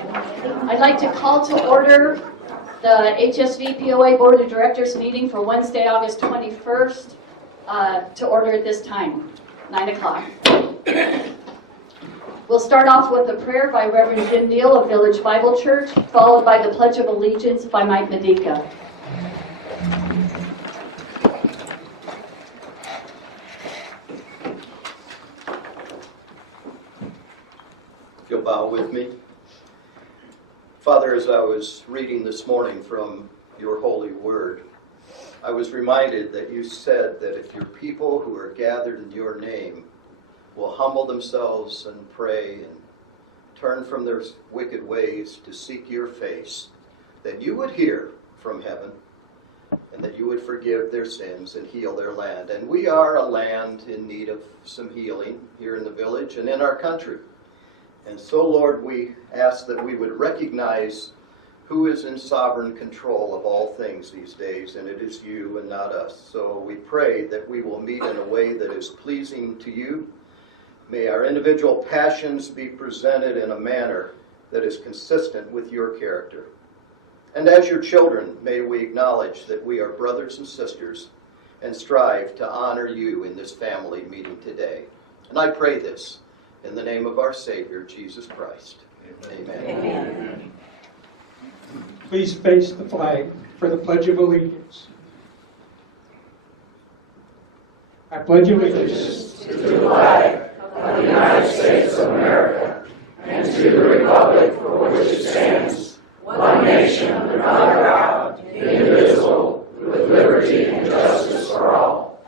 I'd like to call to order the HSV POA Board of Directors meeting for Wednesday, August 21st, to order at this time, 9 o'clock. We'll start off with a prayer by Reverend Jim Neal of Village Bible Church, followed by the Pledge of Allegiance by Mike Medica. If you'll bow with me. Father, as I was reading this morning from your holy word, I was reminded that you said that if your people who are gathered in your name will humble themselves and pray and turn from their wicked ways to seek your face, that you would hear from heaven and that you would forgive their sins and heal their land. And we are a land in need of some healing here in the village and in our country. And so, Lord, we ask that we would recognize who is in sovereign control of all things these days, and it is you and not us. So we pray that we will meet in a way that is pleasing to you. May our individual passions be presented in a manner that is consistent with your character. And as your children, may we acknowledge that we are brothers and sisters and strive to honor you in this family meeting today. And I pray this in the name of our Savior, Jesus Christ. Amen. Amen. Please face the flag for the Pledge of Allegiance. I pledge allegiance to the flag of the United States of America and to the republic for which it stands, one nation under God, indivisible, with liberty and justice for all.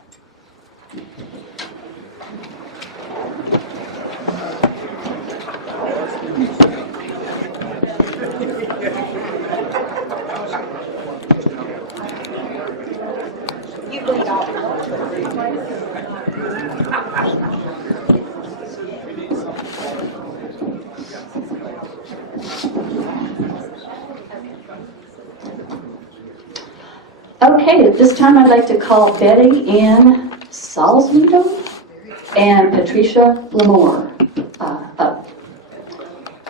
Okay, at this time I'd like to call Betty Ann Salzweedel and Patricia Lamore up.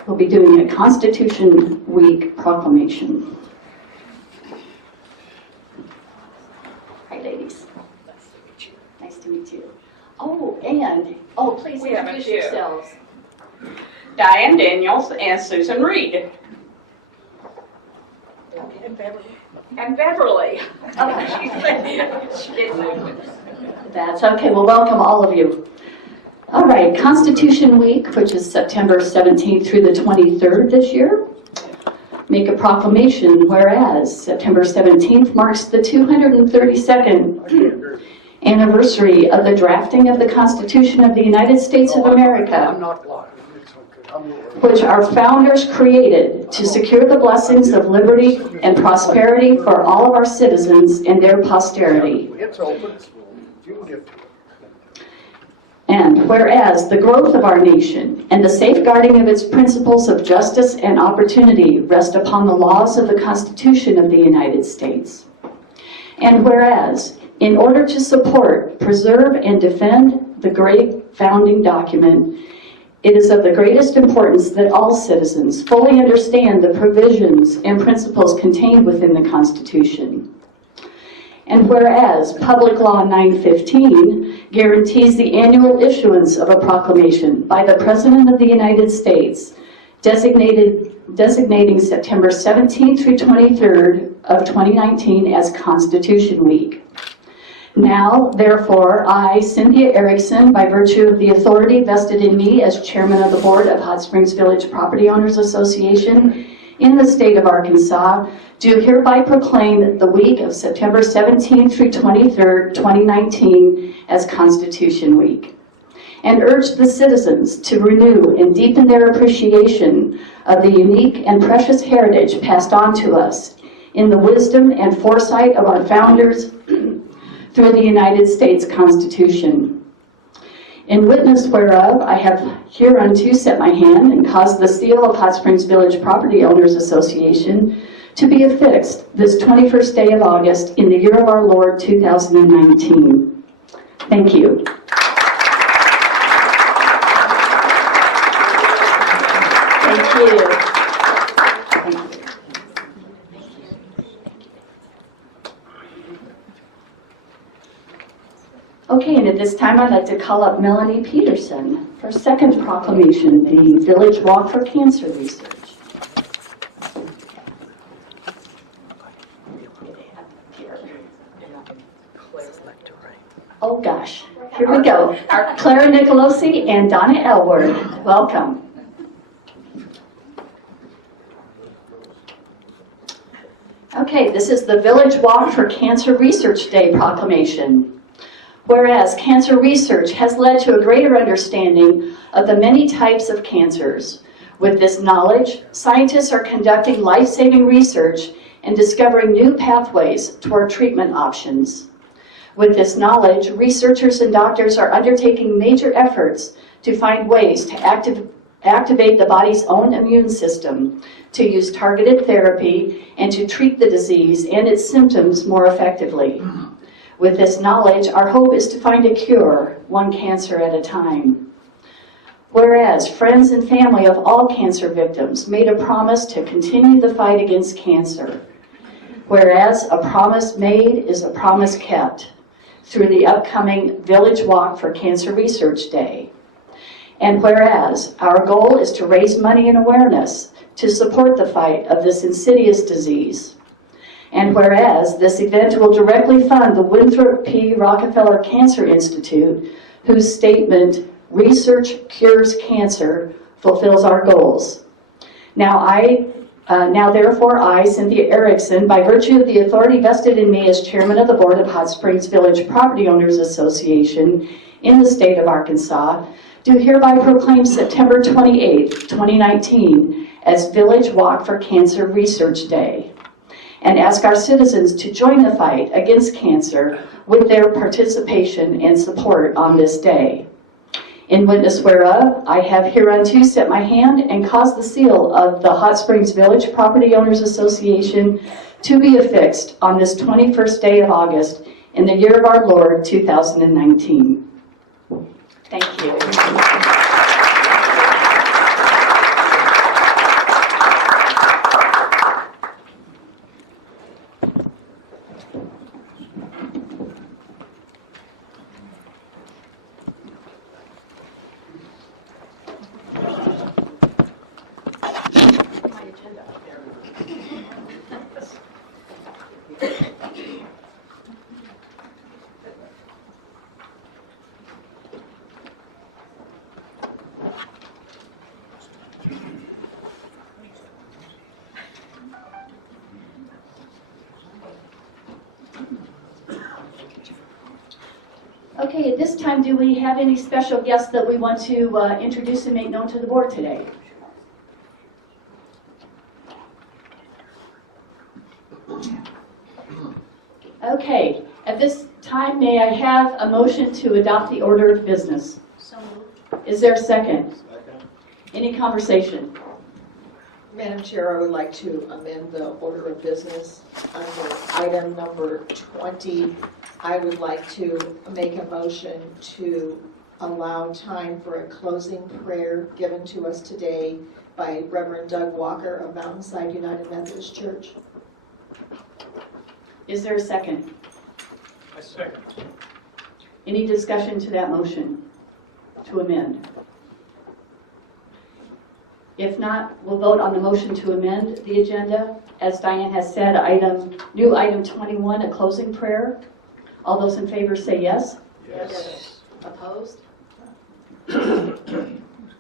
We'll be doing a Constitution Week proclamation. Hi, ladies. Nice to meet you. Oh, please We have a introduce few. yourselves. Diane Daniels and Susan Reed. And Beverly. She didn't move. That's okay. Well, welcome all of you. All right, Constitution Week, which is September 17th through the 23rd this year. Make a proclamation, whereas September 17th marks the 232nd anniversary of the drafting of the Constitution of the United States of America, which our founders created to secure the blessings of liberty and prosperity for all of our citizens and their posterity. And whereas the growth of our nation and the safeguarding of its principles of justice and opportunity rest upon the laws of the Constitution of the United States. And whereas, in order to support, preserve, and defend the great founding document, it is of the greatest importance that all citizens fully understand the provisions and principles contained within the Constitution. And whereas Public Law 915 guarantees the annual issuance of a proclamation by the President of the United States designating September 17th through 23rd of 2019 as Constitution Week. Now, therefore, I, Cynthia Erickson, by virtue of the authority vested in me as chairman of the board of Hot Springs Village Property Owners Association in the state of Arkansas, do hereby proclaim the week of September 17th through 23rd, 2019 as Constitution Week, and urge the citizens to renew and deepen their appreciation of the unique and precious heritage passed on to us in the wisdom and foresight of our founders through the United States Constitution. In witness whereof, I have hereunto set my hand and caused the seal of Hot Springs Village Property Owners Association to be affixed this 21st day of August in the year of our Lord 2019. Thank you. Thank you. at this time, I'd like to call up Melanie Peterson for second proclamation, the Village Walk for Cancer Research. Oh gosh, here we go. Clara Nicolosi and Donna Elward, welcome. Okay, this is the Village Walk for Cancer Research Day proclamation. Whereas cancer research has led to a greater understanding of the many types of cancers. With this knowledge, scientists are conducting life-saving research and discovering new pathways toward treatment options. With this knowledge, researchers and doctors are undertaking major efforts to find ways to activate the body's own immune system, to use targeted therapy, and to treat the disease and its symptoms more effectively. With this knowledge, our hope is to find a cure, one cancer at a time. Whereas friends and family of all cancer victims made a promise to continue the fight against cancer. Whereas a promise made is a promise kept through the upcoming Village Walk for Cancer Research Day. And whereas our goal is to raise money and awareness to support the fight of this insidious disease. And whereas this event will directly fund the Winthrop P. Rockefeller Cancer Institute, whose statement, "Research Cures Cancer," fulfills our goals. Now therefore I, Cynthia Erickson, by virtue of the authority vested in me as chairman of the board of Hot Springs Village Property Owners Association in the state of Arkansas, do hereby proclaim September 28, 2019 as Village Walk for Cancer Research Day, and ask our citizens to join the fight against cancer with their participation and support on this day. In witness whereof, I have hereunto set my hand and caused the seal of the Hot Springs Village Property Owners Association to be affixed on this 21st day of August in the year of our Lord, 2019. Thank you. Okay, at this time, do we have any special guests that we want to introduce and make known to the board today? Okay, at this time, may I have a motion to adopt the order of business? So moved. Is there a second? Second. Any conversation? Madam Chair, I would like to amend the order of business under item number 20. I would like to make a motion to allow time for a closing prayer given to us today by Reverend Doug Walker of Mountainside United Methodist Church. Is there a second? I second. Any discussion to that motion to amend? If not, we'll vote on the motion to amend the agenda. As Diane has said, new item 21, a closing prayer. All those in favor say yes. Yes. Opposed?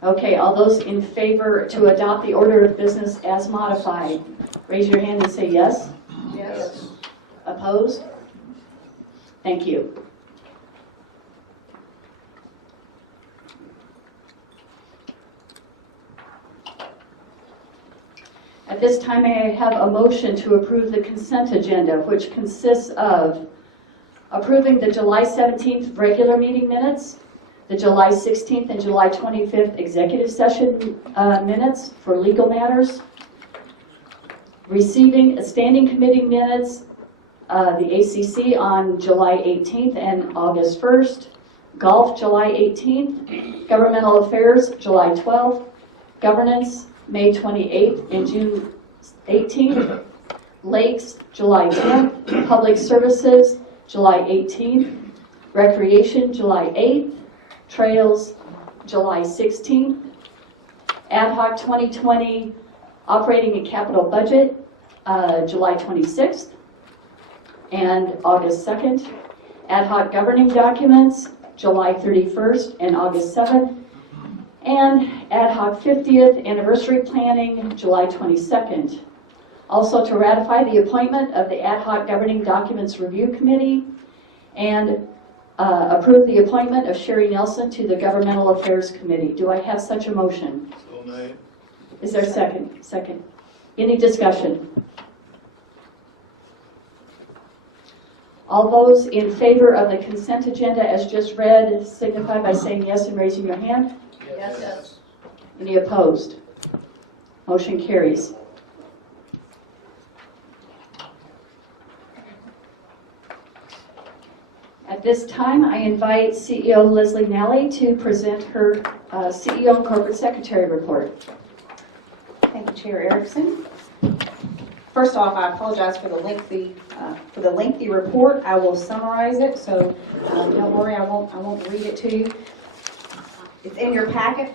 Okay, all those in favor to adopt the order of business as modified, raise your hand and say yes. Yes. Opposed? Thank you. At this time, may I have a motion to approve the consent agenda, which consists of approving the July 17th regular meeting minutes, the July 16th and July 25th executive session minutes for legal matters, receiving a standing committee minutes, the ACC on July 18th and August 1st, Golf July 18th, Governmental Affairs July 12th, Governance May 28th and June 18th, Lakes July 10th, Public Services July 18th, Recreation, July 8th. Trails, July 16th. Ad hoc 2020 Operating and Capital Budget, July 26th and August 2nd. Ad hoc Governing Documents, July 31st and August 7th. And ad hoc 50th Anniversary Planning, July 22nd. Also to ratify the appointment of the Ad hoc Governing Documents Review Committee and approve the appointment of Sherry Nelson to the Governmental Affairs Committee. Do I have such a motion? So made. Is there a second? Second. Any discussion? All those in favor of the consent agenda as just read signify by saying yes and raising your hand. Yes. Any opposed? Motion carries. At this time, I invite CEO Leslie Nally to present her CEO and Corporate Secretary report. Thank you, Chair Erickson. First off, I apologize for the lengthy report. I will summarize it, so don't worry, I won't read it to you. It's in your packet.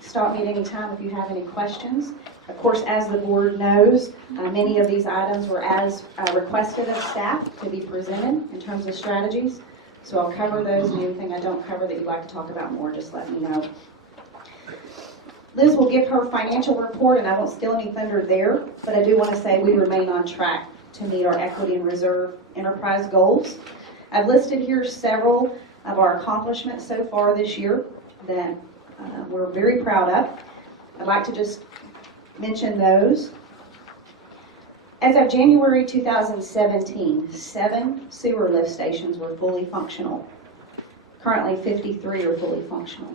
Stop me at any time if you have any questions. Of course, as the board knows, many of these items were as requested of staff to be presented in terms of strategies. So I'll cover those, and anything I don't cover that you'd like to talk about more, just let me know. Liz will give her financial report, and I won't steal any thunder there, but I do want to say we remain on track to meet our equity and reserve enterprise goals. I've listed here several of our accomplishments so far this year that we're very proud of. I'd like to just mention those. As of January 2017, 7 sewer lift stations were fully functional. Currently, 53 are fully functional.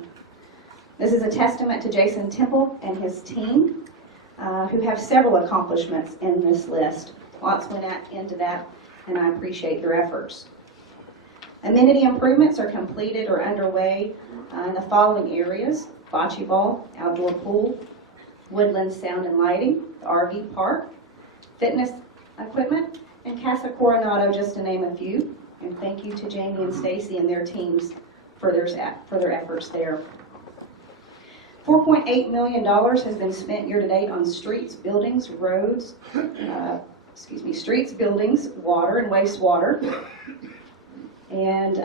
This is a testament to Jason Temple and his team, who have several accomplishments in this list. Lots went into that, and I appreciate your efforts. Amenity improvements are completed or underway in the following areas: bocce ball, outdoor pool, woodland sound and lighting, the RV park, fitness equipment, and Casa Coronado, just to name a few. And thank you to Jamie and Stacy and their teams for their efforts there. $4.8 million has been spent year-to-date on streets, buildings, roads, streets, buildings, water, and wastewater. And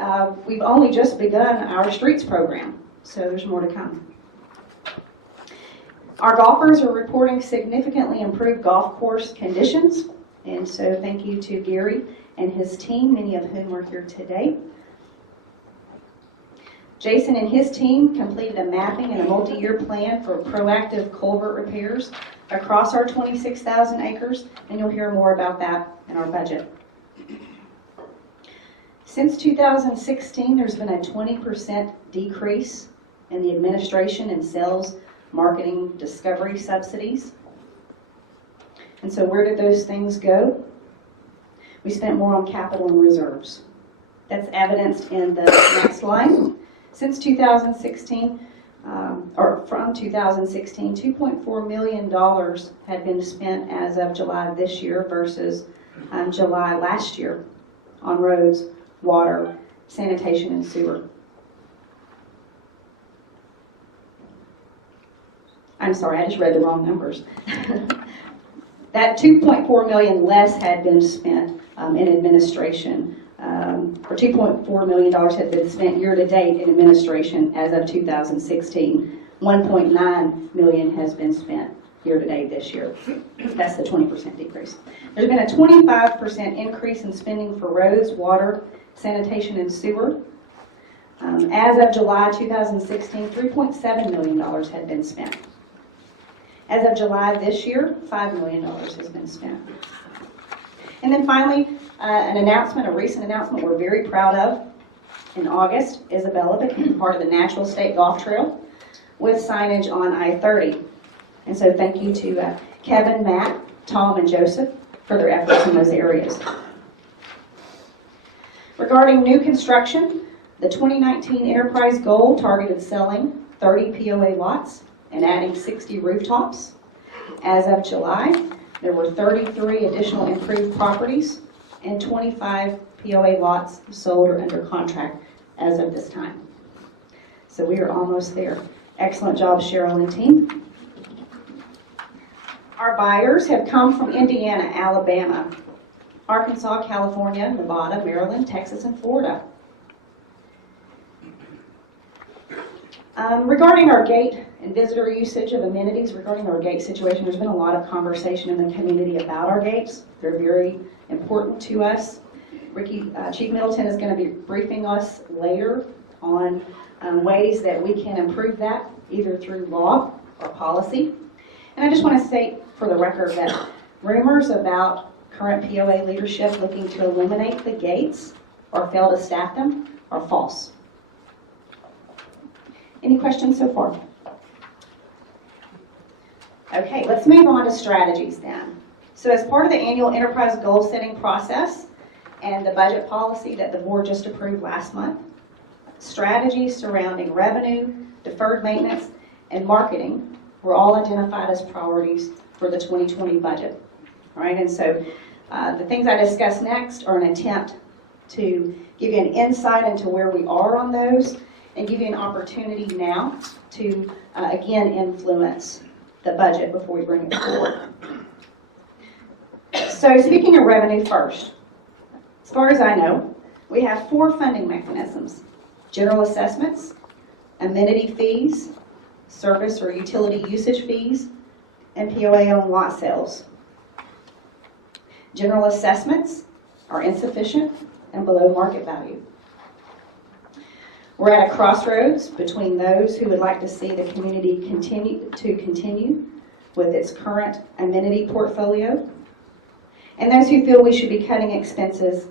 we've only just begun our streets program, so there's more to come. Our golfers are reporting significantly improved golf course conditions, and so thank you to Gary and his team, many of whom are here today. Jason and his team completed a mapping and a multi-year plan for proactive culvert repairs across our 26,000 acres, and you'll hear more about that in our budget. Since 2016, there's been a 20% decrease in the administration and sales, marketing, discovery subsidies. And so where did those things go? We spent more on capital and reserves. That's evidenced in the next line. Since 2016, from 2016, $2.4 million had been spent as of July this year versus July last year on roads, water, sanitation, and sewer. I'm sorry, I just read the wrong numbers. That $2.4 million less had been spent in administration, or $2.4 million had been spent year-to-date in administration as of 2016. $1.9 million has been spent year-to-date this year. That's the 20% decrease. There's been a 25% increase in spending for roads, water, sanitation, and sewer. As of July 2016, $3.7 million had been spent. As of July this year, $5 million has been spent. And then finally, a recent announcement we're very proud of. In August, Isabella became part of the Natural State Golf Trail with signage on I-30. And so thank you to Kevin, Matt, Tom, and Joseph for their efforts in those areas. Regarding new construction, the 2019 enterprise goal targeted selling 30 POA lots and adding 60 rooftops. As of July, there were 33 additional improved properties and 25 POA lots sold or under contract as of this time. So we are almost there. Excellent job, Cheryl and team. Our buyers have come from Indiana, Alabama, Arkansas, California, Nevada, Maryland, Texas, and Florida. Regarding our gate and visitor usage of amenities, regarding our gate situation, there's been a lot of conversation in the community about our gates. They're very important to us. Chief Middleton is going to be briefing us later on ways that we can improve that, either through law or policy. And I just want to state for the record that rumors about current POA leadership looking to eliminate the gates or fail to staff them are false. Any questions so far? Okay, let's move on to strategies then. So as part of the annual enterprise goal setting process and the budget policy that the board just approved last month, strategies surrounding revenue, deferred maintenance, and marketing were all identified as priorities for the 2020 budget. All right, and so the things I discuss next are an attempt to give you an insight into where we are on those and give you an opportunity now to, again, influence the budget before we bring it forward. So speaking of revenue first, as far as I know, we have 4 funding mechanisms: general assessments, amenity fees, service or utility usage fees, and POA-owned lot sales. General assessments are insufficient and below market value. We're at a crossroads between those who would like to see the community continue with its current amenity portfolio and those who feel we should be cutting expenses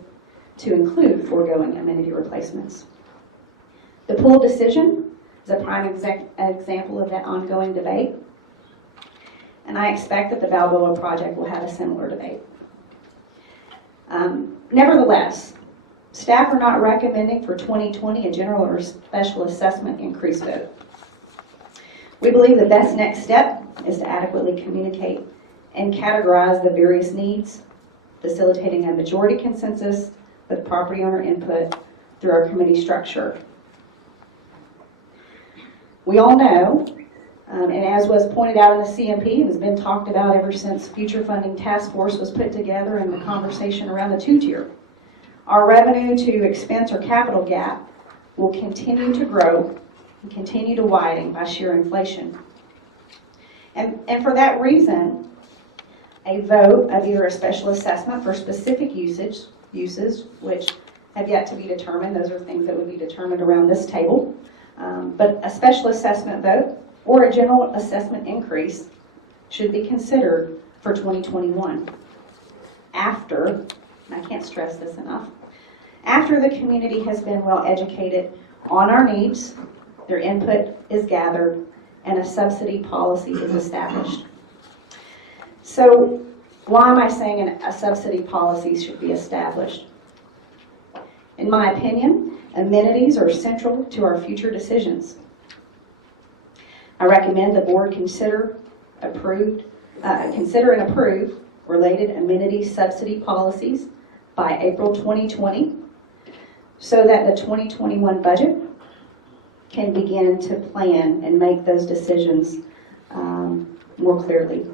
to include foregoing amenity replacements. The pool decision is a prime example of that ongoing debate, and I expect that the Balboa project will have a similar debate. Nevertheless, staff are not recommending for 2020 a general or special assessment increase vote. We believe the best next step is to adequately communicate and categorize the various needs, facilitating a majority consensus with property owner input through our committee structure. We all know, and as was pointed out in the CMP and has been talked about ever since Future Funding Task Force was put together and the conversation around the 2-tier, our revenue to expense or capital gap will continue to grow and continue to widen by sheer inflation. And for that reason, a vote of either a special assessment for specific uses, which have yet to be determined, those are things that would be determined around this table, but a special assessment vote or a general assessment increase should be considered for 2021 after, and I can't stress this enough, after the community has been well educated on our needs, their input is gathered, and a subsidy policy is established. So why am I saying a subsidy policy should be established? In my opinion, amenities are central to our future decisions. I recommend the board consider and approve related amenity subsidy policies by April 2020 so that the 2021 budget can begin to plan and make those decisions more clearly.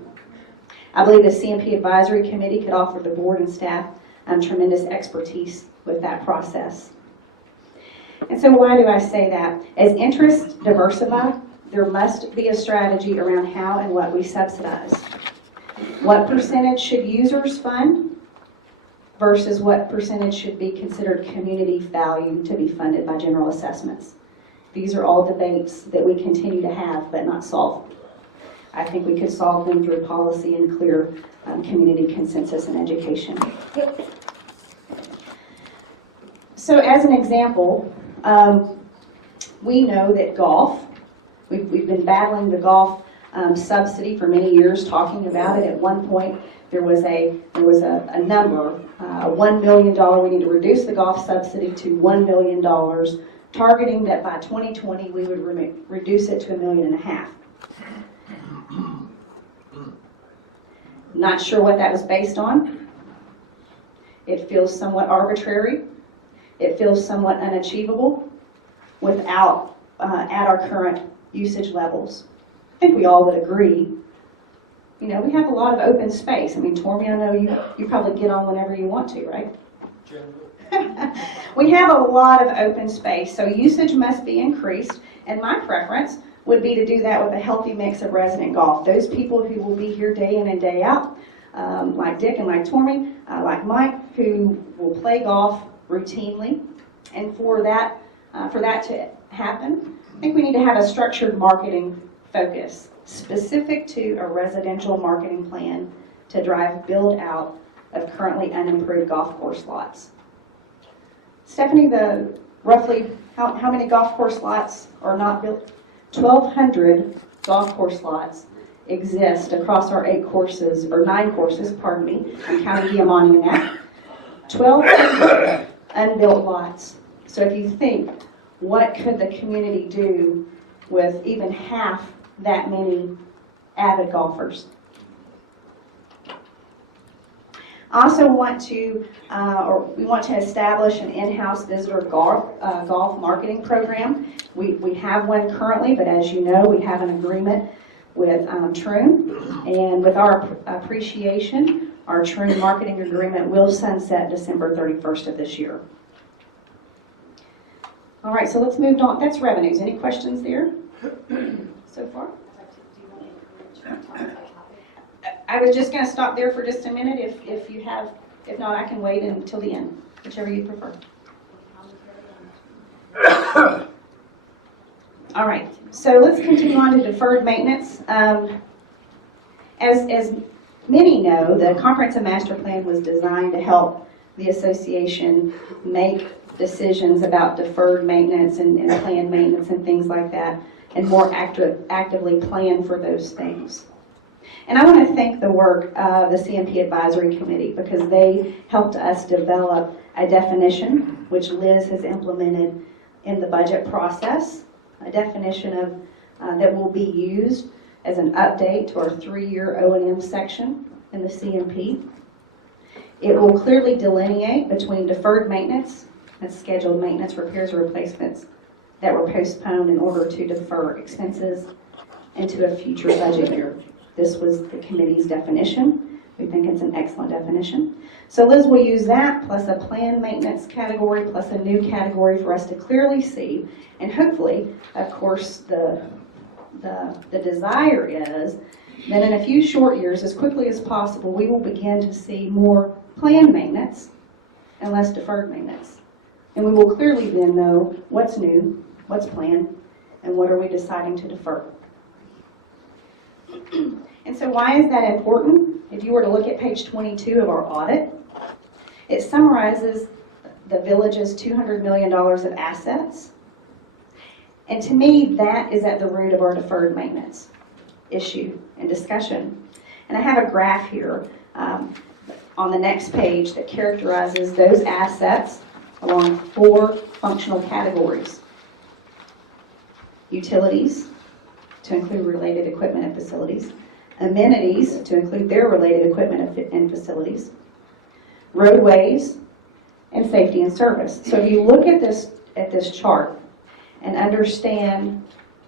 I believe the CMP Advisory Committee could offer the board and staff tremendous expertise with that process. And so why do I say that? As interests diversify, there must be a strategy around how and what we subsidize. What percentage should users fund versus what percentage should be considered community value to be funded by general assessments? These are all debates that we continue to have but not solve. I think we could solve them through policy and clear community consensus and education. So as an example, we know that golf, we've been battling the golf subsidy for many years, talking about it. At one point, there was a number, $1 million. We need to reduce the golf subsidy to $1 million, targeting that by 2020 we would reduce it to $1.5 million. Not sure what that was based on. It feels somewhat arbitrary. It feels somewhat unachievable without, at our current usage levels. I think we all would agree. You know, we have a lot of open space. I mean, Tormy, I know you probably get on whenever you want to, right? We have a lot of open space, so usage must be increased, and my preference would be to do that with a healthy mix of resident golf. Those people who will be here day in and day out, like Dick and like Tormy, like Mike, who will play golf routinely, and for that to happen, I think we need to have a structured marketing focus specific to a residential marketing plan to drive build out of currently unimproved golf course lots. Stephanie, roughly how many golf course lots are not built? 1,200 golf course lots exist across our 8 courses, or 9 courses, pardon me. I'm counting Diamante in that. 1,200 unbuilt lots. So if you think, what could the community do with even half that many avid golfers? I also want to, we want to establish an in-house visitor golf marketing program. We have one currently, but as you know, we have an agreement with Troon, and with our appreciation, our Troon marketing agreement will sunset December 31st of this year. All right, so let's move on. That's revenues. Any questions there so far? I was just going to stop there for just a minute. If you have, if not, I can wait until the end, whichever you prefer. All right, so let's continue on to deferred maintenance. As many know, the Comprehensive Master Plan was designed to help the association make decisions about deferred maintenance and planned maintenance and things like that, and more actively plan for those things. And I want to thank the work of the CMP Advisory Committee, because they helped us develop a definition, which Liz has implemented in the budget process, a definition of that will be used as an update to our 3-year O&M section in the CMP. It will clearly delineate between deferred maintenance and scheduled maintenance, repairs, or replacements that were postponed in order to defer expenses into a future budget year. This was the committee's definition. We think it's an excellent definition. So Liz will use that plus a planned maintenance category plus a new category for us to clearly see. And hopefully, of course, the desire is that in a few short years, as quickly as possible, we will begin to see more planned maintenance and less deferred maintenance. And we will clearly then know what's new, what's planned, and what are we deciding to defer. And so why is that important? If you were to look at page 22 of our audit, it summarizes the village's $200 million of assets. And to me, that is at the root of our deferred maintenance issue and discussion. And I have a graph here on the next page that characterizes those assets along 4 functional categories. Utilities, to include related equipment and facilities. Amenities, to include their related equipment and facilities. Roadways, and safety and service. So if you look at this chart and understand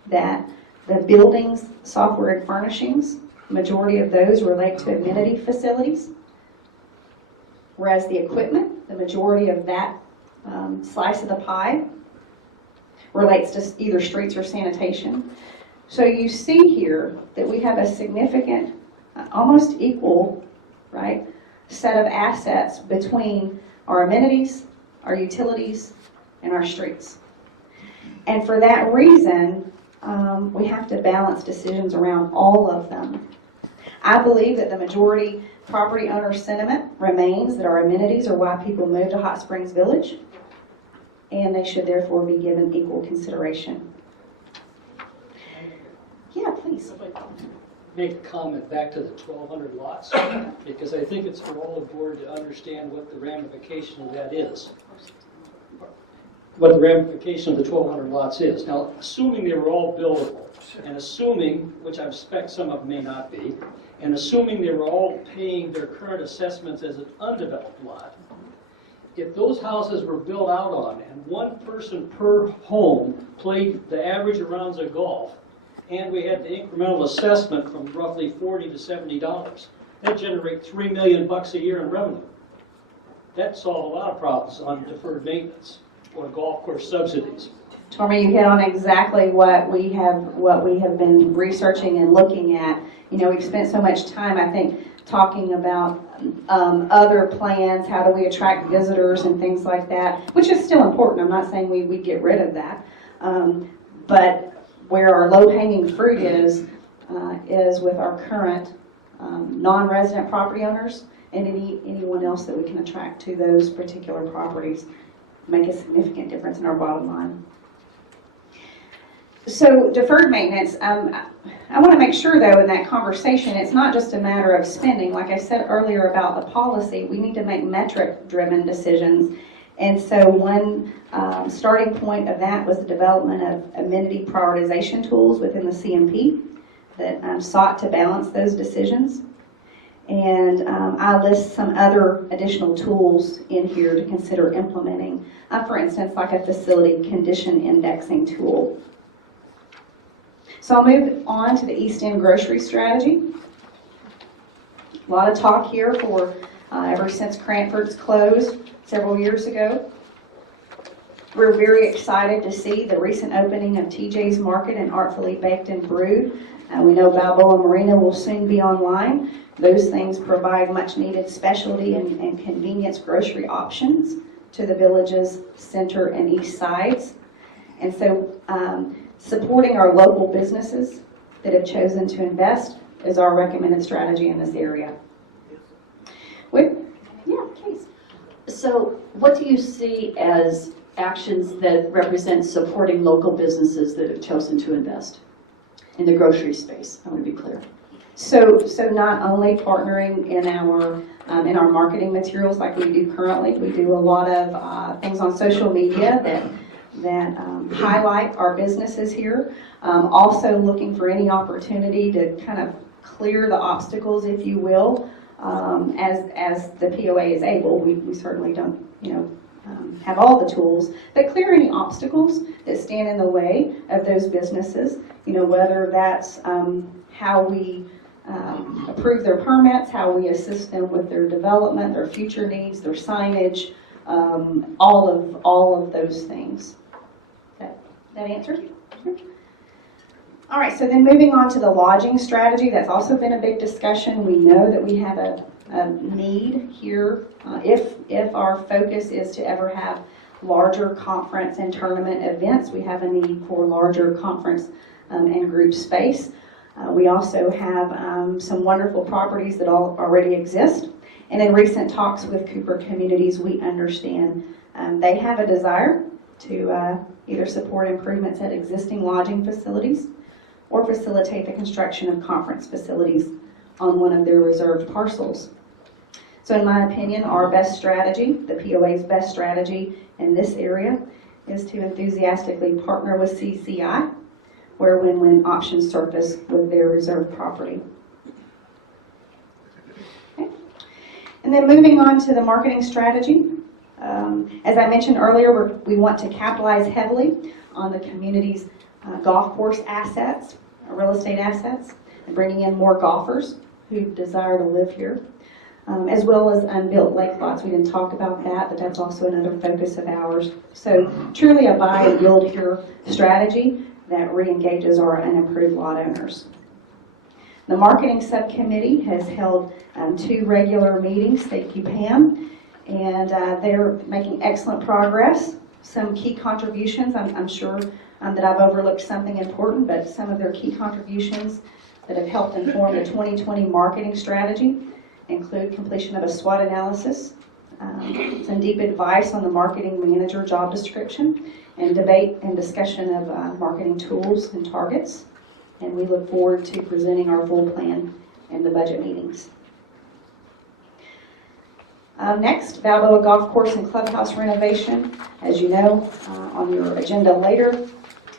that the buildings, software, and furnishings, the majority of those relate to amenity facilities, whereas the equipment, the majority of that slice of the pie, relates to either streets or sanitation. So you see here that we have a significant, almost equal, right, set of assets between our amenities, our utilities, and our streets. And for that reason, we have to balance decisions around all of them. I believe that the majority property owner sentiment remains that our amenities are why people move to Hot Springs Village, and they should therefore be given equal consideration. Yeah, please. Make a comment back to the 1,200 lots, because I think it's for all the board to understand what the ramification of that is. What the ramification of the 1,200 lots is. Now, assuming they were all buildable, and assuming, which I suspect some of them may not be, and assuming they were all paying their current assessments as an undeveloped lot, if those houses were built out on and one person per home played the average of rounds of golf, and we had the incremental assessment from roughly $40 to $70, that generate $3 million a year in revenue. That solved a lot of problems on deferred maintenance or golf course subsidies. Torma, you hit on exactly what we have been researching and looking at. You know, we've spent so much time, I think, talking about other plans, how do we attract visitors and things like that, which is still important. I'm not saying we get rid of that. But where our low-hanging fruit is with our current non-resident property owners and anyone else that we can attract to those particular properties, make a significant difference in our bottom line. So deferred maintenance, I want to make sure though in that conversation it's not just a matter of spending. Like I said earlier about the policy, we need to make metric-driven decisions. And so one starting point of that was the development of amenity prioritization tools within the CMP that sought to balance those decisions. And I list some other additional tools in here to consider implementing. For instance, like a facility condition indexing tool. So I'll move on to the East End grocery strategy. A lot of talk here for ever since Cranford's closed several years ago. We're very excited to see the recent opening of TJ's Market and Artfully Baked and Brewed. We know Balboa Marina will soon be online. Those things provide much needed specialty and convenience grocery options to the village's center and east sides. And so supporting our local businesses that have chosen to invest is our recommended strategy in this area. Yeah, please. So what do you see as actions that represent supporting local businesses that have chosen to invest in the grocery space? I want to be clear. So not only partnering in our marketing materials like we do currently, we do a lot of things on social media that highlight our businesses here. Also looking for any opportunity to kind of clear the obstacles, if you will, as the POA is able. We certainly don't, have all the tools, but clear any obstacles that stand in the way of those businesses. Whether that's how we approve their permits, how we assist them with their development, their future needs, their signage, all of those things. That answer? All right, so then moving on to the lodging strategy, that's also been a big discussion. We know that we have a need here. If our focus is to ever have larger conference and tournament events, we have a need for larger conference and group space. We also have some wonderful properties that already exist. And in recent talks with Cooper Communities, we understand they have a desire to either support improvements at existing lodging facilities or facilitate the construction of conference facilities on one of their reserved parcels. So in my opinion, our best strategy, the POA's best strategy in this area, is to enthusiastically partner with CCI, where win-win options surface with their reserved property. Okay. And then moving on to the marketing strategy. As I mentioned earlier, we want to capitalize heavily on the community's golf course assets, real estate assets, and bringing in more golfers who desire to live here, as well as unbuilt lake lots. We didn't talk about that, but that's also another focus of ours. So truly a buy and build here strategy that re-engages our unimproved lot owners. The marketing subcommittee has held 2 regular meetings, thank you Pam, and they're making excellent progress. Some key contributions, I'm sure that I've overlooked something important, but some of their key contributions that have helped inform the 2020 marketing strategy include completion of a SWOT analysis, some deep advice on the marketing manager job description, and debate and discussion of marketing tools and targets. And we look forward to presenting our full plan in the budget meetings. Next, Balboa Golf Course and Clubhouse renovation. As you know, on your agenda later,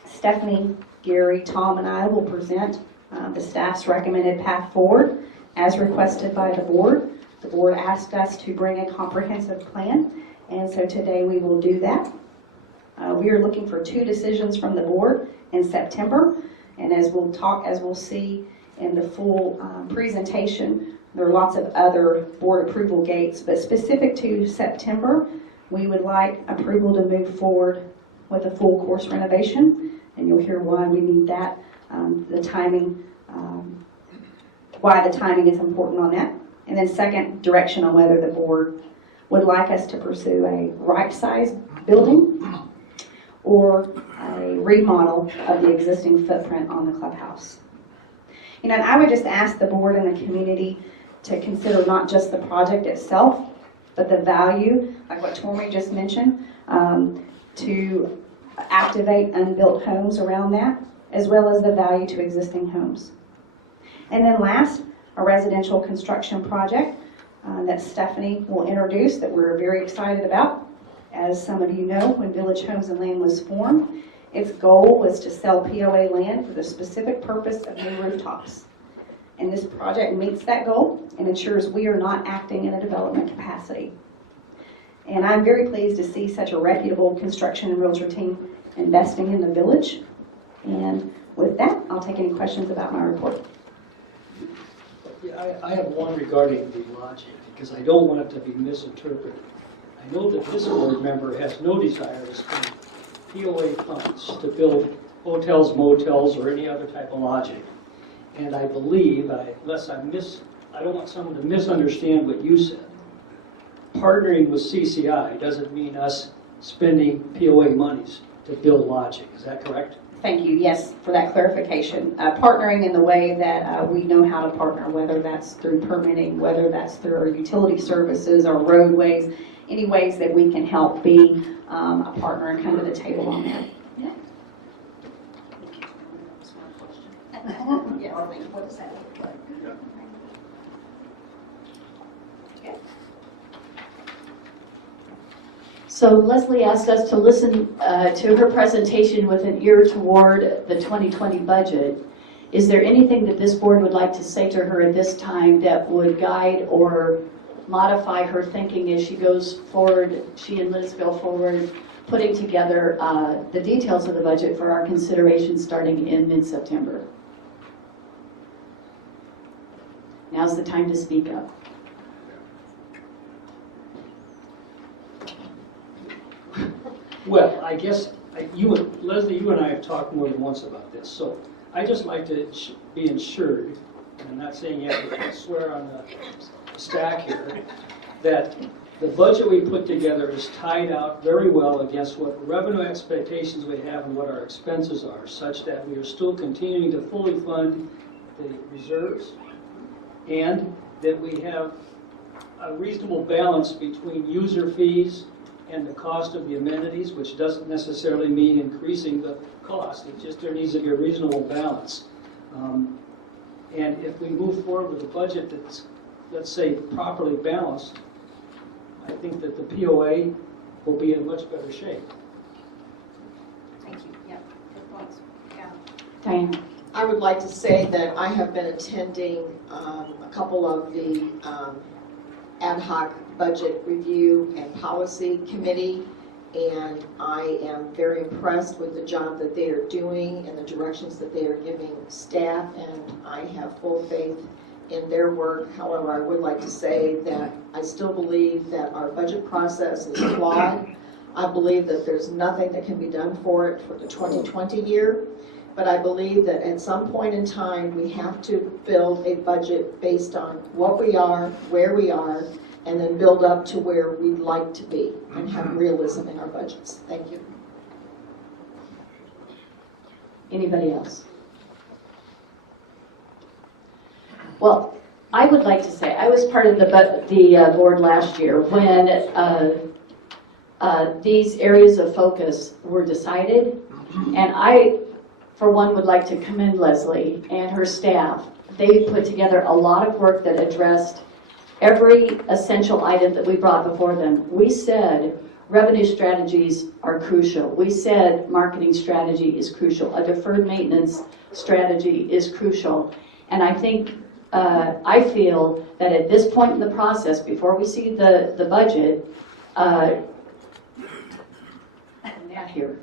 Stephanie, Gary, Tom, and I will present the staff's recommended path forward as requested by the board. The board asked us to bring a comprehensive plan, And so today we will do that. We are looking for 2 decisions from the board in September. And as we'll see in the full presentation, there are lots of other board approval gates, but specific to September, we would like approval to move forward with a full course renovation, and you'll hear why we need that, the timing, why the timing is important on that. And then second, direction on whether the board would like us to pursue a right-size building or a remodel of the existing footprint on the clubhouse. And I would just ask the board and the community to consider not just the project itself, but the value, like what Tormey just mentioned, to activate unbuilt homes around that, as well as the value to existing homes. And then last, a residential construction project that Stephanie will introduce that we're very excited about. As some of you know, when Village Homes and Land was formed, its goal was to sell POA land for the specific purpose of new rooftops. And this project meets that goal and ensures we are not acting in a development capacity. And I'm very pleased to see such a reputable construction and realtor team investing in the village. And with that, I'll take any questions about my report. Yeah, I have one regarding the logic, because I don't want it to be misinterpreted. I know that this board member has no desire to spend POA funds to build hotels, motels, or any other type of lodging. And I believe, I don't want someone to misunderstand what you said. Partnering with CCI doesn't mean us spending POA monies to build lodging. Is that correct? Thank you, yes, for that clarification. Partnering in the way that we know how to partner, whether that's through permitting, whether that's through our utility services, our roadways, any ways that we can help be a partner and come to the table on that. Yeah. What does that look like? So Leslie asked us to listen to her presentation with an ear toward the 2020 budget. Is there anything that this board would like to say to her at this time that would guide or modify her thinking as she goes forward, she and Liz go forward, putting together the details of the budget for our consideration starting in mid-September? Now's the time to speak up. Well, I guess, Leslie, you and I have talked more than once about this, so I just like to be ensured, and I'm not saying you have to swear on the stack here, that the budget we put together is tied out very well against what revenue expectations we have and what our expenses are, such that we are still continuing to fully fund the reserves, and that we have a reasonable balance between user fees and the cost of the amenities, which doesn't necessarily mean increasing the cost. It's just there needs to be a reasonable balance. And if we move forward with a budget that's, let's say, properly balanced, I think that the POA will be in much better shape. Thank you. Yep. Good thoughts. Yeah. Diane? I would like to say that I have been attending a couple of the ad hoc budget review and policy committee, and I am very impressed with the job that they are doing and the directions that they are giving staff, and I have full faith in their work. However, I would like to say that I still believe that our budget process is flawed. I believe that there's nothing that can be done for it for the 2020 year. But I believe that at some point in time, we have to build a budget based on what we are, where we are, and then build up to where we'd like to be and have realism in our budgets. Thank you. Anybody else? Well, I would like to say, I was part of the board last year when these areas of focus were decided, and I, for one, would like to commend Leslie and her staff. They put together a lot of work that addressed every essential item that we brought before them. We said revenue strategies are crucial. We said marketing strategy is crucial. A deferred maintenance strategy is crucial. And I think, I feel that at this point in the process, before we see the budget, Pat here,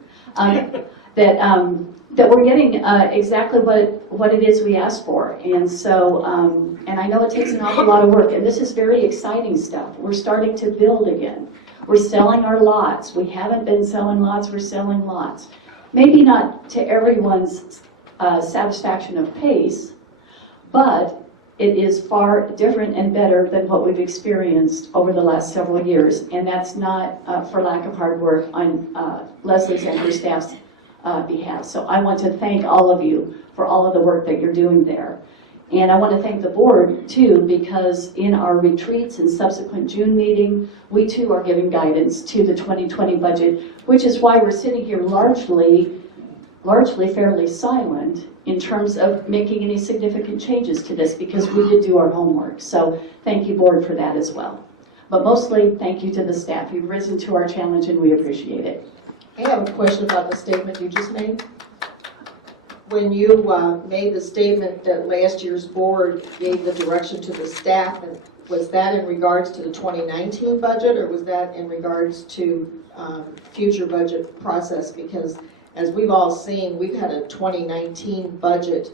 that we're getting exactly what it is we asked for. And so, and I know it takes an awful lot of work, and this is very exciting stuff. We're starting to build again. We're selling our lots. We haven't been selling lots, we're selling lots. Maybe not to everyone's satisfaction of pace, but it is far different and better than what we've experienced over the last several years. And that's not for lack of hard work on Leslie's and her staff's behalf. So I want to thank all of you for all of the work that you're doing there. And I want to thank the board too, because in our retreats and subsequent June meeting, we too are giving guidance to the 2020 budget, which is why we're sitting here largely fairly silent in terms of making any significant changes to this, because we did do our homework. So thank you, board, for that as well. But mostly, thank you to the staff. You've risen to our challenge and we appreciate it. I have a question about the statement you just made. When you made the statement that last year's board gave the direction to the staff, and was that in regards to the 2019 budget, or was that in regards to future budget process? Because as we've all seen, we've had a 2019 budget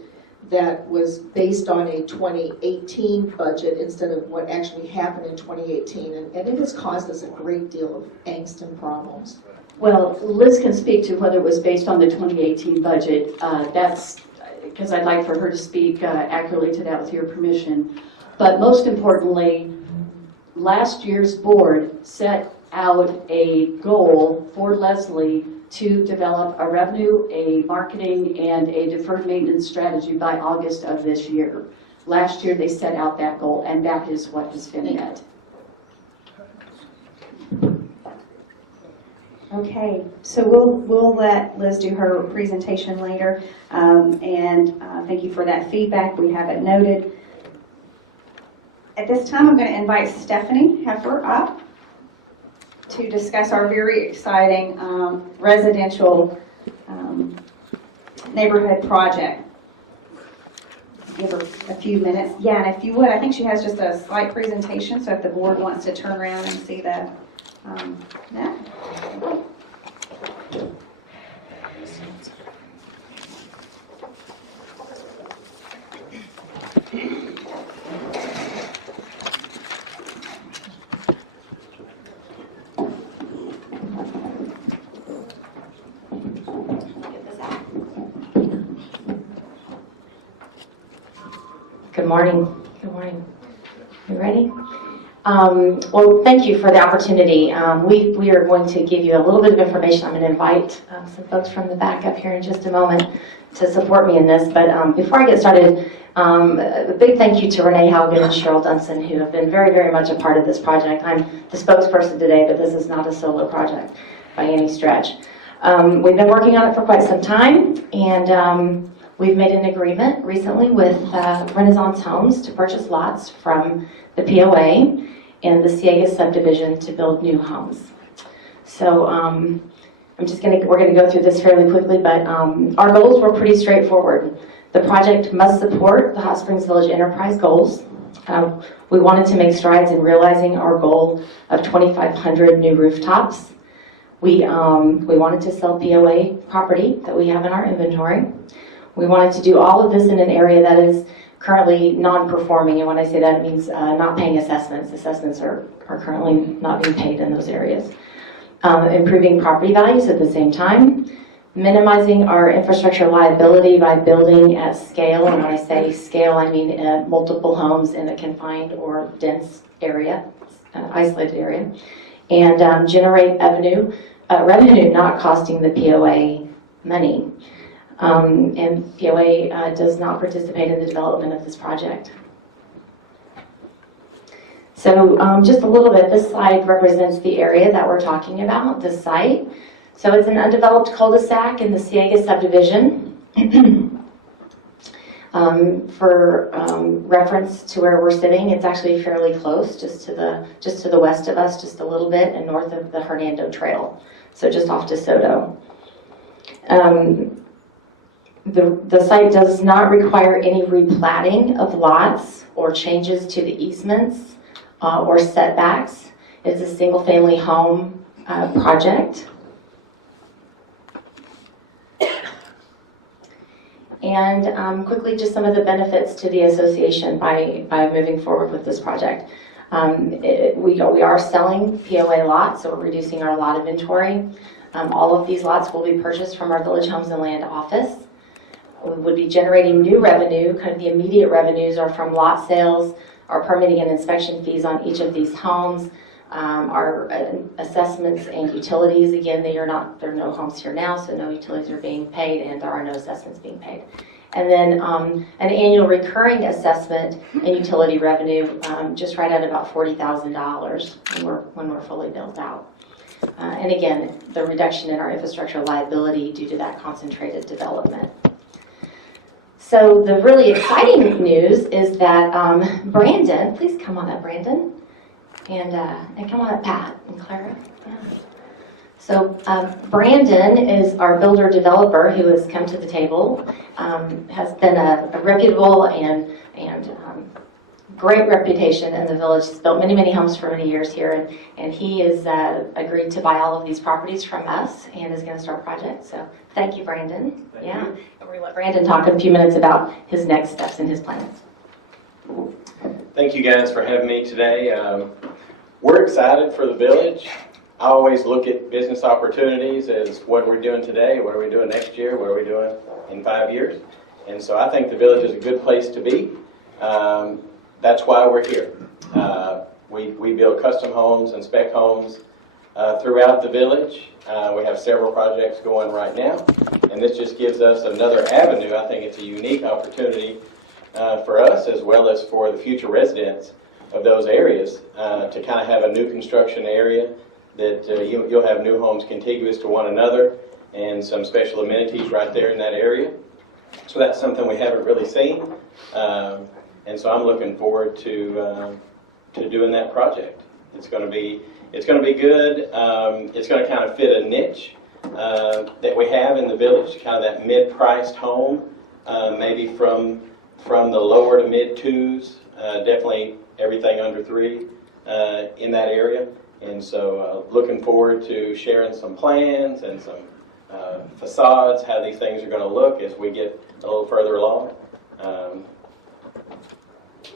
that was based on a 2018 budget instead of what actually happened in 2018, and it has caused us a great deal of angst and problems. Well, Liz can speak to whether it was based on the 2018 budget. That's because I'd like for her to speak accurately to that with your permission. But most importantly, last year's board set out a goal for Leslie to develop a revenue, a marketing, and a deferred maintenance strategy by August of this year. Last year they set out that goal, and that is what has been met. Okay, so we'll let Liz do her presentation later, and thank you for that feedback. We have it noted. At this time, I'm going to invite Stephanie Heffer up to discuss our very exciting residential neighborhood project. Give her a few minutes. Yeah, and if you would, I think she has just a slight presentation, so if the board wants to turn around and see that. Yeah. Good morning. Good morning. You ready? Well, thank you for the opportunity. We are going to give you a little bit of information. I'm going to invite some folks from the back up here in just a moment to support me in this. But before I get started, a big thank you to Renee Haugen and Cheryl Dunson, who have been very, very much a part of this project. I'm the spokesperson today, but this is not a solo project by any stretch. We've been working on it for quite some time, and we've made an agreement recently with Renaissance Homes to purchase lots from the POA and the Ciegas subdivision to build new homes. So we're gonna go through this fairly quickly, but our goals were pretty straightforward. The project must support the Hot Springs Village Enterprise goals. We wanted to make strides in realizing our goal of 2,500 new rooftops. We wanted to sell POA property that we have in our inventory. We wanted to do all of this in an area that is currently non-performing, and when I say that, it means not paying assessments. Assessments are currently not being paid in those areas. Improving property values at the same time. Minimizing our infrastructure liability by building at scale, and when I say scale, I mean multiple homes in a confined or dense area, isolated area. And generate revenue not costing the POA money. And POA does not participate in the development of this project. So just a little bit, this slide represents the area that we're talking about, the site. So it's an undeveloped cul-de-sac in the Ciegas subdivision. For reference to where we're sitting, it's actually fairly close, just to the west of us, just a little bit, and north of the Hernando Trail. So just off DeSoto. The site does not require any replatting of lots or changes to the easements or setbacks. It's a single-family home project. And quickly, just some of the benefits to the association by moving forward with this project. We are selling POA lots, so we're reducing our lot inventory. All of these lots will be purchased from our Village Homes and Land office. We would be generating new revenue. Kind of the immediate revenues are from lot sales, our permitting and inspection fees on each of these homes, our assessments and utilities. Again, there are no homes here now, so no utilities are being paid, and there are no assessments being paid. And then an annual recurring assessment and utility revenue, just right at about $40,000 when we're fully built out. And again, the reduction in our infrastructure liability due to that concentrated development. So the really exciting news is that Brandon, please come on up, Brandon, and come on up, Pat and Clara. Yeah. So Brandon is our builder developer who has come to the table, has been a reputable and great reputation in the village. He's built many, many homes for many years here, and he has agreed to buy all of these properties from us and is going to start a project. So thank you, Brandon. Thank yeah, you. and we're going to let Brandon talk in a few minutes about his next steps and his plans. Thank you guys for having me today. We're excited for the village. I always look at business opportunities as what are we doing today, what are we doing next year, what are we doing in 5 years. And so I think the village is a good place to be. That's why we're here. We build custom homes and spec homes throughout the village. We have several projects going right now, and this just gives us another avenue. I think it's a unique opportunity for us as well as for the future residents of those areas to kind of have a new construction area that you'll have new homes contiguous to one another and some special amenities right there in that area. So that's something we haven't really seen. And so I'm looking forward to doing that project. It's going to be good. It's going to kind of fit a niche that we have in the village, kind of that mid-priced home, maybe from the lower to mid-2s, definitely everything under 3 in that area. And so looking forward to sharing some plans and some facades, how these things are going to look as we get a little further along.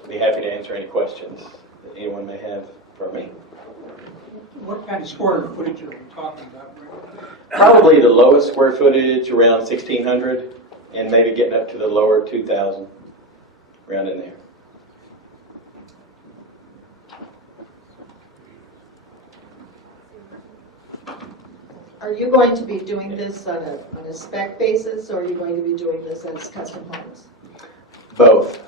Be happy to answer any questions that anyone may have for me. What kind of square footage are we talking about? Probably the lowest square footage around 1,600 and maybe getting up to the lower 2,000, around in there. Are you going to be doing this on a spec basis, or are you going to be doing this as custom homes? Both.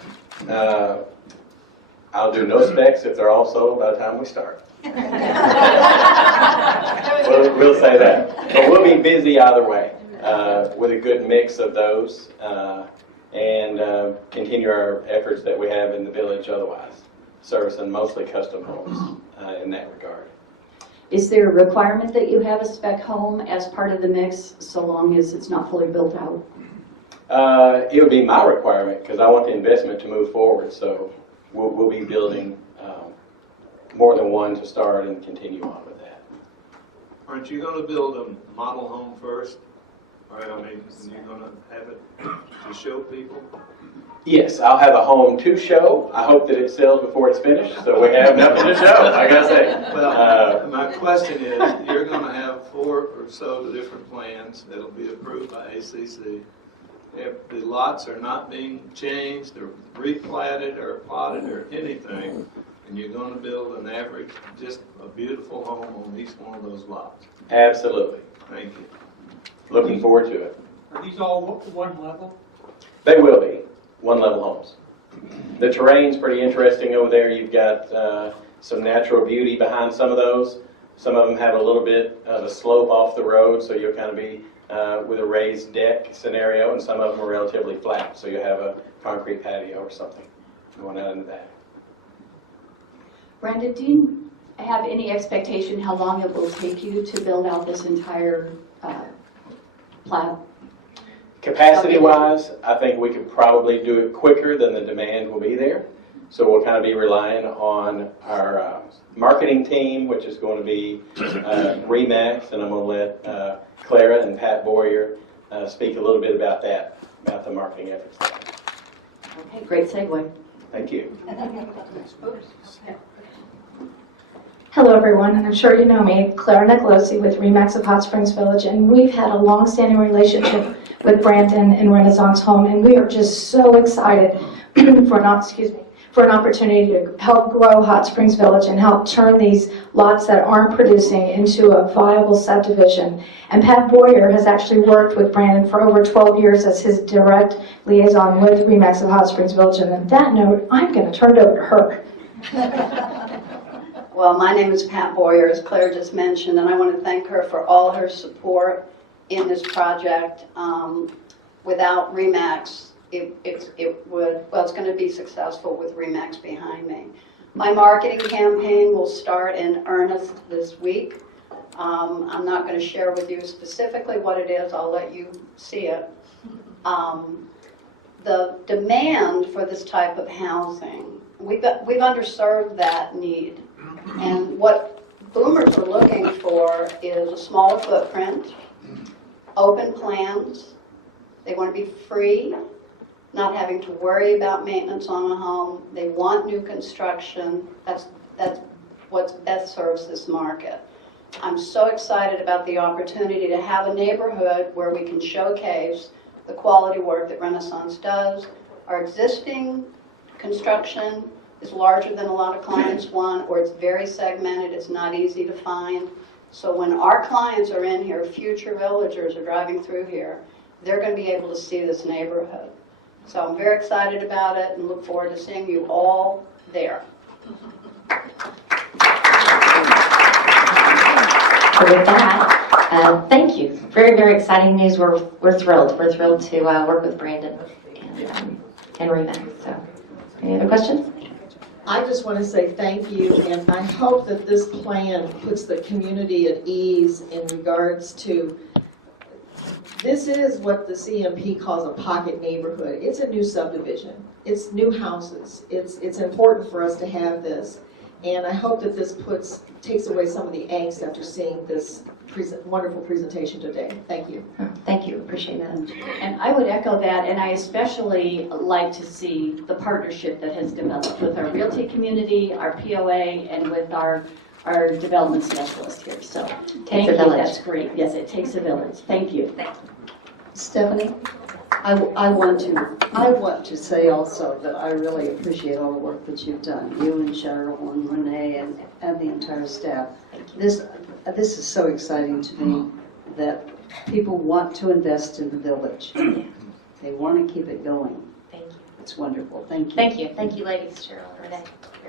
I'll do no specs if they're all sold by the time we start. We'll say that. But we'll be busy either way with a good mix of those and continue our efforts that we have in the village otherwise, servicing mostly custom homes in that regard. Is there a requirement that you have a spec home as part of the mix so long as it's not fully built out? It would be my requirement because I want the investment to move forward. So we'll be building more than one to start and continue on with that. Aren't you going to build a model home first? Or, I mean, you're going to have it to show people? Yes, I'll have a home to show. I hope that it sells before it's finished, so we have nothing to show, I gotta say. Well, my question is, you're going to have 4 or so different plans that'll be approved by ACC. If the lots are not being changed or replatted or plotted or anything, and you're going to build an average, just a beautiful home on each one of those lots. Absolutely. Thank you. Looking forward to it. Are these all one level? They will be one-level homes. The terrain's pretty interesting over there. You've got some natural beauty behind some of those. Some of them have a little bit of a slope off the road, so you'll kind of be with a raised deck scenario, and some of them are relatively flat, so you'll have a concrete patio or something going out into that. Brandon, do you have any expectation how long it will take you to build out this entire plat? Capacity-wise, I think we could probably do it quicker than the demand will be there. So we'll kind of be relying on our marketing team, which is going to be RE/MAX, and I'm going to let Clara and Pat Boyer speak a little bit about that about the marketing efforts. Okay, great segue. Thank you. Hello, everyone. I'm sure you know me, Clara Nicolosi with Remax of Hot Springs Village, and we've had a long-standing relationship with Brandon and Renaissance Home, and we are just so excited for an opportunity to help grow Hot Springs Village and help turn these lots that aren't producing into a viable subdivision. And Pat Boyer has actually worked with Brandon for over 12 years as his direct liaison with Remax of Hot Springs Village. And on that note, I'm going to turn it over to her. Well, my name is Pat Boyer, as Claire just mentioned, and I want to thank her for all her support in this project. Without RE/MAX, it's going to be successful with RE/MAX behind me. My marketing campaign will start in earnest this week. I'm not going to share with you specifically what it is. I'll let you see it. The demand for this type of housing, we've underserved that need. And what boomers are looking for is a smaller footprint, open plans. They want to be free, not having to worry about maintenance on a home. They want new construction. That's what best serves this market. I'm so excited about the opportunity to have a neighborhood where we can showcase the quality work that Renaissance does. Our existing construction is larger than a lot of clients want, or it's very segmented, it's not easy to find. So when our clients are in here, future villagers are driving through here, they're going to be able to see this neighborhood. So I'm very excited about it and look forward to seeing you all there. So with that, thank you. Very, very exciting news. We're thrilled. We're thrilled to work with Brandon and RE/MAX. So, any other questions? I just want to say thank you, and I hope that this plan puts the community at ease in regards to, this is what the CMP calls a pocket neighborhood. It's a new subdivision. It's new houses. It's important for us to have this. And I hope that this takes away some of the angst after seeing this wonderful presentation today. Thank you. Thank you. Appreciate that. And I would echo that, and I especially like to see the partnership that has developed with our realty community, our POA, and with our development specialist here. So thank you. That's great. Yes, it takes a village. Thank you. Stephanie, I want to say also that I really appreciate all the work that you've done, you and Cheryl and Renee and the entire staff. This is so exciting to me that people want to invest in the village. They want to keep it going. Thank you. It's wonderful. Thank you. Thank you. Thank you, ladies, Cheryl and Renee.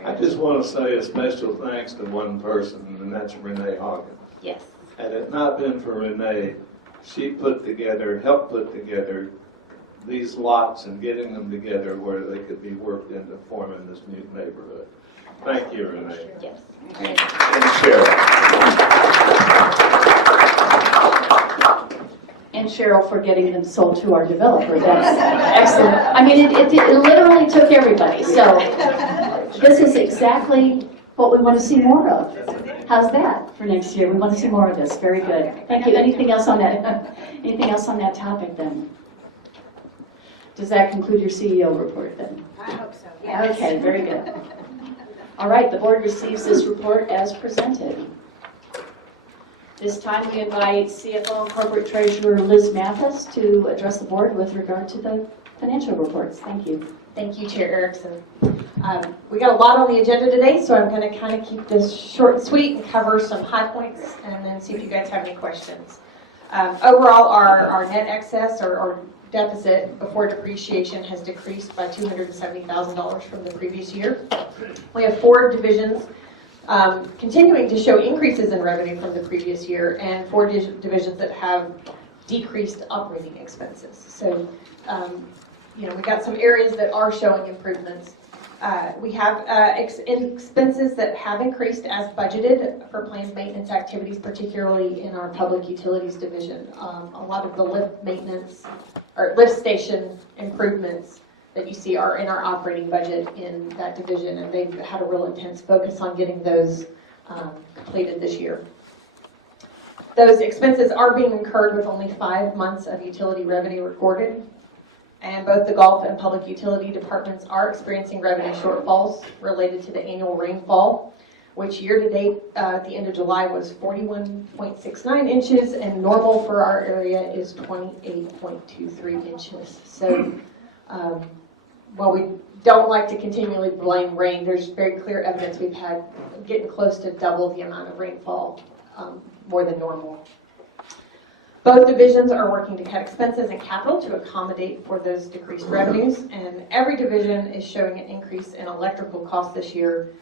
I just want to say a special thanks to one person, and that's Renee Hagen. Yes. Had it not been for Renee, she helped put together these lots and getting them together where they could be worked into forming this new neighborhood. Thank you, Renee. Yes. And Cheryl. And Cheryl for getting them sold to our developer. That's excellent. I mean, it literally took everybody. So this is exactly what we want to see more of. How's that for next year? We want to see more of this. Very good. Thank you. Anything else on that? Anything else on that topic then? Does that conclude your CEO report then? I hope so, yes. Okay, very good. All right, the board receives this report as presented. This time we invite CFO and Corporate Treasurer Liz Mathis to address the board with regard to the financial reports. Thank you. Thank you, Chair Erickson. We got a lot on the agenda today, so I'm going to kind of keep this short and sweet and cover some high points and then see if you guys have any questions. Overall, our net excess or deficit before depreciation has decreased by $270,000 from the previous year. We have 4 divisions continuing to show increases in revenue from the previous year, and 4 divisions that have decreased operating expenses. So, we got some areas that are showing improvements. We have expenses that have increased as budgeted for planned maintenance activities, particularly in our public utilities division. A lot of the lift maintenance or lift station improvements that you see are in our operating budget in that division, and they've had a real intense focus on getting those completed this year. Those expenses are being incurred with only 5 months of utility revenue recorded. And both the golf and public utility departments are experiencing revenue shortfalls related to the annual rainfall, which year-to-date at the end of July was 41.69 inches, and normal for our area is 28.23 inches. So while we don't like to continually blame rain, there's very clear evidence we've had getting close to double the amount of rainfall, more than normal. Both divisions are working to cut expenses and capital to accommodate for those decreased revenues, and every division is showing an increase in electrical costs this year.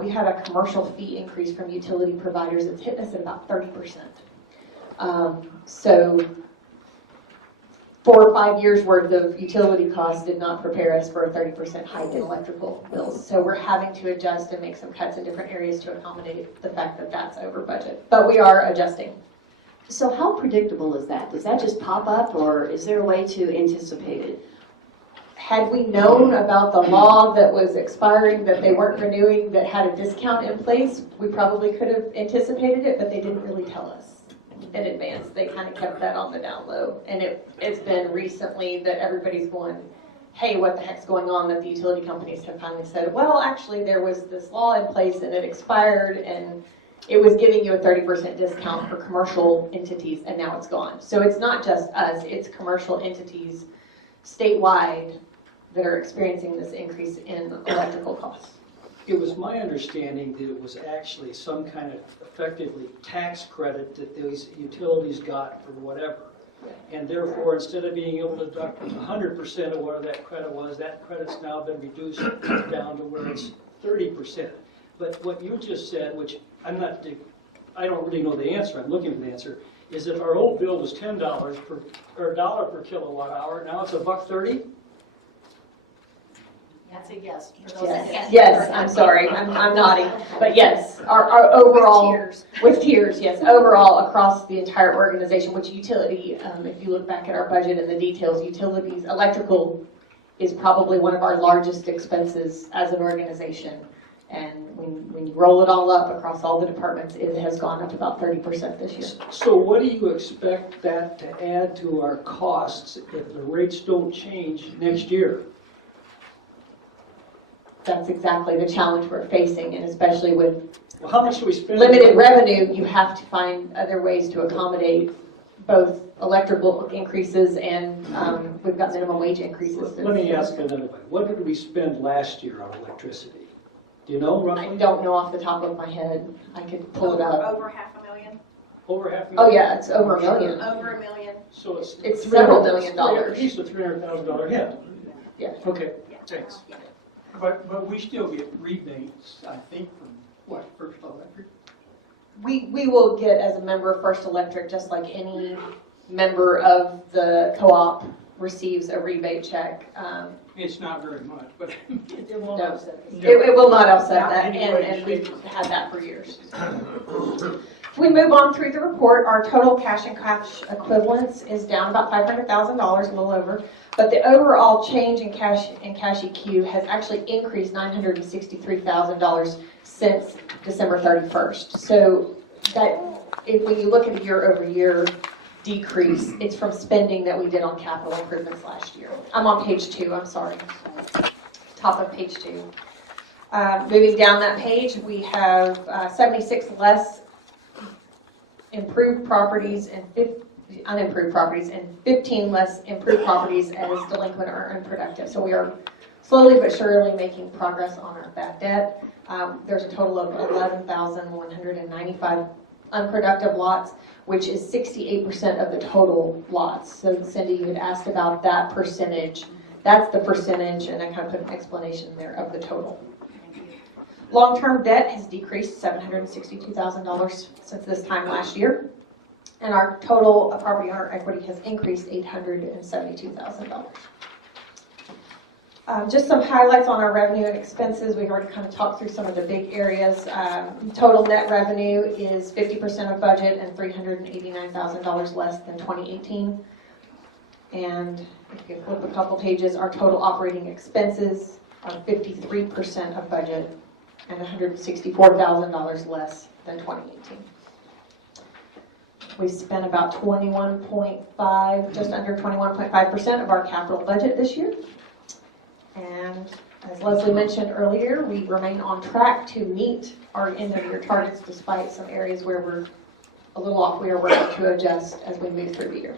We had a commercial fee increase from utility providers that's hitting us at about 30%. So 4 or 5 years worth of utility costs did not prepare us for a 30% hike in electrical bills. So we're having to adjust and make some cuts in different areas to accommodate the fact that that's over budget. But we are adjusting. So how predictable is that? Does that just pop up, or is there a way to anticipate it? Had we known about the law that was expiring, that they weren't renewing, that had a discount in place, we probably could have anticipated it, but they didn't really tell us in advance. They kind of kept that on the down low. And it's been recently that everybody's going, hey, what the heck's going on, that the utility companies have finally said, well, actually there was this law in place and it expired and it was giving you a 30% discount for commercial entities, and now it's gone. So it's not just us, it's commercial entities statewide that are experiencing this increase in electrical costs. It was my understanding that it was actually some kind of effectively tax credit that those utilities got for whatever. And therefore, instead of being able to deduct 100% of whatever that credit was, that credit's now been reduced down to where it's 30%. But what you just said, which I don't really know the answer, I'm looking for the answer, is if our old bill was $10 per, or $1 per kilowatt hour, now it's $1.30? That's a yes. Yes, I'm sorry, I'm nodding, but yes, our overall, with tiers, yes, overall across the entire organization, which utility, if you look back at our budget and the details, utilities, electrical is probably one of our largest expenses as an organization. And when you roll it all up across all the departments, it has gone up about 30% this year. So what do you expect that to add to our costs if the rates don't change next year? That's exactly the challenge we're facing, and especially with Well, how much do we spend? limited revenue, you have to find other ways to accommodate both electrical increases and we've got minimum wage increases. Let me ask another way. What did we spend last year on electricity? Do you know roughly? I don't know off the top of my head. I could pull it up. Over $500,000. Over $500,000? Oh yeah, it's over $1 million. Over $1 million. So it's several $1 million. At least a $300,000 hit. Yeah. Okay, thanks. But we still get rebates, I think, from what, First Electric? We will get, as a member of First Electric, just like any member of the co-op receives a rebate check. It's not very much, but It will not offset that, and we've had that for years. If we move on through the report, our total cash and cash equivalents is down about $500,000, a little over, but the overall change in cash and cash EQ has actually increased $963,000 since December 31st. So that, when you look at a year-over-year decrease, it's from spending that we did on capital improvements last year. I'm on page 2, I'm sorry. Top of page 2. Moving down that page, we have 76 less improved properties and unimproved properties, and 15 less improved properties as delinquent or unproductive. So we are slowly but surely making progress on our bad debt. There's a total of 11,195 unproductive lots, which is 68% of the total lots. So Cindy, you had asked about that percentage. That's the percentage, and I kind of put an explanation there of the total. Long-term debt has decreased $762,000 since this time last year, and our total property owner equity has increased $872,000. Just some highlights on our revenue and expenses. We've already kind of talked through some of the big areas. Total net revenue is 50% of budget and $389,000 less than 2018. And if you flip a couple pages, our total operating expenses are 53% of budget and $164,000 less than 2018. We spent about 21.5, just under 21.5% of our capital budget this year. And as Leslie mentioned earlier, we remain on track to meet our end of year targets despite some areas where we're a little off. We are working to adjust as we move through the year.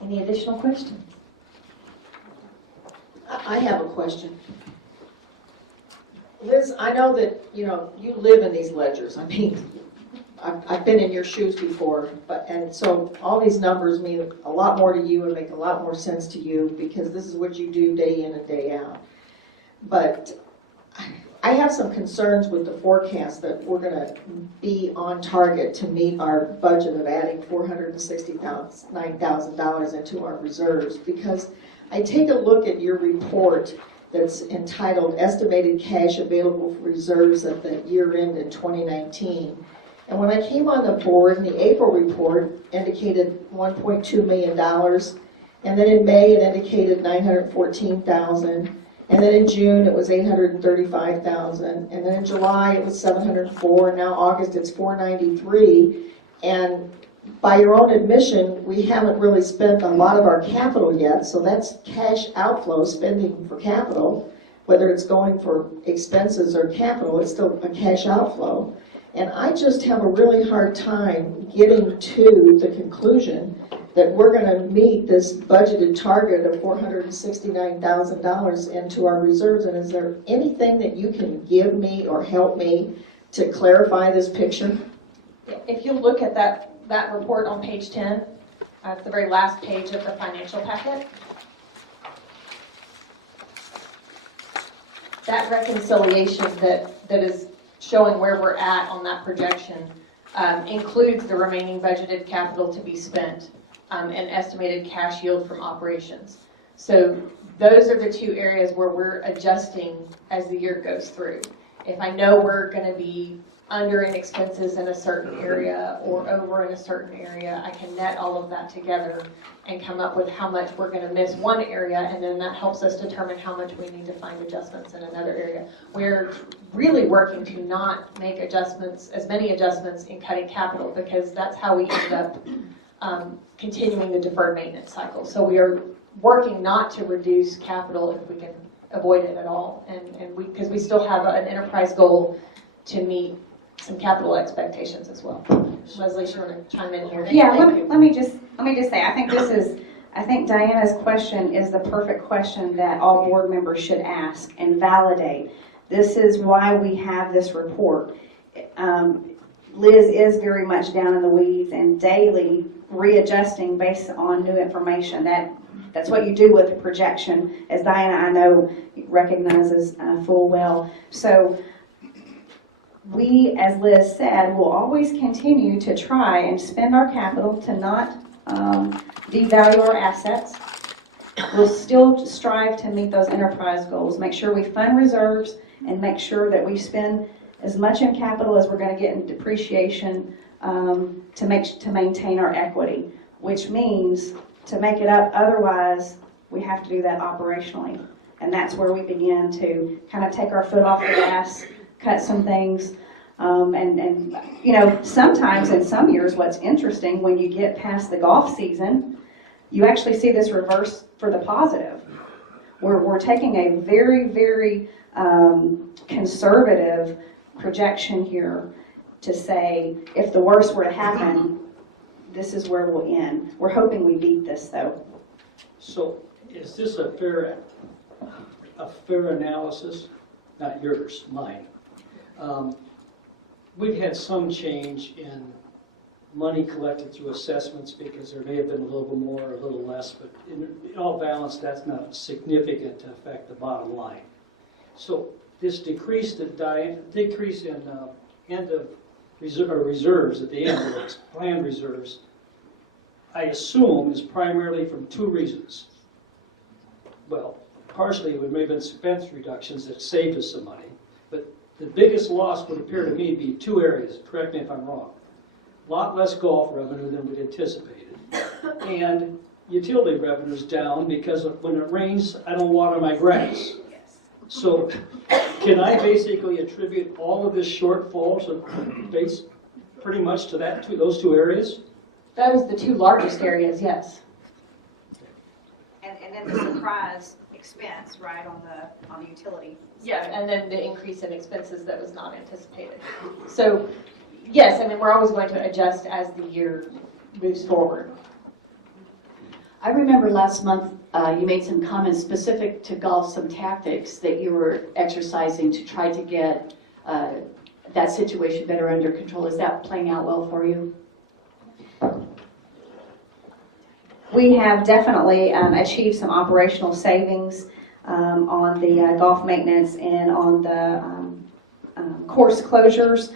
Any additional questions? I have a question. Liz, I know that, you live in these ledgers. I mean, I've been in your shoes before, and so all these numbers mean a lot more to you and make a lot more sense to you because this is what you do day in and day out. But I have some concerns with the forecast that we're going to be on target to meet our budget of adding $469,000 into our reserves, because I take a look at your report that's entitled Estimated Cash Available for Reserves at the year end in 2019. And when I came on the board, the April report indicated $1.2 million, and then in May it indicated $914,000, and then in June it was $835,000, and then in July it was $704,000, now August it's $493,000, and by your own admission, we haven't really spent a lot of our capital yet, so that's cash outflow spending for capital. Whether it's going for expenses or capital, it's still a cash outflow. And I just have a really hard time getting to the conclusion that we're going to meet this budgeted target of $469,000 into our reserves. And is there anything that you can give me or help me to clarify this picture? If you look at that report on page 10, at the very last page of the financial packet, that reconciliation that is showing where we're at on that projection includes the remaining budgeted capital to be spent and estimated cash yield from operations. So those are the two areas where we're adjusting as the year goes through. If I know we're going to be under in expenses in a certain area or over in a certain area, I can net all of that together and come up with how much we're going to miss one area, and then that helps us determine how much we need to find adjustments in another area. We're really working to not make adjustments, as many adjustments in cutting capital, because that's how we end up continuing the deferred maintenance cycle. So we are working not to reduce capital if we can avoid it at all, and because we still have an enterprise goal to meet some capital expectations as well. Leslie, you want to chime in here? Yeah, let me just say, I think Diana's question is the perfect question that all board members should ask and validate. This is why we have this report. Liz is very much down in the weeds and daily readjusting based on new information. That's what you do with a projection, as Diana, I know, recognizes full well. So we, as Liz said, will always continue to try and spend our capital to not devalue our assets. We'll still strive to meet those enterprise goals, make sure we fund reserves, and make sure that we spend as much in capital as we're going to get in depreciation to maintain our equity, which means to make it up otherwise, we have to do that operationally. And that's where we begin to kind of take our foot off the gas, cut some things. And sometimes in some years, what's interesting, when you get past the golf season, you actually see this reverse for the positive. We're taking a very, very conservative projection here to say, if the worst were to happen, this is where we'll end. We're hoping we beat this, though. So is this a fair analysis? Not yours, mine. We've had some change in money collected through assessments because there may have been a little bit more or a little less, but in all balance, that's not significant to affect the bottom line. So this decrease in end of reserves at the end of its planned reserves, I assume is primarily from two reasons. Well, partially it may have been expense reductions that saved us some money, but the biggest loss would appear to me be two areas, correct me if I'm wrong. A lot less golf revenue than we'd anticipated, and utility revenue's down because when it rains, I don't water my grass. So can I basically attribute all of this shortfall based pretty much to those two areas? That was the two largest areas, yes. And then the surprise expense, right, on the utility. Yeah, and then the increase in expenses that was not anticipated. So, yes, I mean, we're always going to adjust as the year moves forward. I remember last month you made some comments specific to golf, some tactics that you were exercising to try to get that situation better under control. Is that playing out well for you? We have definitely achieved some operational savings on the golf maintenance and on the course closures.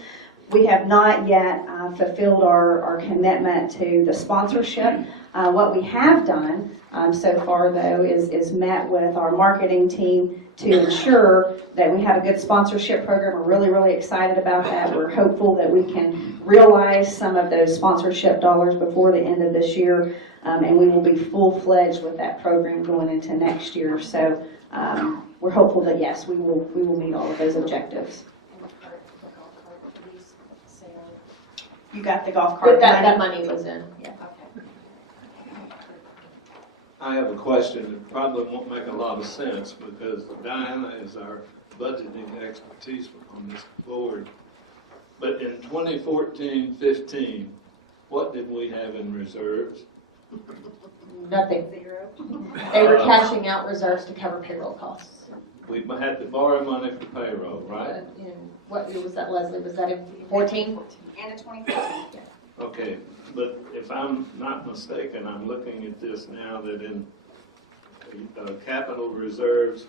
We have not yet fulfilled our commitment to the sponsorship. What we have done so far, though, is met with our marketing team to ensure that we have a good sponsorship program. We're really, really excited about that. We're hopeful that we can realize some of those sponsorship dollars before the end of this year, and we will be full-fledged with that program going into next year. So we're hopeful that, yes, we will meet all of those objectives. You got the golf cart But that money? money was in, yeah. I have a question that probably won't make a lot of sense because Diana is our budgeting expertise on this board. But in 2014-15, what did we have in reserves? Nothing. Zero. They were cashing out reserves to cover payroll costs. We had to borrow money for payroll, right? What year was that, Leslie? Was that in 14? End of 2014. Okay, but if I'm not mistaken, I'm looking at this now that in capital reserves,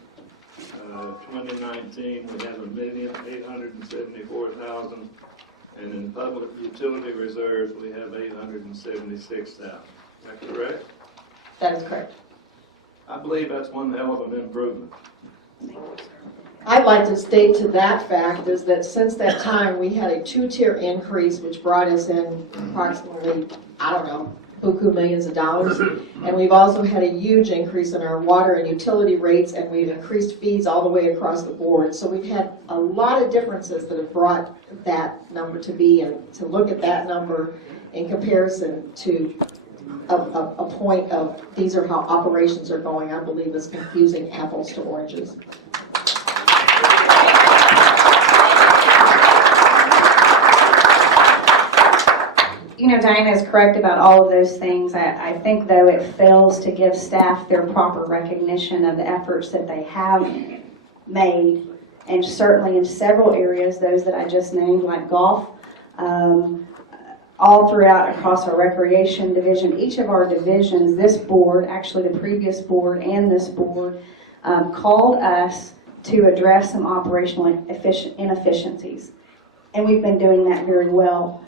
2019, we have $1,874,000, and in public utility reserves, we have $876,000. Is that correct? That is correct. I believe that's one hell of an improvement. I'd like to state to that fact is that since that time, we had a two-tier increase, which brought us in approximately, I don't know, buku millions of dollars. And we've also had a huge increase in our water and utility rates, and we've increased fees all the way across the board. So we've had a lot of differences that have brought that number to be, and to look at that number in comparison to a point of these are how operations are going, I believe is confusing apples to oranges. You know, Diana is correct about all of those things. I think, though, it fails to give staff their proper recognition of the efforts that they have made, and certainly in several areas, those that I just named, like golf, all throughout across our recreation division. Each of our divisions, this board, actually the previous board and this board, called us to address some operational inefficiencies, and we've been doing that very well.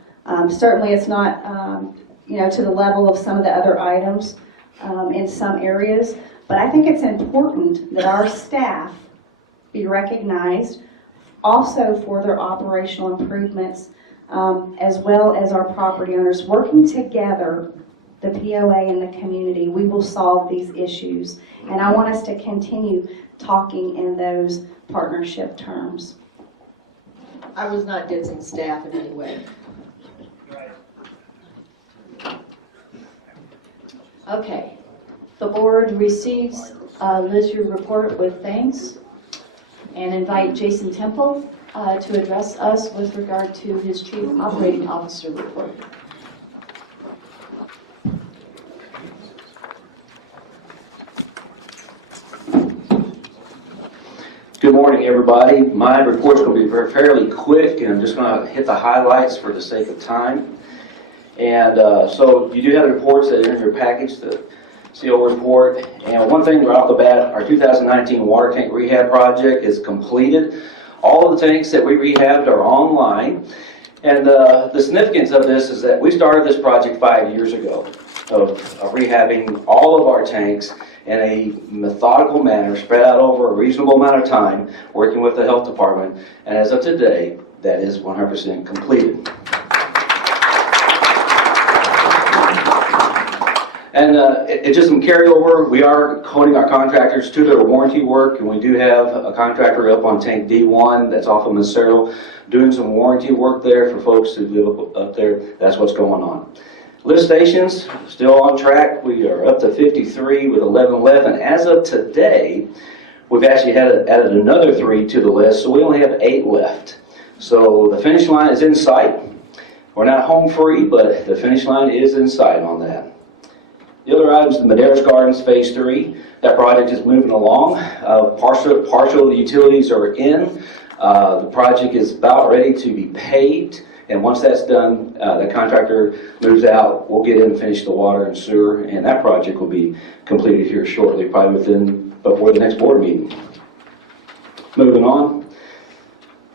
Certainly it's not, to the level of some of the other items in some areas, but I think it's important that our staff be recognized also for their operational improvements, as well as our property owners. Working together, the POA and the community, we will solve these issues. And I want us to continue talking in those partnership terms. I was not ditzing staff in any way. Okay. The board receives Liz, your report with thanks, and invite Jason Temple to address us with regard to his Chief Operating Officer report. Good morning, everybody. My report's going to be fairly quick, and I'm just going to hit the highlights for the sake of time. And so you do have the reports that are in your package, the CO report. And one thing right off the bat, our 2019 water tank rehab project is completed. All of the tanks that we rehabbed are online. And the significance of this is that we started this project 5 years ago of rehabbing all of our tanks in a methodical manner, spread out over a reasonable amount of time, working with the health department. And as of today, that is 100% completed. And it's just some carryover. We are holding our contractors to their warranty work, and we do have a contractor up on tank D1 that's off of Macerro doing some warranty work there for folks who live up there. That's what's going on. Lift stations, still on track. We are up to 53 with 11 left, and as of today, we've actually added another 3 to the list, so we only have 8 left. So the finish line is in sight. We're not home free, but the finish line is in sight on that. The other item is the Medeiros Gardens Phase 3. That project is moving along. Partial of the utilities are in. The project is about ready to be paved. And once that's done, the contractor moves out. We'll get in and finish the water and sewer. And that project will be completed here shortly, probably before the next board meeting. Moving on.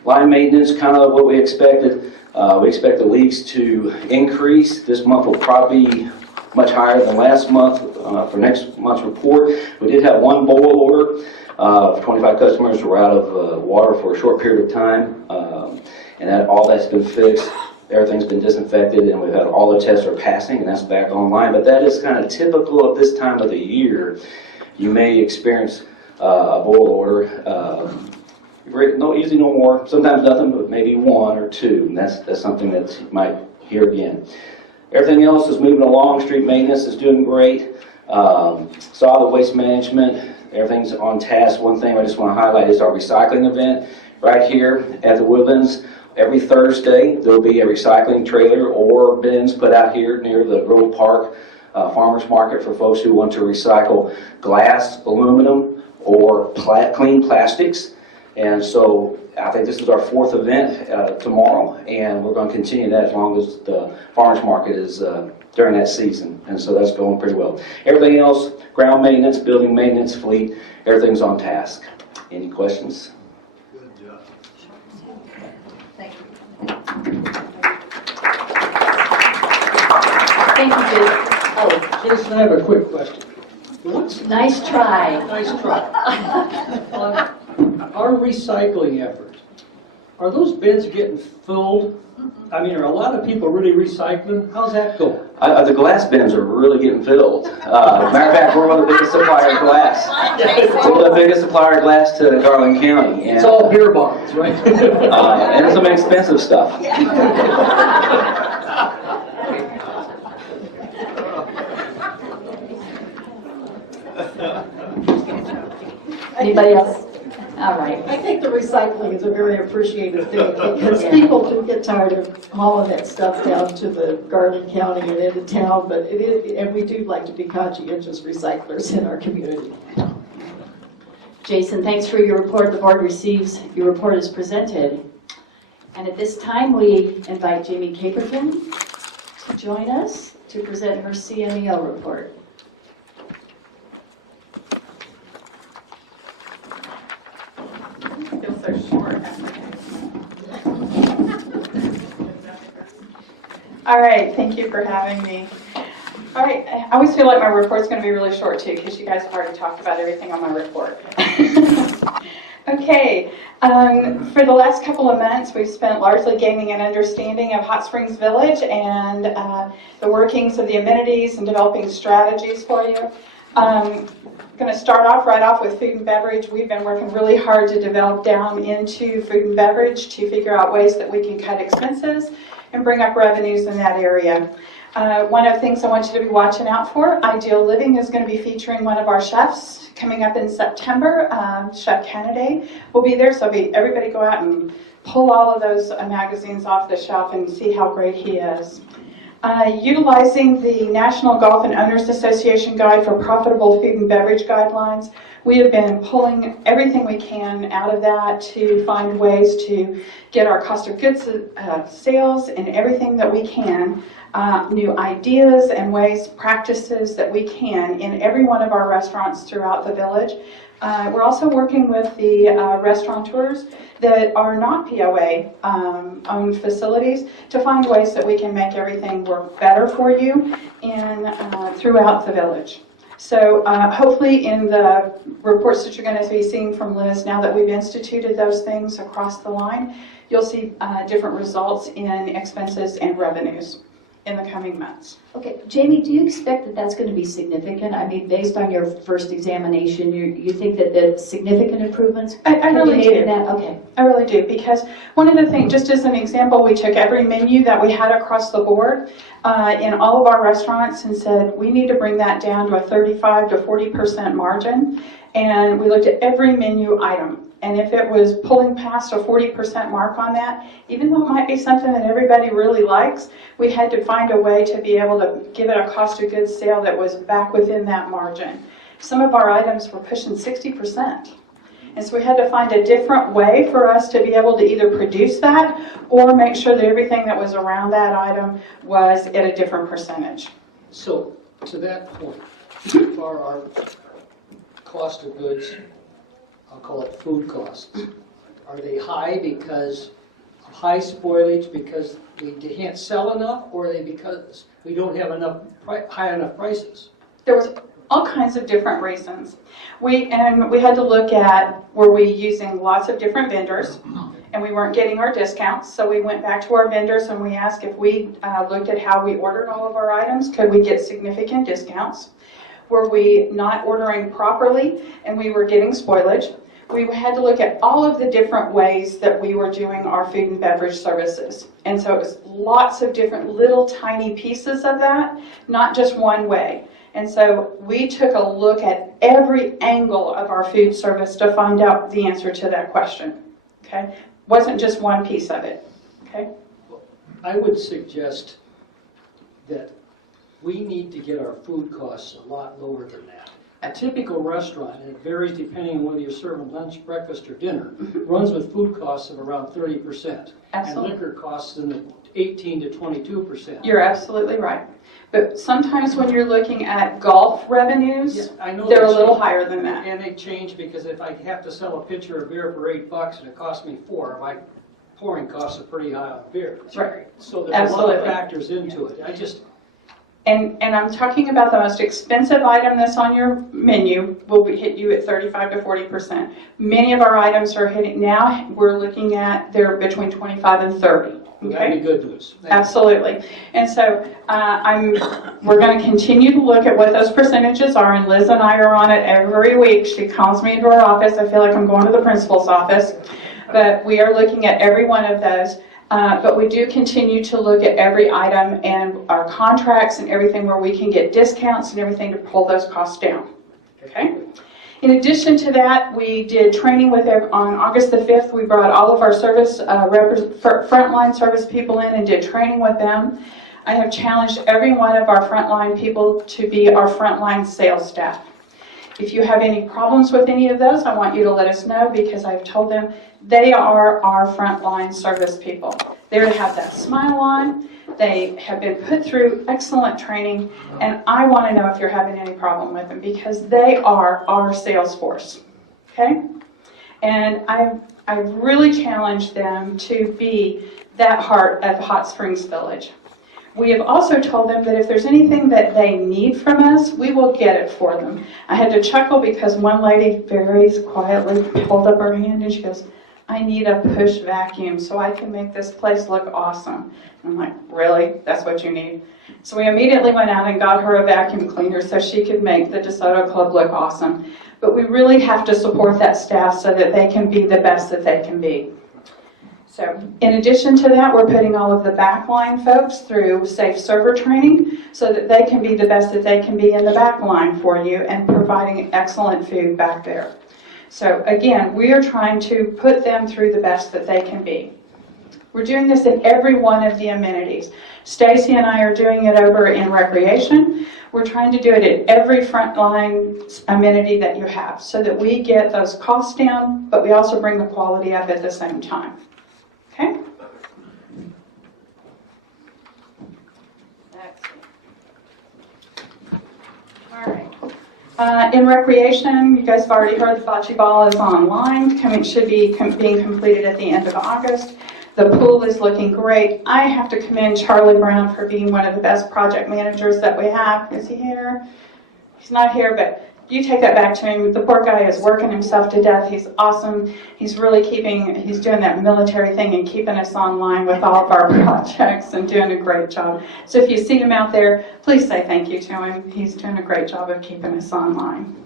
Line maintenance, kind of what we expected. We expect the leaks to increase. This month will probably be much higher than last month for next month's report. We did have one boil order. 25 customers were out of water for a short period of time, and all that's been fixed. Everything's been disinfected, and we've had all the tests are passing, and that's back online. But that is kind of typical of this time of the year. You may experience a boil order. Usually no more. Sometimes nothing, but maybe 1 or 2, and that's something that you might hear again. Everything else is moving along. Street maintenance is doing great. Solid waste management, everything's on task. One thing I just want to highlight is our recycling event right here at the Woodlands. Every Thursday, there'll be a recycling trailer or bins put out here near the Grove Park Farmers Market for folks who want to recycle glass, aluminum, or clean plastics. And so I think this is our 4th event tomorrow, and we're going to continue that as long as the farmers market is during that season. And so that's going pretty well. Everything else, ground maintenance, building maintenance, fleet, everything's on task. Any questions? Good job. Thank you. Thank you, Jason. Oh, Jason, I have a quick question. nice try. Nice try. On our recycling efforts, are those bins getting filled? I mean, are a lot of people really recycling? How's that going? The glass bins are really getting filled. Matter of fact, we're one of the biggest suppliers of glass. We're the biggest supplier of glass to Garland County. And, It's all beer bottles, right? and it's some expensive stuff. Anybody else? All right. I think the recycling is a very appreciated thing because people do get tired of hauling that stuff down to the Garland County and into town, but and we do like to be conscientious recyclers in our community. Jason, thanks for your report. The board receives your report as presented. And at this time, we invite Jamie Caperton to join us to present her CMEO report. Feels so short. All right, thank you for having me. All right, I always feel like my report's going to be really short too because you guys have already talked about everything on my report. Okay, for the last couple of months, we've spent largely gaining an understanding of Hot Springs Village and the workings of the amenities and developing strategies for you. I'm going to start off with food and beverage. We've been working really hard to develop down into food and beverage to figure out ways that we can cut expenses and bring up revenues in that area. One of the things I want you to be watching out for, Ideal Living is going to be featuring one of our chefs coming up in September. Chef Kennedy will be there, so everybody go out and pull all of those magazines off the shelf and see how great he is. Utilizing the National Golf and Owners Association Guide for Profitable Food and Beverage Guidelines, we have been pulling everything we can out of that to find ways to get our cost of goods sales and everything that we can, new ideas and ways, practices that we can in every one of our restaurants throughout the village. We're also working with the restaurateurs that are not POA owned facilities to find ways that we can make everything work better for you and throughout the village. So hopefully in the reports that you're going to be seeing from Liz, now that we've instituted those things across the line, you'll see different results in expenses and revenues. in the coming months. Okay, Jamie, do you expect that that's going to be significant? I mean, based on your first examination, you think that the significant improvements? I really can be made do. in that? Okay. I really do, because one of the things, just as an example, we took every menu that we had across the board in all of our restaurants and said, we need to bring that down to a 35 to 40% margin. And we looked at every menu item. And if it was pulling past a 40% mark on that, even though it might be something that everybody really likes, we had to find a way to be able to give it a cost of goods sale that was back within that margin. Some of our items were pushing 60%. And so we had to find a different way for us to be able to either produce that or make sure that everything that was around that item was at a different percentage. So, to that point, for our cost of goods, I'll call it food costs, are they high because of high spoilage, because we can't sell enough, or are they because we don't have enough high enough prices? There was all kinds of different reasons. We had to look at, were we using lots of different vendors, and we weren't getting our discounts, so we went back to our vendors and we asked if we looked at how we ordered all of our items, could we get significant discounts? Were we not ordering properly and we were getting spoilage? We had to look at all of the different ways that we were doing our food and beverage services. And so it was lots of different little tiny pieces of that, not just one way. And so we took a look at every angle of our food service to find out the answer to that question. Okay? Wasn't just one piece of it. Okay? I would suggest that we need to get our food costs a lot lower than that. A typical restaurant, and it varies depending on whether you're serving lunch, breakfast, or dinner, runs with food costs of around 30%. Absolutely. And liquor costs in the 18 to 22%. You're absolutely right. But sometimes when you're looking at golf revenues, I know they're a they little change. higher than that. And they change because if I have to sell a pitcher of beer for $8 and it costs me $4, my pouring costs are pretty high on beer. Right. So there's Absolutely. a lot of factors into it. And I'm talking about the most expensive item that's on your menu will hit you at 35 to 40%. Many of our items are hitting, now we're looking at, they're between 25 and 30. Okay? That'd be good news. Absolutely. And so we're going to continue to look at what those percentages are, and Liz and I are on it every week. She calls me into her office. I feel like I'm going to the principal's office. But we are looking at every one of those. But we do continue to look at every item and our contracts and everything where we can get discounts and everything to pull those costs down. Okay? In addition to that, we did training with on August the 5th. We brought all of our service frontline service people in and did training with them. I have challenged every one of our frontline people to be our frontline sales staff. If you have any problems with any of those, I want you to let us know, because I've told them they are our frontline service people. They're to have that smile on. They have been put through excellent training, and I want to know if you're having any problem with them, because they are our sales force. Okay? And I've really challenged them to be that heart of Hot Springs Village. We have also told them that if there's anything that they need from us, we will get it for them. I had to chuckle because one lady very quietly pulled up her hand and she goes, I need a push vacuum so I can make this place look awesome. I'm like, really? That's what you need? So we immediately went out and got her a vacuum cleaner so she could make the DeSoto Club look awesome. But we really have to support that staff so that they can be the best that they can be. So in addition to that, we're putting all of the backline folks through safe server training so that they can be the best that they can be in the backline for you and providing excellent food back there. So again, we are trying to put them through the best that they can be. We're doing this in every one of the amenities. Stacy and I are doing it over in recreation. We're trying to do it at every frontline amenity that you have so that we get those costs down, but we also bring the quality up at the same time. Okay? All right. In recreation, you guys have already heard the bocce ball is online. Should be being completed at the end of August. The pool is looking great. I have to commend Charlie Brown for being one of the best project managers that we have. Is he here? He's not here, but you take that back to him. The poor guy is working himself to death. He's awesome. He's really he's doing that military thing and keeping us online with all of our projects and doing a great job. So if you see him out there, please say thank you to him. He's doing a great job of keeping us online.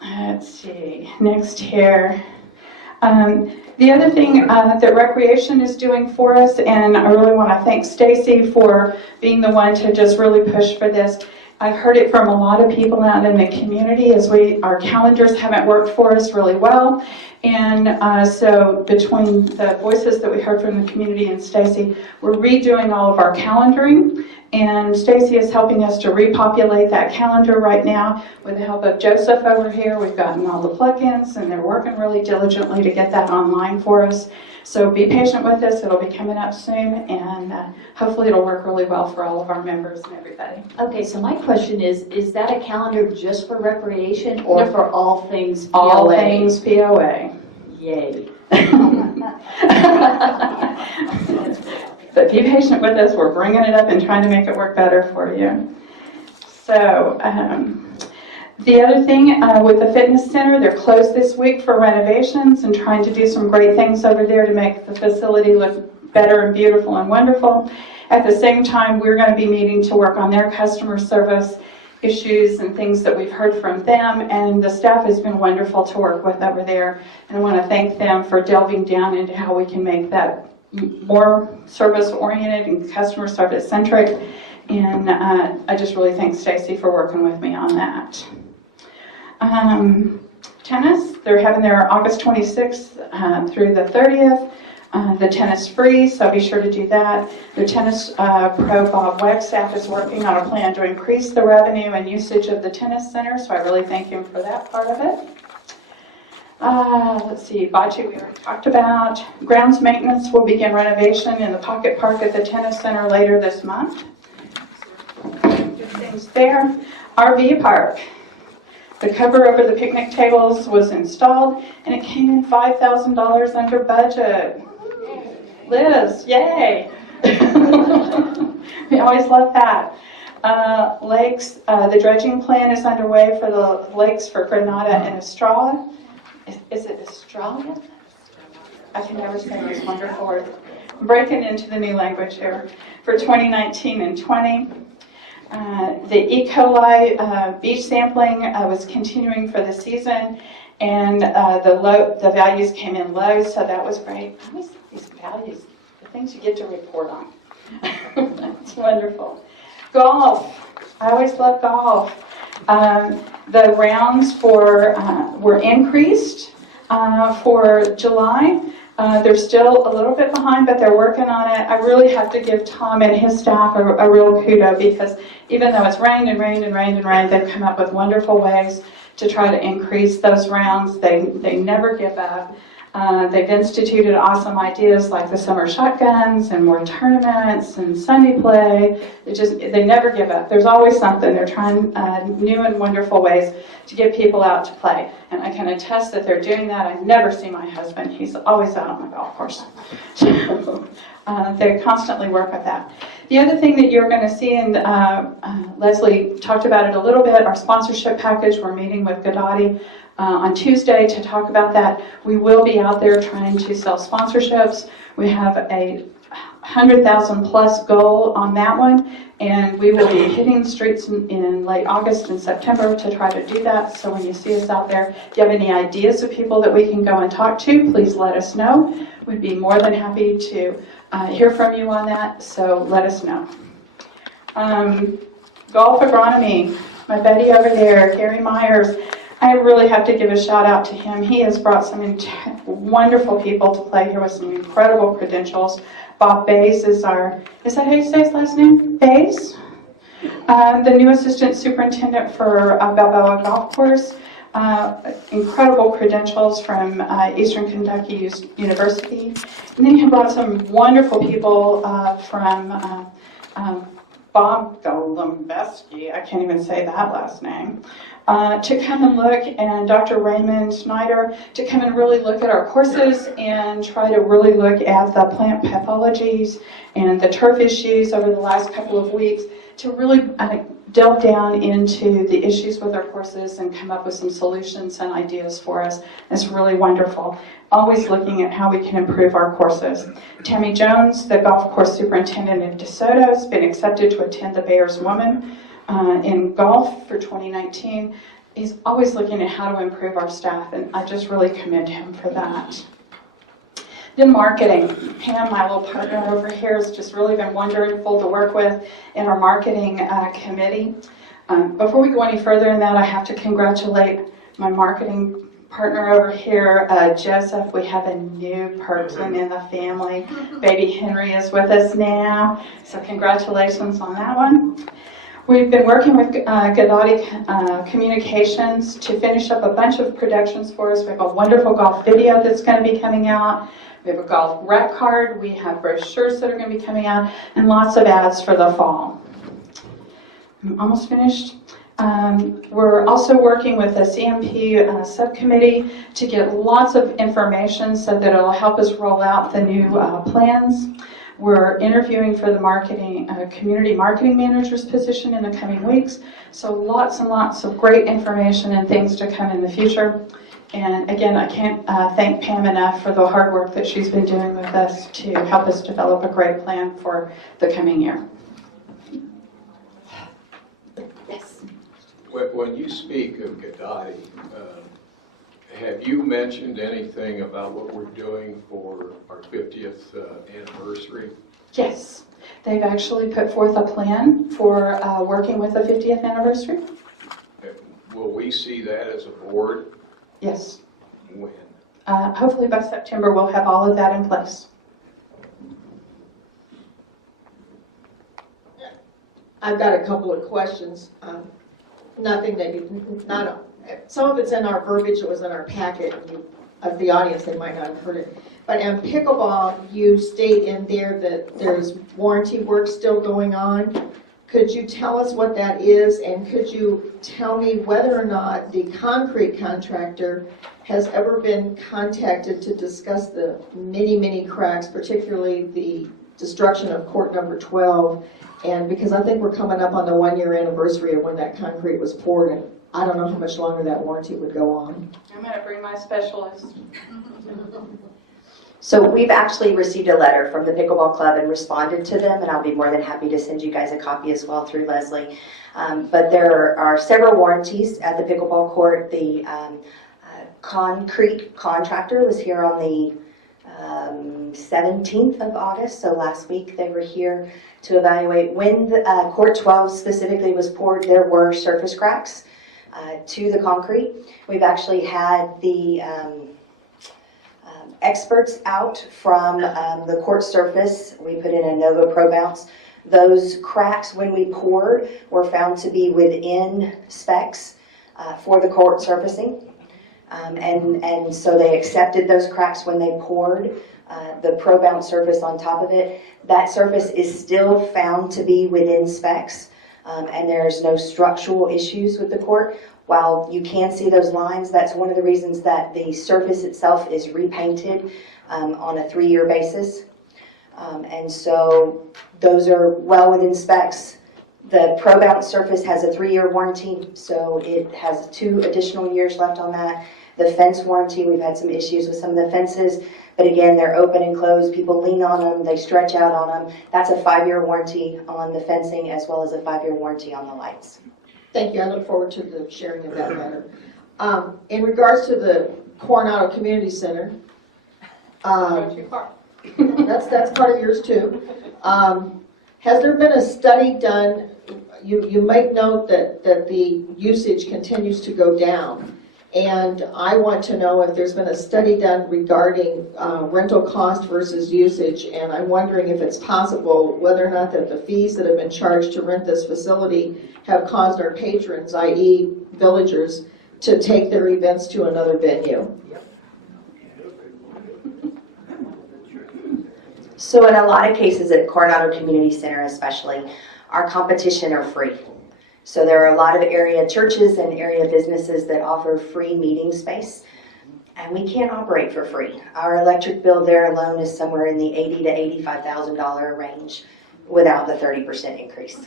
Let's see, next here. The other thing that Recreation is doing for us, and I really want to thank Stacy for being the one to just really push for this. I've heard it from a lot of people out in the community as our calendars haven't worked for us really well. And so between the voices that we heard from the community and Stacy, we're redoing all of our calendaring. And Stacy is helping us to repopulate that calendar right now with the help of Joseph over here. We've gotten all the plugins and they're working really diligently to get that online for us. So be patient with us. It'll be coming up soon, and hopefully it'll work really well for all of our members and everybody. Okay, so my question is that a calendar just for Recreation or for all things POA? All things POA. Yay. But be patient with us. We're bringing it up and trying to make it work better for you. So the other thing with the fitness center, they're closed this week for renovations and trying to do some great things over there to make the facility look better and beautiful and wonderful. At the same time, we're going to be meeting to work on their customer service issues and things that we've heard from them, and the staff has been wonderful to work with over there. And I want to thank them for delving down into how we can make that more service-oriented and customer service-centric. And I just really thank Stacy for working with me on that. Tennis, they're having their August 26th through the 30th. The tennis free, so be sure to do that. The tennis pro Bob Wagstaff is working on a plan to increase the revenue and usage of the tennis center, so I really thank him for that part of it. Let's see, bocce we already talked about. Grounds maintenance will begin renovation in the pocket park at the tennis center later this month. Good things there. RV park. The cover over the picnic tables was installed and it came in $5,000 under budget. Liz, yay! We always love that. Lakes, the dredging plan is underway for the lakes for Grenada and Estrella. Is it Estrella? I can never say those wonderful words. I'm breaking into the new language here. For 2019 and 20. The E. coli beach sampling was continuing for the season, and the values came in low, so that was great. I always like these values, the things you get to report on. It's wonderful. Golf. I always love golf. The rounds were increased for July. They're still a little bit behind, but they're working on it. I really have to give Tom and his staff a real kudo, because even though it's rained and rained and rained and rained, they've come up with wonderful ways to try to increase those rounds. They never give up. They've instituted awesome ideas like the summer shotguns and more tournaments and Sunday play. They never give up. There's always something. They're trying new and wonderful ways to get people out to play. And I can attest that they're doing that. I never see my husband. He's always out on the golf course. They constantly work with that. The other thing that you're going to see, and Leslie talked about it a little bit, our sponsorship package. We're meeting with Gadati on Tuesday to talk about that. We will be out there trying to sell sponsorships. We have a 100,000 plus goal on that one, and we will be hitting the streets in late August and September to try to do that. So when you see us out there, if you have any ideas of people that we can go and talk to, please let us know. We'd be more than happy to hear from you on that, so let us know. Golf agronomy, my buddy over there, Gary Myers, I really have to give a shout out to him. He has brought some wonderful people to play here with some incredible credentials. Bob Bays is that how you say his last name? Bays? The new assistant superintendent for Balboa Golf Course. Incredible credentials from Eastern Kentucky University. And then he brought some wonderful people from Bob Golombeski, I can't even say that last name, to come and look, and Dr. Raymond Schneider, to come and really look at our courses and try to really look at the plant pathologies and the turf issues over the last couple of weeks to really delve down into the issues with our courses and come up with some solutions and ideas for us. It's really wonderful. Always looking at how we can improve our courses. Tammy Jones, the golf course superintendent in DeSoto, has been accepted to attend the Bears Woman in golf for 2019. He's always looking at how to improve our staff, and I just really commend him for that. Then marketing. Pam, my little partner over here, has just really been wonderful to work with in our marketing committee. Before we go any further in that, I have to congratulate my marketing partner over here, Joseph. We have a new person in the family. Baby Henry is with us now, so congratulations on that one. We've been working with Gadati Communications to finish up a bunch of productions for us. We have a wonderful golf video that's going to be coming out. We have a golf rec card. We have brochures that are going to be coming out, and lots of ads for the fall. I'm almost finished. We're also working with the CMP subcommittee to get lots of information so that it'll help us roll out the new plans. We're interviewing for the marketing community marketing manager's position in the coming weeks. So lots and lots of great information and things to come in the future. And again, I can't thank Pam enough for the hard work that she's been doing with us to help us develop a great plan for the coming year. Yes. When you speak of Gadati, have you mentioned anything about what we're doing for our 50th anniversary? Yes. They've actually put forth a plan for working with the 50th anniversary. Will we see that as a board? Yes. When? Hopefully by September we'll have all of that in place. I've got a couple of questions. Nothing that some of it's in our verbiage, it was in our packet. Of the audience, they might not have heard it. But in pickleball, you state in there that there's warranty work still going on. Could you tell us what that is, and could you tell me whether or not the concrete contractor has ever been contacted to discuss the many cracks, particularly the destruction of court number 12? And because I think we're coming up on the 1-year anniversary of when that concrete was poured, and I don't know how much longer that warranty would go on. I'm going to bring my specialist. So we've actually received a letter from the Pickleball Club and responded to them, and I'll be more than happy to send you guys a copy as well through Leslie. But there are several warranties at the pickleball court. The concrete contractor was here on the 17th of August, so last week they were here to evaluate. When the, court 12 specifically was poured, there were surface cracks to the concrete. We've actually had the experts out from the court surface. We put in a Nova Pro Bounce. Those cracks, when we poured, were found to be within specs for the court surfacing. And so they accepted those cracks when they poured the Pro Bounce surface on top of it. That surface is still found to be within specs, and there's no structural issues with the court. While you can see those lines, that's one of the reasons that the surface itself is repainted on a 3-year basis. And so those are well within specs. The Pro Bounce surface has a 3-year warranty, so it has 2 additional years left on that. The fence warranty, we've had some issues with some of the fences, but again, they're open and closed. People lean on them, they stretch out on them. That's a 5-year warranty on the fencing as well as a 5-year warranty on the lights. Thank you. I look forward to the sharing of that matter. In regards to the Coronado Community Center, Too far. that's part of yours too. Has there been a study done? You make note that the usage continues to go down. And I want to know if there's been a study done regarding rental cost versus usage, and I'm wondering if it's possible whether or not that the fees that have been charged to rent this facility have caused our patrons, i.e. villagers, to take their events to another venue. So in a lot of cases at Coronado Community Center especially, our competition are free. So there are a lot of area churches and area businesses that offer free meeting space, and we can't operate for free. Our electric bill there alone is somewhere in the $80,000 to $85,000 range. without the 30% increase.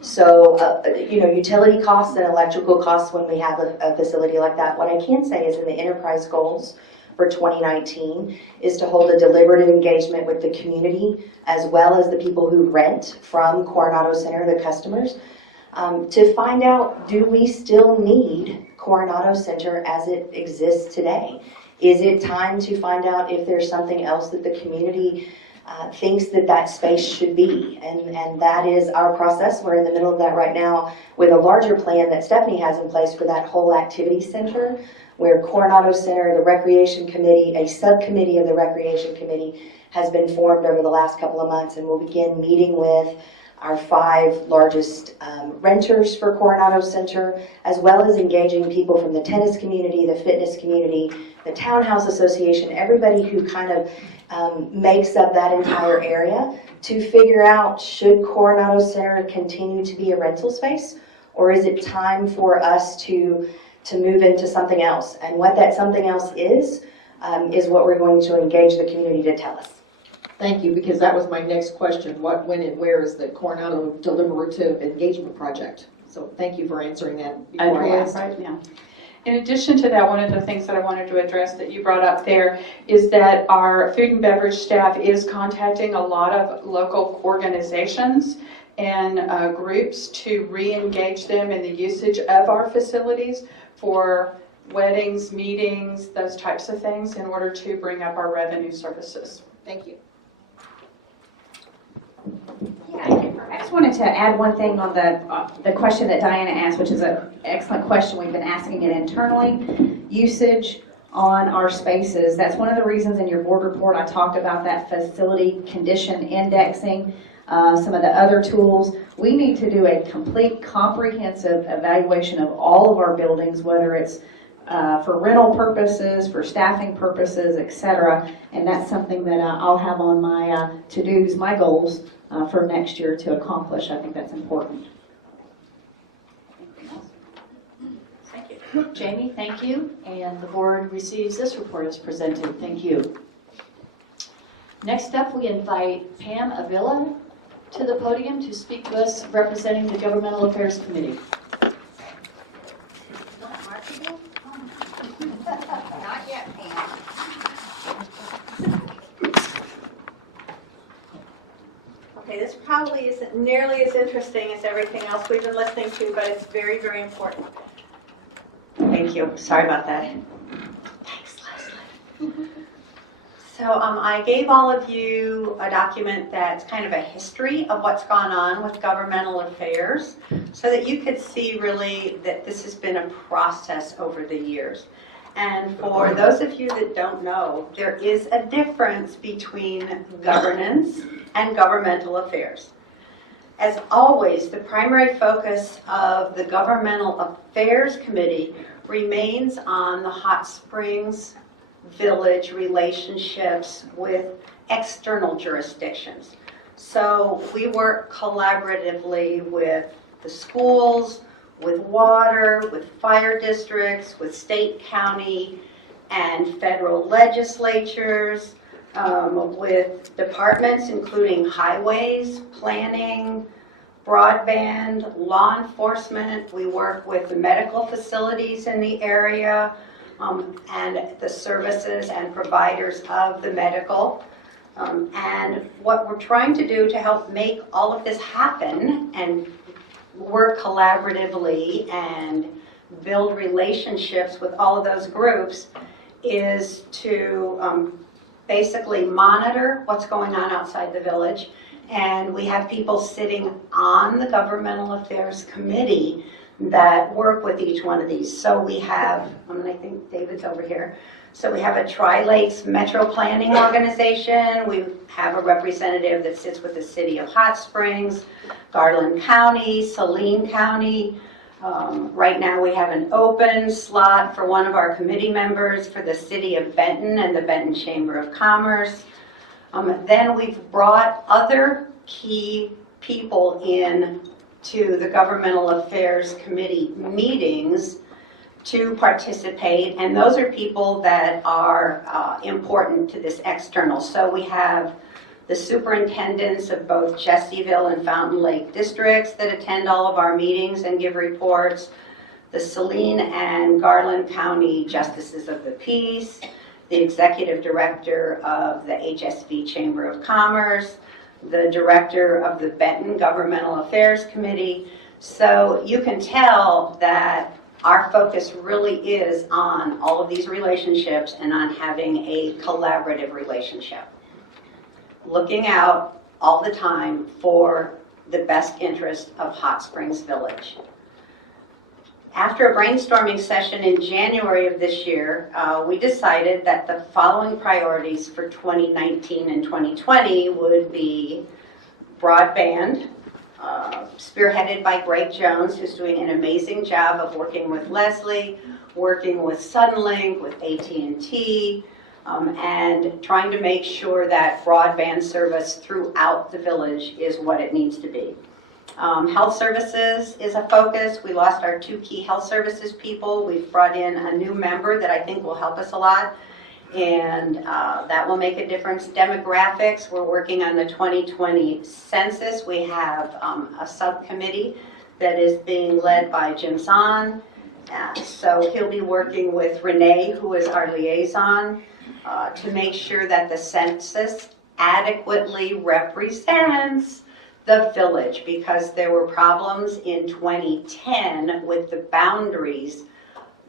So, utility costs and electrical costs when we have a facility like that. What I can say is in the enterprise goals for 2019 is to hold a deliberative engagement with the community as well as the people who rent from Coronado Center, the customers, to find out, do we still need Coronado Center as it exists today? Is it time to find out if there's something else that the community thinks that space should be? And that is our process. We're in the middle of that right now with a larger plan that Stephanie has in place for that whole activity center, where Coronado Center, the Recreation Committee, a subcommittee of the Recreation Committee has been formed over the last couple of months, and we'll begin meeting with our 5 largest renters for Coronado Center, as well as engaging people from the tennis community, the fitness community, the Townhouse Association, everybody who kind of makes up that entire area to figure out, should Coronado Center continue to be a rental space, or is it time for us to move into something else? And what that something else is what we're going to engage the community to tell us. Thank you, because that was my next question. What, when, and where is the Coronado Deliberative Engagement Project? So thank you for answering that before I asked. Right now. In addition to that, one of the things that I wanted to address that you brought up there is that our food and beverage staff is contacting a lot of local organizations and groups to re-engage them in the usage of our facilities for weddings, meetings, those types of things, in order to bring up our revenue services. Thank you. I just wanted to add one thing on the question that Diana asked, which is an excellent question. We've been asking it internally. Usage on our spaces. That's one of the reasons in your board report I talked about that facility condition indexing, some of the other tools. We need to do a complete comprehensive evaluation of all of our buildings, whether it's for rental purposes, for staffing purposes, etc. And that's something that I'll have on my to-dos, my goals for next year to accomplish. I think that's important. Thank you. Jamie, thank you. And the board receives this report as presented. Thank you. Next up, we invite Pam Avila to the podium to speak to us representing the Governmental Affairs Committee. Not yet, Pam. Okay, this probably isn't nearly as interesting as everything else we've been listening to, but it's very, very important. Thank you. Sorry about that. Thanks, Leslie. So I gave all of you a document that's kind of a history of what's gone on with governmental affairs so that you could see really that this has been a process over the years. And for those of you that don't know, there is a difference between governance and governmental affairs. As always, the primary focus of the Governmental Affairs Committee remains on the Hot Springs Village relationships with external jurisdictions. So we work collaboratively with the schools, with water, with fire districts, with state, county, and federal legislatures, with departments including highways, planning, broadband, law enforcement. We work with the medical facilities in the area, and the services and providers of the medical. And what we're trying to do to help make all of this happen and work collaboratively and build relationships with all of those groups is to basically monitor what's going on outside the village. And we have people sitting on the Governmental Affairs Committee that work with each one of these. So we have, I think David's over here. So we have a Tri-Lakes Metro Planning Organization. We have a representative that sits with the City of Hot Springs, Garland County, Saline County. Right now we have an open slot for one of our committee members for the City of Benton and the Benton Chamber of Commerce. Then we've brought other key people in to the Governmental Affairs Committee meetings to participate, and those are people that are important to this external. So we have the superintendents of both Jesseville and Fountain Lake districts that attend all of our meetings and give reports, the Saline and Garland County Justices of the Peace, the Executive Director of the HSV Chamber of Commerce, the Director of the Benton Governmental Affairs Committee. So you can tell that our focus really is on all of these relationships and on having a collaborative relationship. Looking out all the time for the best interest of Hot Springs Village. After a brainstorming session in January of this year, we decided that the following priorities for 2019 and 2020 would be broadband, spearheaded by Greg Jones, who's doing an amazing job of working with Leslie, working with Suddenlink, with AT&T, and trying to make sure that broadband service throughout the village is what it needs to be. Health services is a focus. We lost our 2 key health services people. We've brought in a new member that I think will help us a lot, and that will make a difference. Demographics, we're working on the 2020 census. We have a subcommittee that is being led by Jim Zahn. So he'll be working with Renee, who is our liaison, to make sure that the census adequately represents the village, because there were problems in 2010 with the boundaries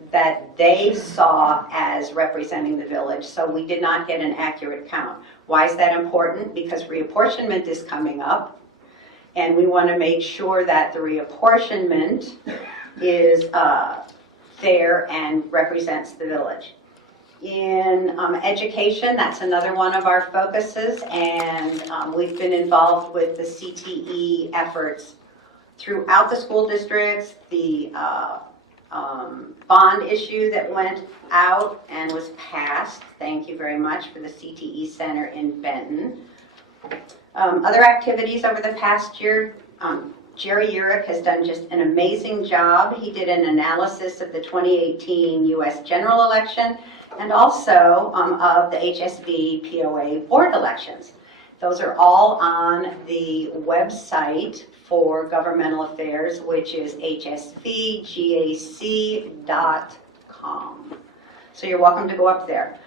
that they saw as representing the village, so we did not get an accurate count. Why is that important? Because reapportionment is coming up, and we want to make sure that the reapportionment is fair and represents the village. In education, that's another one of our focuses, and we've been involved with the CTE efforts throughout the school districts, the bond issue that went out and was passed. Thank you very much for the CTE Center in Benton. Other activities over the past year, Jerry Urich has done just an amazing job. He did an analysis of the 2018 U.S. general election and also of the HSV POA board elections. Those are all on the website for governmental affairs, which is hsvgac.com. So you're welcome to go up there.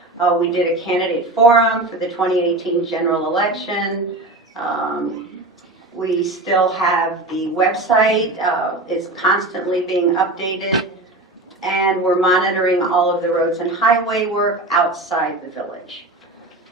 We did a candidate forum for the 2018 general election. We still have the website. It's constantly being updated. And we're monitoring all of the roads and highway work outside the village.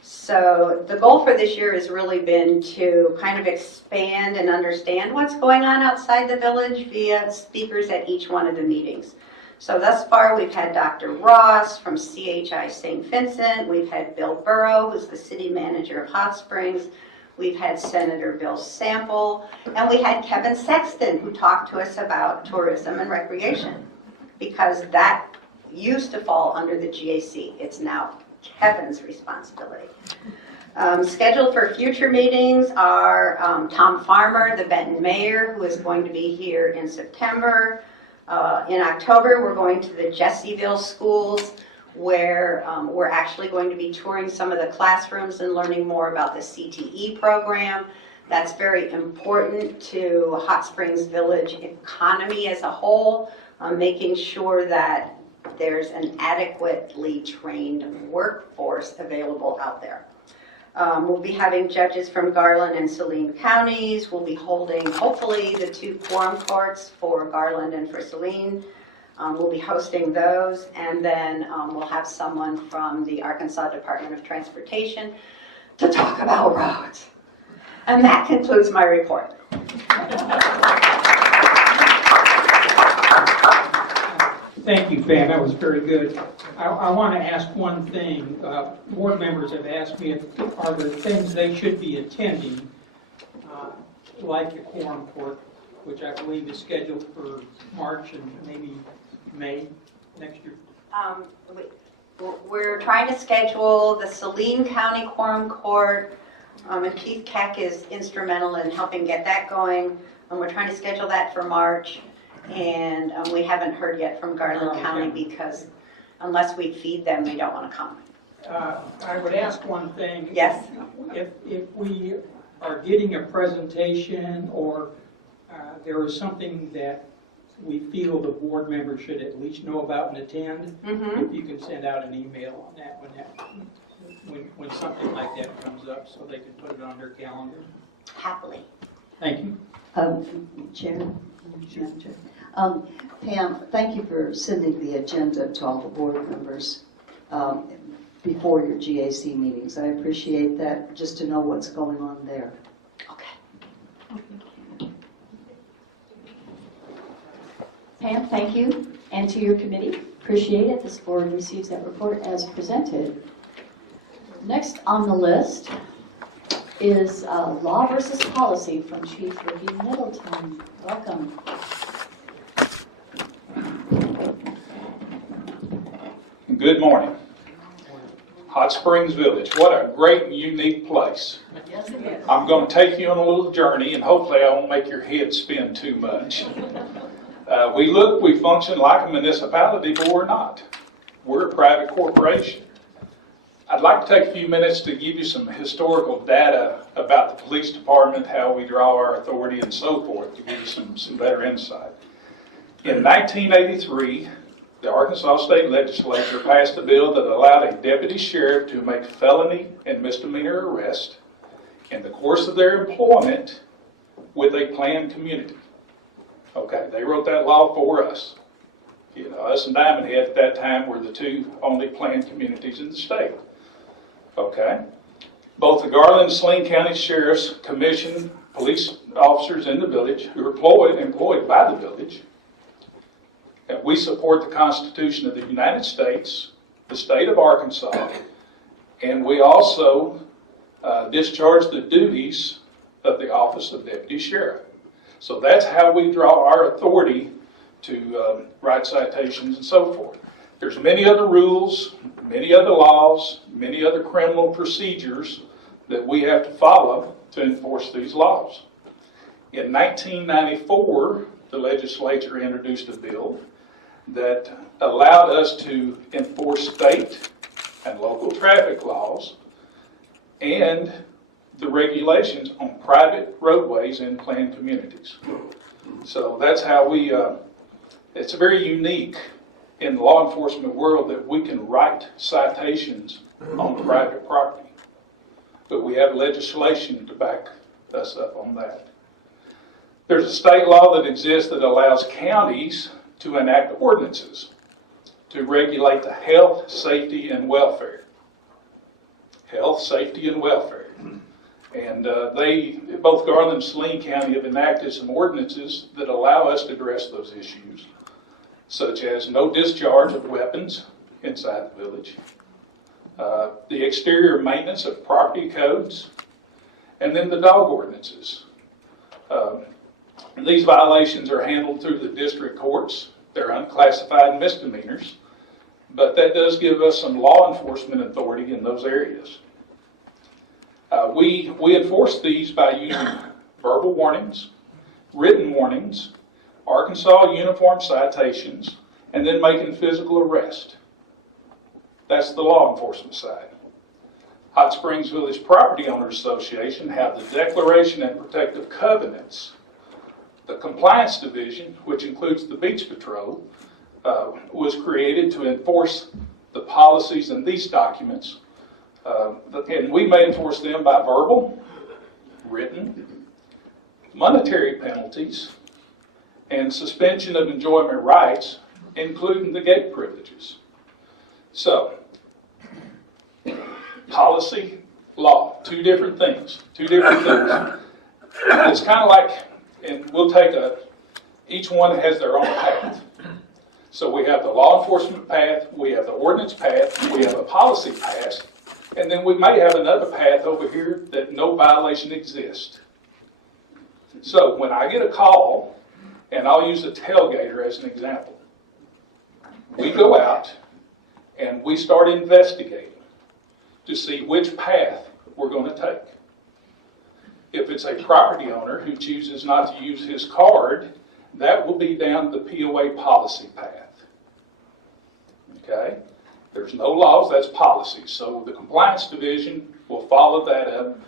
So the goal for this year has really been to kind of expand and understand what's going on outside the village via speakers at each one of the meetings. So thus far we've had Dr. Ross from CHI St. Vincent, we've had Bill Burrow, who's the city manager of Hot Springs, we've had Senator Bill Sample, and we had Kevin Sexton, who talked to us about tourism and recreation, because that used to fall under the GAC. It's now Kevin's responsibility. Scheduled for future meetings are Tom Farmer, the Benton mayor, who is going to be here in September. In October, we're going to the Jesseville schools, where we're actually going to be touring some of the classrooms and learning more about the CTE program. That's very important to Hot Springs Village economy as a whole, making sure that there's an adequately trained workforce available out there. We'll be having judges from Garland and Saline counties. We'll be holding, hopefully, the 2 quorum courts for Garland and for Saline. We'll be hosting those, and then we'll have someone from the Arkansas Department of Transportation to talk about roads. And that concludes my report. Thank you, Pam. That was very good. I want to ask one thing. Board members have asked me, are there things they should be attending, like the quorum court, which I believe is scheduled for March and maybe May next year? We're trying to schedule the Saline County Quorum Court, and Keith Keck is instrumental in helping get that going. And we're trying to schedule that for March. And we haven't heard yet from Garland County, because unless we feed them, they don't want to come. I would ask one thing. Yes. If we are getting a presentation or there is something that we feel the board member should at least know about and attend, if you can send out an email on that when something like that comes up so they can put it on their calendar. Happily. Thank you. Chair? Pam, thank you for sending the agenda to all the board members before your GAC meetings. I appreciate that, just to know what's going on there. Pam, thank you, and to your committee. Appreciate it. This board receives that report as presented. Next on the list is Law versus Policy from Chief Ricky Middleton. Welcome. Good morning. Hot Springs Village, what a great and unique place. Yes, it is. I'm going to take you on a little journey, and hopefully I won't make your head spin too much. We function like a municipality, but we're not. We're a private corporation. I'd like to take a few minutes to give you some historical data about the police department, how we draw our authority, and so forth, to give you some better insight. In 1983, the Arkansas State Legislature passed a bill that allowed a deputy sheriff to make felony and misdemeanor arrests in the course of their employment with a planned community. Okay, they wrote that law for us. You know, us and Diamond Head at that time were the two only planned communities in the state. Okay? Both the Garland and Saline County Sheriffs commissioned police officers in the village who are employed by the village. And we support the Constitution of the United States, the state of Arkansas, and we also discharge the duties of the office of deputy sheriff. So that's how we draw our authority to write citations and so forth. There's many other rules, many other laws, many other criminal procedures that we have to follow to enforce these laws. In 1994, the legislature introduced a bill that allowed us to enforce state and local traffic laws and the regulations on private roadways in planned communities. So that's how we, it's very unique in the law enforcement world that we can write citations on private property. But we have legislation to back us up on that. There's a state law that exists that allows counties to enact ordinances to regulate the health, safety, and welfare. Health, safety, and welfare. And both Garland and Saline County have enacted some ordinances that allow us to address those issues, such as no discharge of weapons inside the village, the exterior maintenance of property codes, and then the dog ordinances. These violations are handled through the district courts. They're unclassified misdemeanors, but that does give us some law enforcement authority in those areas. We enforce these by using verbal warnings, written warnings, Arkansas uniform citations, and then making physical arrest. That's the law enforcement side. Hot Springs Village Property Owners Association have the Declaration and Protective Covenants. The Compliance Division, which includes the Beach Patrol, was created to enforce the policies in these documents. And we may enforce them by verbal, written, monetary penalties, and suspension of enjoyment rights, including the gate privileges. So, policy, law, two different things. It's kind of like, and we'll take each one has their own path. So we have the law enforcement path, we have the ordinance path, we have a policy path, and then we may have another path over here that no violation exists. So when I get a call, and I'll use a tailgater as an example, we go out and we start investigating to see which path we're going to take. If it's a property owner who chooses not to use his card, that will be down the POA policy path. Okay? There's no laws, that's policy. So the compliance division will follow that up.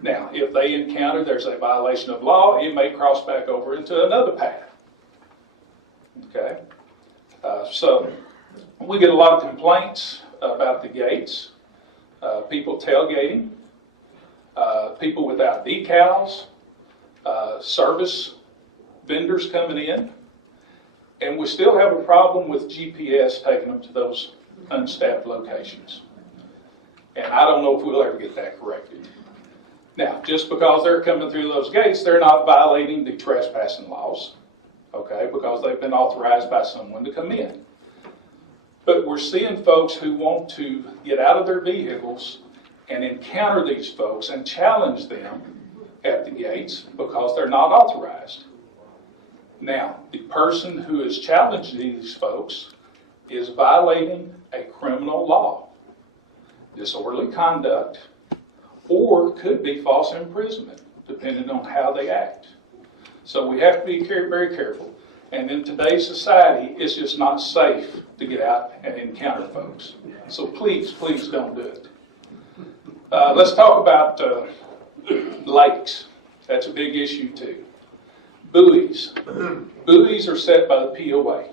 Now, if they encounter there's a violation of law, it may cross back over into another path. Okay? So we get a lot of complaints about the gates, people tailgating, people without decals, service vendors coming in, and we still have a problem with GPS taking them to those unstaffed locations. And I don't know if we'll ever get that corrected. Now, just because they're coming through those gates, they're not violating the trespassing laws, okay, because they've been authorized by someone to come in. But we're seeing folks who want to get out of their vehicles and encounter these folks and challenge them at the gates because they're not authorized. Now, the person who is challenging these folks is violating a criminal law, disorderly conduct, or could be false imprisonment, depending on how they act. So we have to be very careful. And in today's society, it's just not safe to get out and encounter folks. So please, please don't do it. Let's talk about lakes. That's a big issue too. Buoys. Buoys are set by the POA.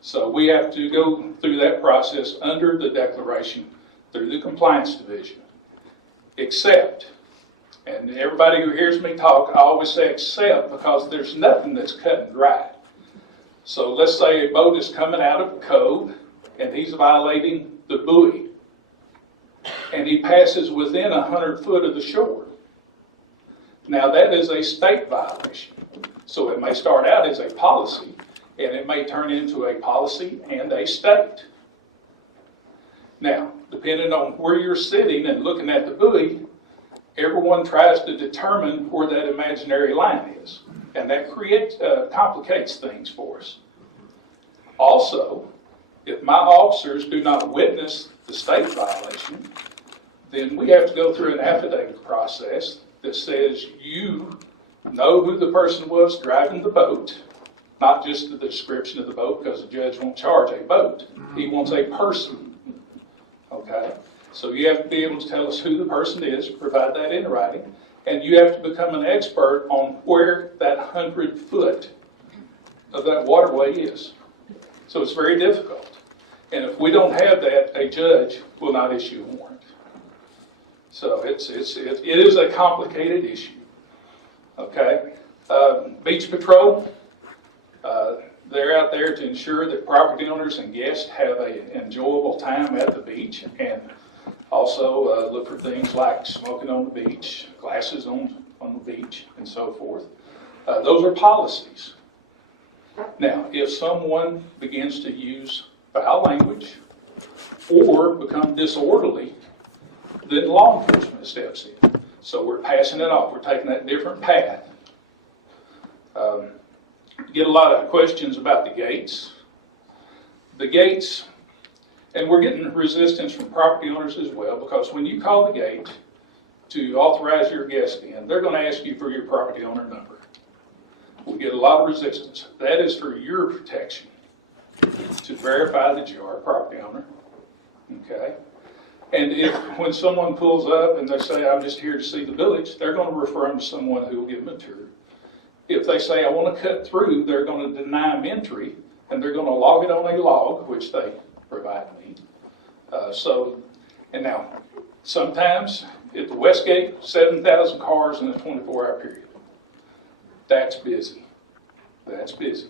So we have to go through that process under the declaration, through the compliance division. Except, and everybody who hears me talk, I always say except because there's nothing that's cut and dry. So let's say a boat is coming out of a cove and he's violating the buoy and he passes within 100 foot of the shore. Now that is a state violation. So it may start out as a policy and it may turn into a policy and a state. Now, depending on where you're sitting and looking at the buoy, everyone tries to determine where that imaginary line is. And that complicates things for us. Also, if my officers do not witness the state violation, then we have to go through an affidavit process that says you know who the person was driving the boat, not just the description of the boat, because the judge won't charge a boat. He wants a person. Okay? So you have to be able to tell us who the person is, provide that in writing, and you have to become an expert on where that 100 foot of that waterway is. So it's very difficult. And if we don't have that, a judge will not issue a warrant. So it is a complicated issue. Okay? Beach Patrol, they're out there to ensure that property owners and guests have an enjoyable time at the beach, and also look for things like smoking on the beach, glasses on the beach, and so forth. Those are policies. Now, if someone begins to use foul language or become disorderly, then law enforcement steps in. So we're passing it off. We're taking that different path. Get a lot of questions about the gates. The gates, and we're getting resistance from property owners as well, because when you call the gate to authorize your guest in, they're going to ask you for your property owner number. We get a lot of resistance. That is for your protection, to verify that you are a property owner. Okay? And if when someone pulls up and they say, I'm just here to see the village, they're going to refer them to someone who will give them a tour. If they say, I want to cut through, they're going to deny them entry, and they're going to log it on a log, which they provide me. And now, sometimes at the West Gate, 7,000 cars in a 24-hour period. That's busy. That's busy.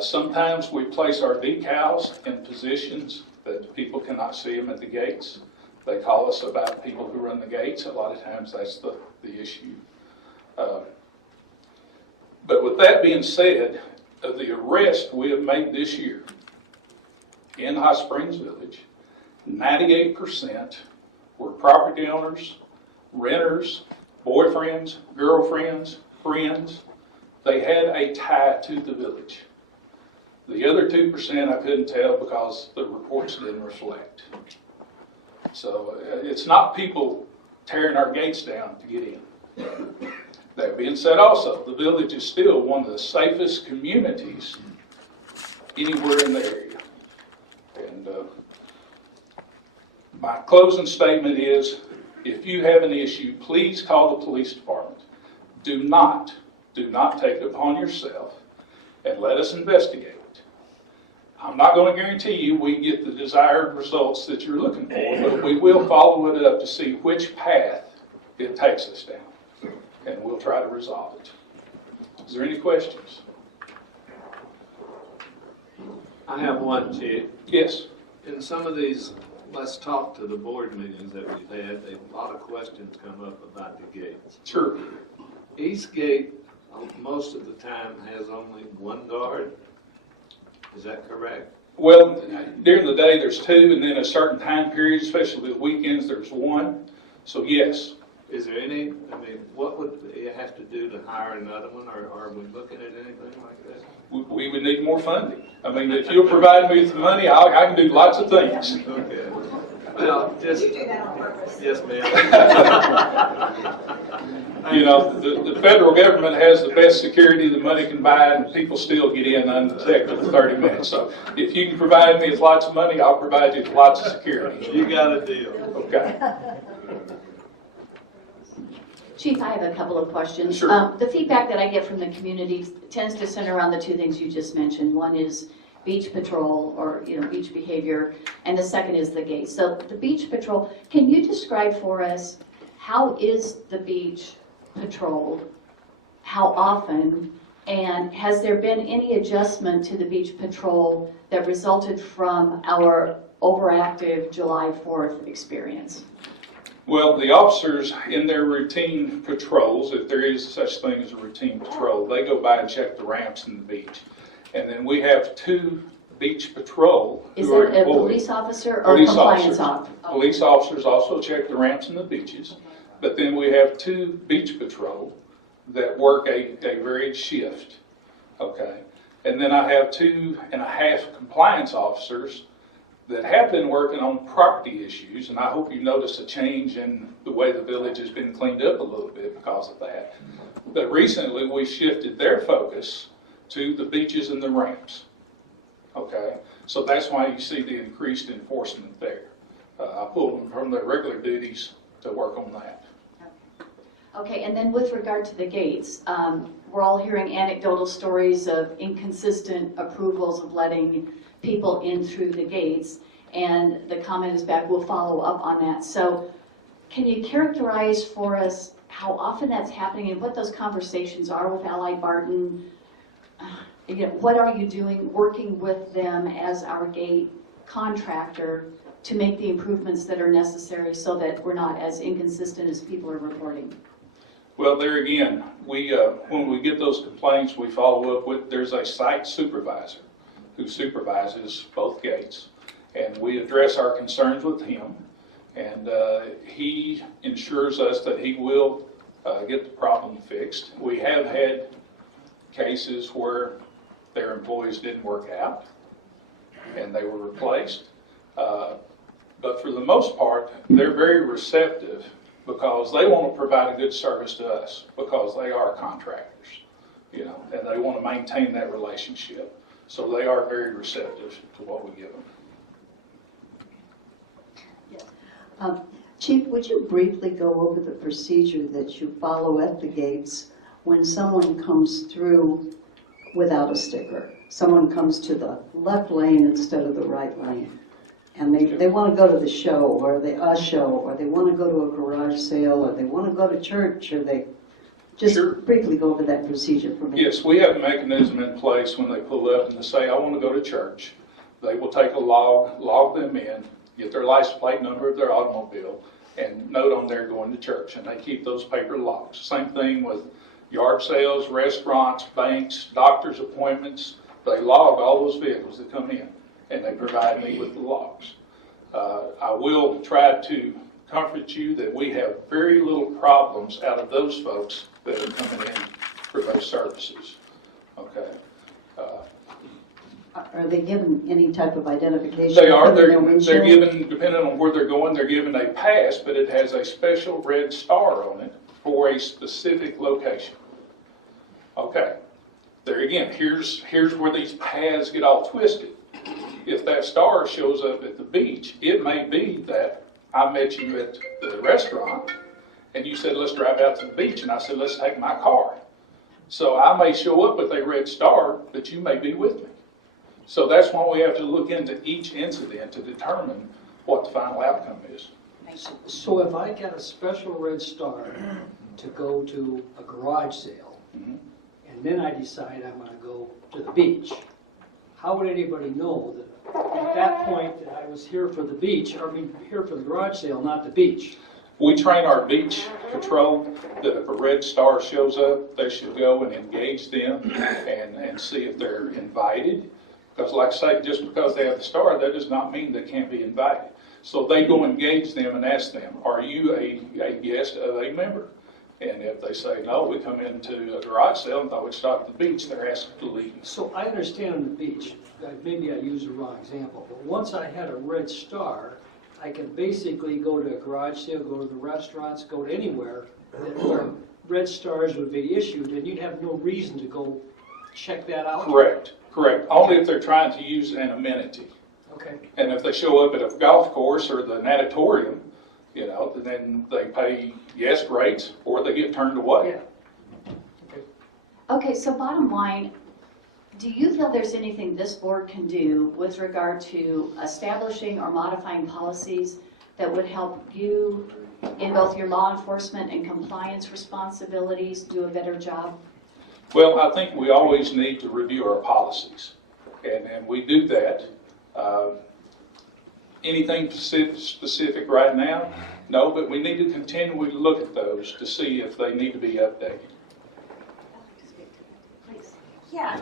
Sometimes we place our decals in positions that people cannot see them at the gates. They call us about people who run the gates. A lot of times that's the issue. But with that being said, of the arrests we have made this year in Hot Springs Village, 98% were property owners, renters, boyfriends, girlfriends, friends. They had a tie to the village. The other 2% I couldn't tell because the reports didn't reflect. So it's not people tearing our gates down to get in. That being said also, the village is still one of the safest communities anywhere in the area. And My closing statement is, if you have an issue, please call the police department. Do not take it upon yourself and let us investigate it. I'm not going to guarantee you we get the desired results that you're looking for, but we will follow it up to see which path it takes us down, and we'll try to resolve it. Is there any questions? I have one, Chief. Yes. In some of these let's talk to the board meetings that we've had, a lot of questions come up about the gates. Sure. East gate, most of the time, has only one guard. Is that correct? Well, during the day there's two, and then a certain time period, especially the weekends, there's one. So yes. Is there any, I mean, what would you have to do to hire another one, or are we looking at anything like that? We would need more funding. I mean, if you'll provide me with the money, I can do lots of things. Okay. Well, just. You do that on purpose. Yes, ma'am. You know, the federal government has the best security the money can buy, and people still get in undetected for 30 minutes. So if you can provide me with lots of money, I'll provide you with lots of security. You got a deal. Okay. Chief, I have a couple of questions. Sure. The feedback that I get from the community tends to center around the two things you just mentioned. One is beach patrol, or beach behavior, and the second is the gate. So the beach patrol, can you describe for us how is the beach patrolled, how often, and has there been any adjustment to the beach patrol that resulted from our overactive July 4th experience? Well, the officers in their routine patrols, if there is such thing as a routine patrol, they go by and check the ramps and the beach. And then we have two beach patrol Is who are that a employed. police officer or Police compliance officers. officer? Police officers also check the ramps and the beaches. But then we have two beach patrol that work a varied shift. Okay. And then I have 2.5 compliance officers that have been working on property issues, and I hope you notice a change in the way the village has been cleaned up a little bit because of that. But recently we shifted their focus to the beaches and the ramps. Okay, so that's why you see the increased enforcement there. I pulled them from their regular duties to work on that. Okay, and then with regard to the gates, we're all hearing anecdotal stories of inconsistent approvals of letting people in through the gates, and the comment is back, we'll follow up on that. So can you characterize for us how often that's happening and what those conversations are with Allied Barton? What are you doing, working with them as our gate contractor to make the improvements that are necessary so that we're not as inconsistent as people are reporting? Well, there again, when we get those complaints, we follow up with, there's a site supervisor who supervises both gates, and we address our concerns with him, and he ensures us that he will get the problem fixed. We have had cases where their employees didn't work out and they were replaced, but for the most part they're very receptive because they want to provide a good service to us because they are contractors, and they want to maintain that relationship. So they are very receptive to what we give them. Chief, would you briefly go over the procedure that you follow at the gates when someone comes through without a sticker? Someone comes to the left lane instead of the right lane, and they want to go to the show, or a show, or they want to go to a garage sale, or they want to go to church, or they just Sure. briefly go over that procedure for me. Yes, we have a mechanism in place when they pull up and they say, I want to go to church. They will take a log them in, get their license plate number of their automobile, and note on there going to church, and they keep those paper logs. Same thing with yard sales, restaurants, banks, doctor's appointments. They log all those vehicles that come in, and they provide me with the logs. I will try to comfort you that we have very little problems out of those folks that are coming in for those services. Okay. Are they given any type of identification? They are. They're windshield? given, depending on where they're going, they're given a pass, but it has a special red star on it for a specific location. Okay. There again, here's where these paths get all twisted. If that star shows up at the beach, it may be that I met you at the restaurant, and you said, let's drive out to the beach, and I said, let's take my car. So I may show up with a red star, but you may be with me. So that's why we have to look into each incident to determine what the final outcome is. So if I got a special red star to go to a garage sale, and then I decide I'm gonna go to the beach, how would anybody know that at that point that I was here for the beach, or I mean, here for the garage sale, not the beach? We train our beach patrol that if a red star shows up, they should go and engage them and see if they're invited. Because like I say, just because they have the star, that does not mean they can't be invited. So they go engage them and ask them, are you a guest of a member? And if they say, no, we come into a garage sale and thought we'd stop at the beach, they're asked to leave. So I understand on the beach, maybe I used the wrong example, but once I had a red star, I can basically go to a garage sale, go to the restaurants, go to anywhere where red stars would be issued, and you'd have no reason to go check that out? Correct. Only if they're trying to use an amenity. Okay. And if they show up at a golf course or the natatorium, then they pay guest rates or they get turned away. Okay, so bottom line, do you feel there's anything this board can do with regard to establishing or modifying policies that would help you in both your law enforcement and compliance responsibilities do a better job? Well, I think we always need to review our policies, and we do that. Anything specific right now? No, but we need to continually look at those to see if they need to be updated. Yeah.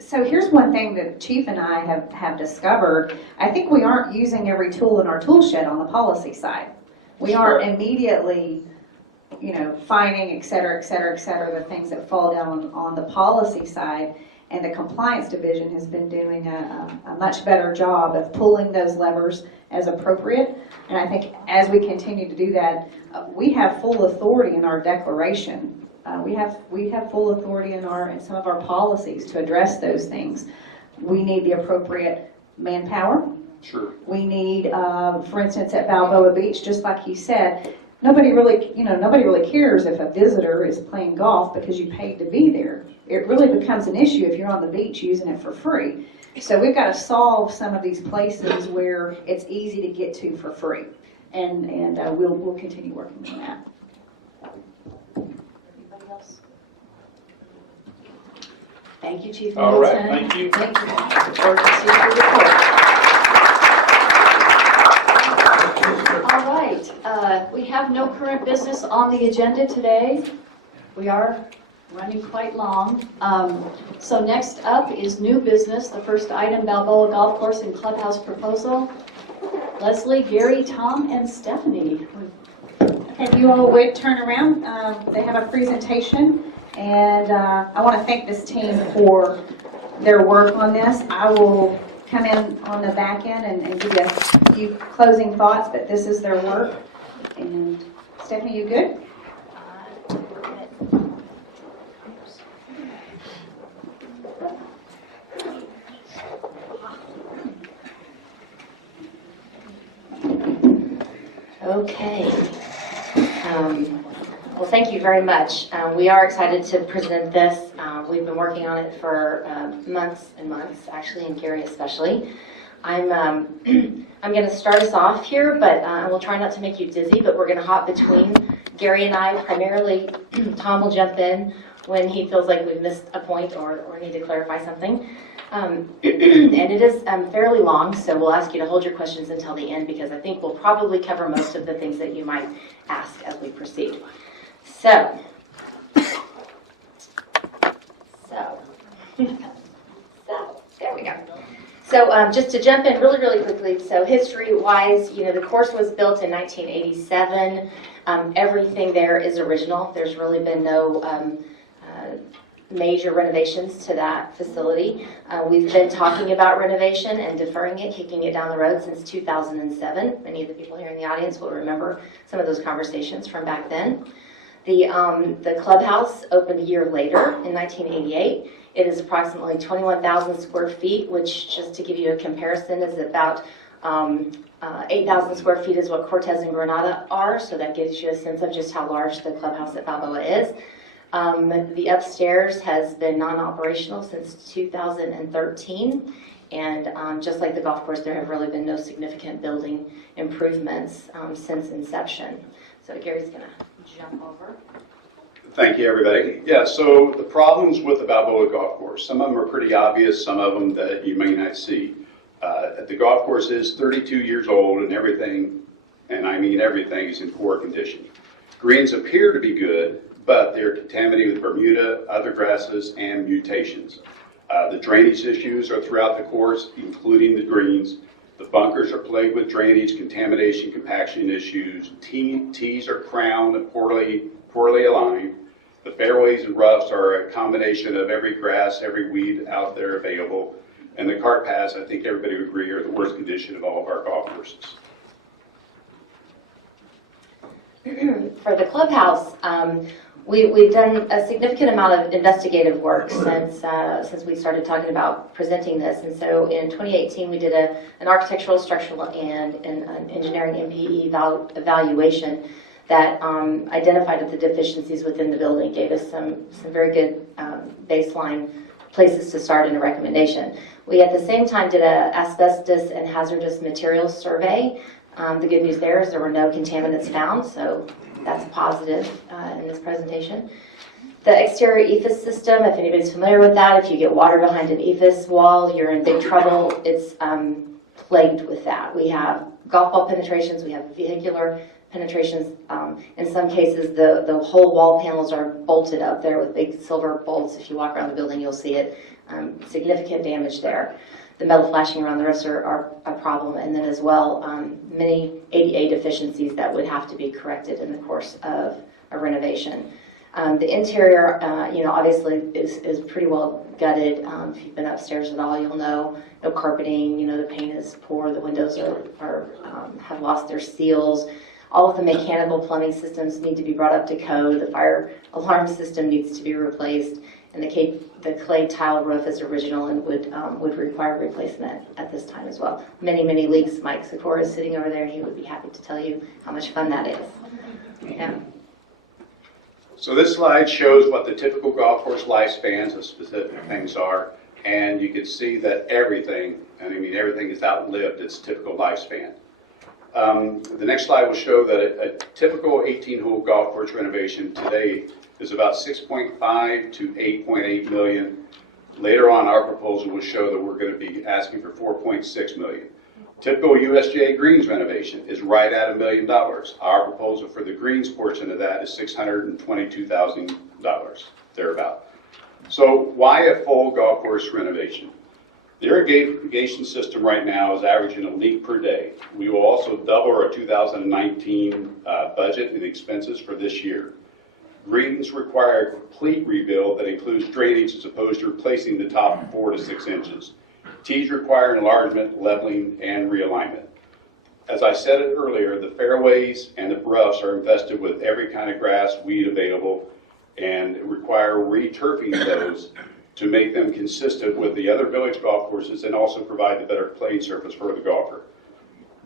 So here's one thing that Chief and I have discovered. I think we aren't using every tool in our tool shed on the policy side. We aren't immediately, finding, et cetera, the things that fall down on the policy side. And the compliance division has been doing a much better job of pulling those levers as appropriate. And I think as we continue to do that, we have full authority in our declaration. We have full authority in some of our policies to address those things. We need the appropriate manpower. Sure. We need, for instance, at Balboa Beach, just like he said, nobody really cares if a visitor is playing golf because you paid to be there. It really becomes an issue if you're on the beach using it for free. So we've got to solve some of these places where it's easy to get to for free, and we'll continue working on that. Anybody else? Thank you, Chief All right, Middleton. thank you. Thank you. Look forward to seeing your report. All right, we have no current business on the agenda today. We are running quite long. So next up is new business. The first item, Balboa Golf Course and Clubhouse proposal. Leslie, Gary, Tom, and Stephanie. And you all would turn around. They have a presentation, and I want to thank this team for their work on this. I will come in on the back end and give you a few closing thoughts, but this is their work. And Stephanie, you good? Okay. Well, thank you very much. We are excited to present this. We've been working on it for months and months, actually, and Gary especially. I'm going to start us off here, but we'll try not to make you dizzy, but we're going to hop between Gary and I. Primarily, Tom will jump in when he feels like we've missed a point or need to clarify something. And it is fairly long, so we'll ask you to hold your questions until the end because I think we'll probably cover most of the things that you might ask as we proceed. So, there we go. So just to jump in really quickly, so history-wise, the course was built in 1987. Everything there is original. There's really been no major renovations to that facility. We've been talking about renovation and deferring it, kicking it down the road since 2007. Many of the people here in the audience will remember some of those conversations from back then. The clubhouse opened a year later in 1988. It is approximately 21,000 square feet, which, just to give you a comparison, is about 8,000 square feet is what Cortez and Granada are, so that gives you a sense of just how large the clubhouse at Balboa is. The upstairs has been non-operational since 2013, and just like the golf course, there have really been no significant building improvements since inception. So Gary's going to jump over. Thank you, everybody. Yeah, so the problems with the Balboa Golf Course, some of them are pretty obvious, some of them that you may not see. The golf course is 32 years old and everything, and I mean everything, is in poor condition. Greens appear to be good, but they're contaminated with Bermuda, other grasses, and mutations. The drainage issues are throughout the course, including the greens. The bunkers are plagued with drainage, contamination, compaction issues. Tees are crowned and poorly aligned. The fairways and roughs are a combination of every grass, every weed out there available. And the cart paths, I think everybody would agree, are the worst condition of all of our golf courses. For the clubhouse, we've done a significant amount of investigative work since we started talking about presenting this. And so in 2018, we did an architectural, structural, and an engineering MPE evaluation that identified the deficiencies within the building, gave us some very good baseline places to start in a recommendation. We at the same time did an asbestos and hazardous materials survey. The good news there is there were no contaminants found, so that's positive in this presentation. The exterior EFIS system, if anybody's familiar with that, if you get water behind an EFIS wall, you're in big trouble. It's plagued with that. We have golf ball penetrations, we have vehicular penetrations. In some cases, the whole wall panels are bolted up there with big silver bolts. If you walk around the building, you'll see it. Significant damage there. The metal flashing around the rest are a problem. And then as well, many ADA deficiencies that would have to be corrected in the course of a renovation. The interior, obviously is pretty well gutted. If you've been upstairs at all, you'll know. No carpeting, the paint is poor, the windows have lost their seals. All of the mechanical plumbing systems need to be brought up to code. The fire alarm system needs to be replaced, and the clay tile roof is original and would require replacement at this time as well. Many leaks. Mike Sikora is sitting over there. He would be happy to tell you how much fun that is. Yeah. So this slide shows what the typical golf course lifespans of specific things are, and you can see that everything, and I mean everything, has outlived its typical lifespan. The next slide will show that a typical 18-hole golf course renovation today is about 6.5 to 8.8 million. Later on, our proposal will show that we're going to be asking for 4.6 million. Typical USGA greens renovation is right at $1 million. Our proposal for the greens portion of that is $622,000, thereabout. So why a full golf course renovation? The irrigation system right now is averaging a leak per day. We will also double our 2019 budget and expenses for this year. Greens require a complete rebuild that includes drainage as opposed to replacing the top 4 to 6 inches. Tees require enlargement, leveling, and realignment. As I said it earlier, the fairways and the roughs are infested with every kind of grass, weed available, and require re-turfing those to make them consistent with the other village golf courses and also provide the better playing surface for the golfer.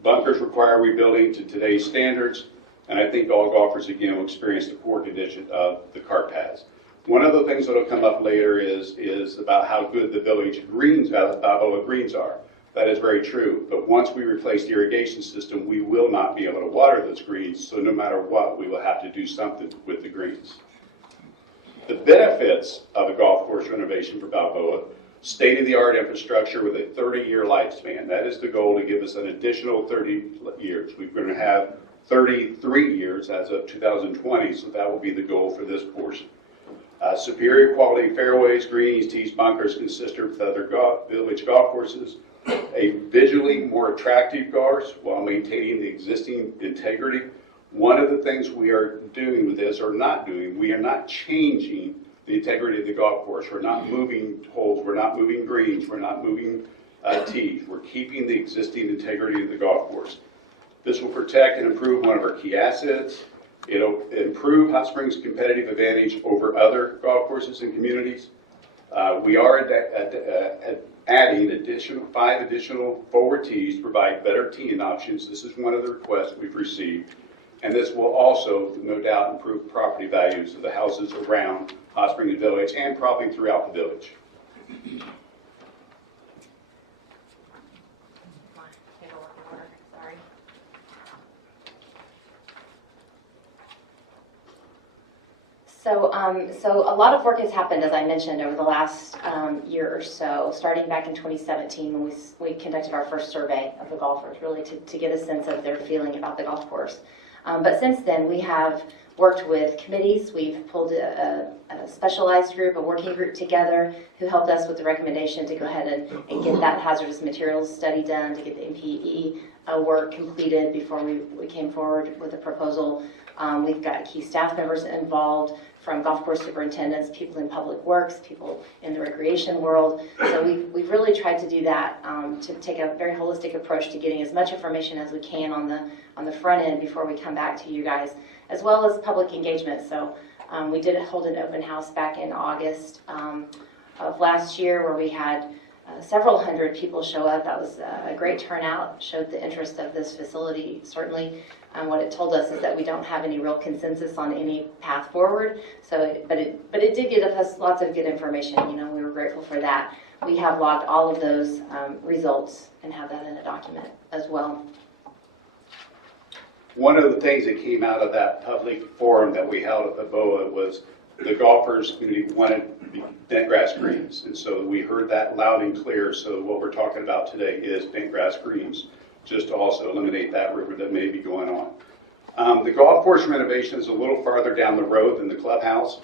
Bunkers require rebuilding to today's standards, and I think all golfers again will experience the poor condition of the cart paths. One of the things that will come up later is about how good the village greens, Balboa greens are. That is very true, but once we replace the irrigation system, we will not be able to water those greens, so no matter what, we will have to do something with the greens. The benefits of a golf course renovation for Balboa: state-of-the-art infrastructure with a 30-year lifespan. That is the goal, to give us an additional 30 years. We're going to have 33 years as of 2020, so that will be the goal for this portion. Superior quality fairways, greens, tees, bunkers consistent with other village golf courses. A visually more attractive course while maintaining the existing integrity. One of the things we are doing with this, or not doing, we are not changing the integrity of the golf course. We're not moving holes, we're not moving greens, we're not moving tees. We're keeping the existing integrity of the golf course. This will protect and improve one of our key assets. It'll improve Hot Springs' competitive advantage over other golf courses and communities. We are adding 5 additional forward tees to provide better teeing options. This is one of the requests we've received. And this will also, no doubt, improve property values of the houses around Hot Springs Village and probably throughout the village. So a lot of work has happened, as I mentioned, over the last year or so, starting back in 2017 when we conducted our first survey of the golfers, really to get a sense of their feeling about the golf course. But since then, we have worked with committees. We've pulled a specialized group, a working group together who helped us with the recommendation to go ahead and get that hazardous materials study done, to get the MPE work completed before we came forward with a proposal. We've got key staff members involved, from golf course superintendents, people in public works, people in the recreation world. So we've really tried to do that, to take a very holistic approach to getting as much information as we can on the front end before we come back to you guys, as well as public engagement. So we did hold an open house back in August of last year where we had several hundred people show up. That was a great turnout, showed the interest of this facility. Certainly what it told us is that we don't have any real consensus on any path forward. So, but it did give us lots of good information. You know, we were grateful for that. We have logged all of those results and have that in a document as well. One of the things that came out of that public forum that we held at the BOA was the golfers community wanted bent grass greens. And so we heard that loud and clear. So what we're talking about today is bent grass greens, just to also eliminate that river that may be going on. The golf course renovation is a little farther down the road than the clubhouse.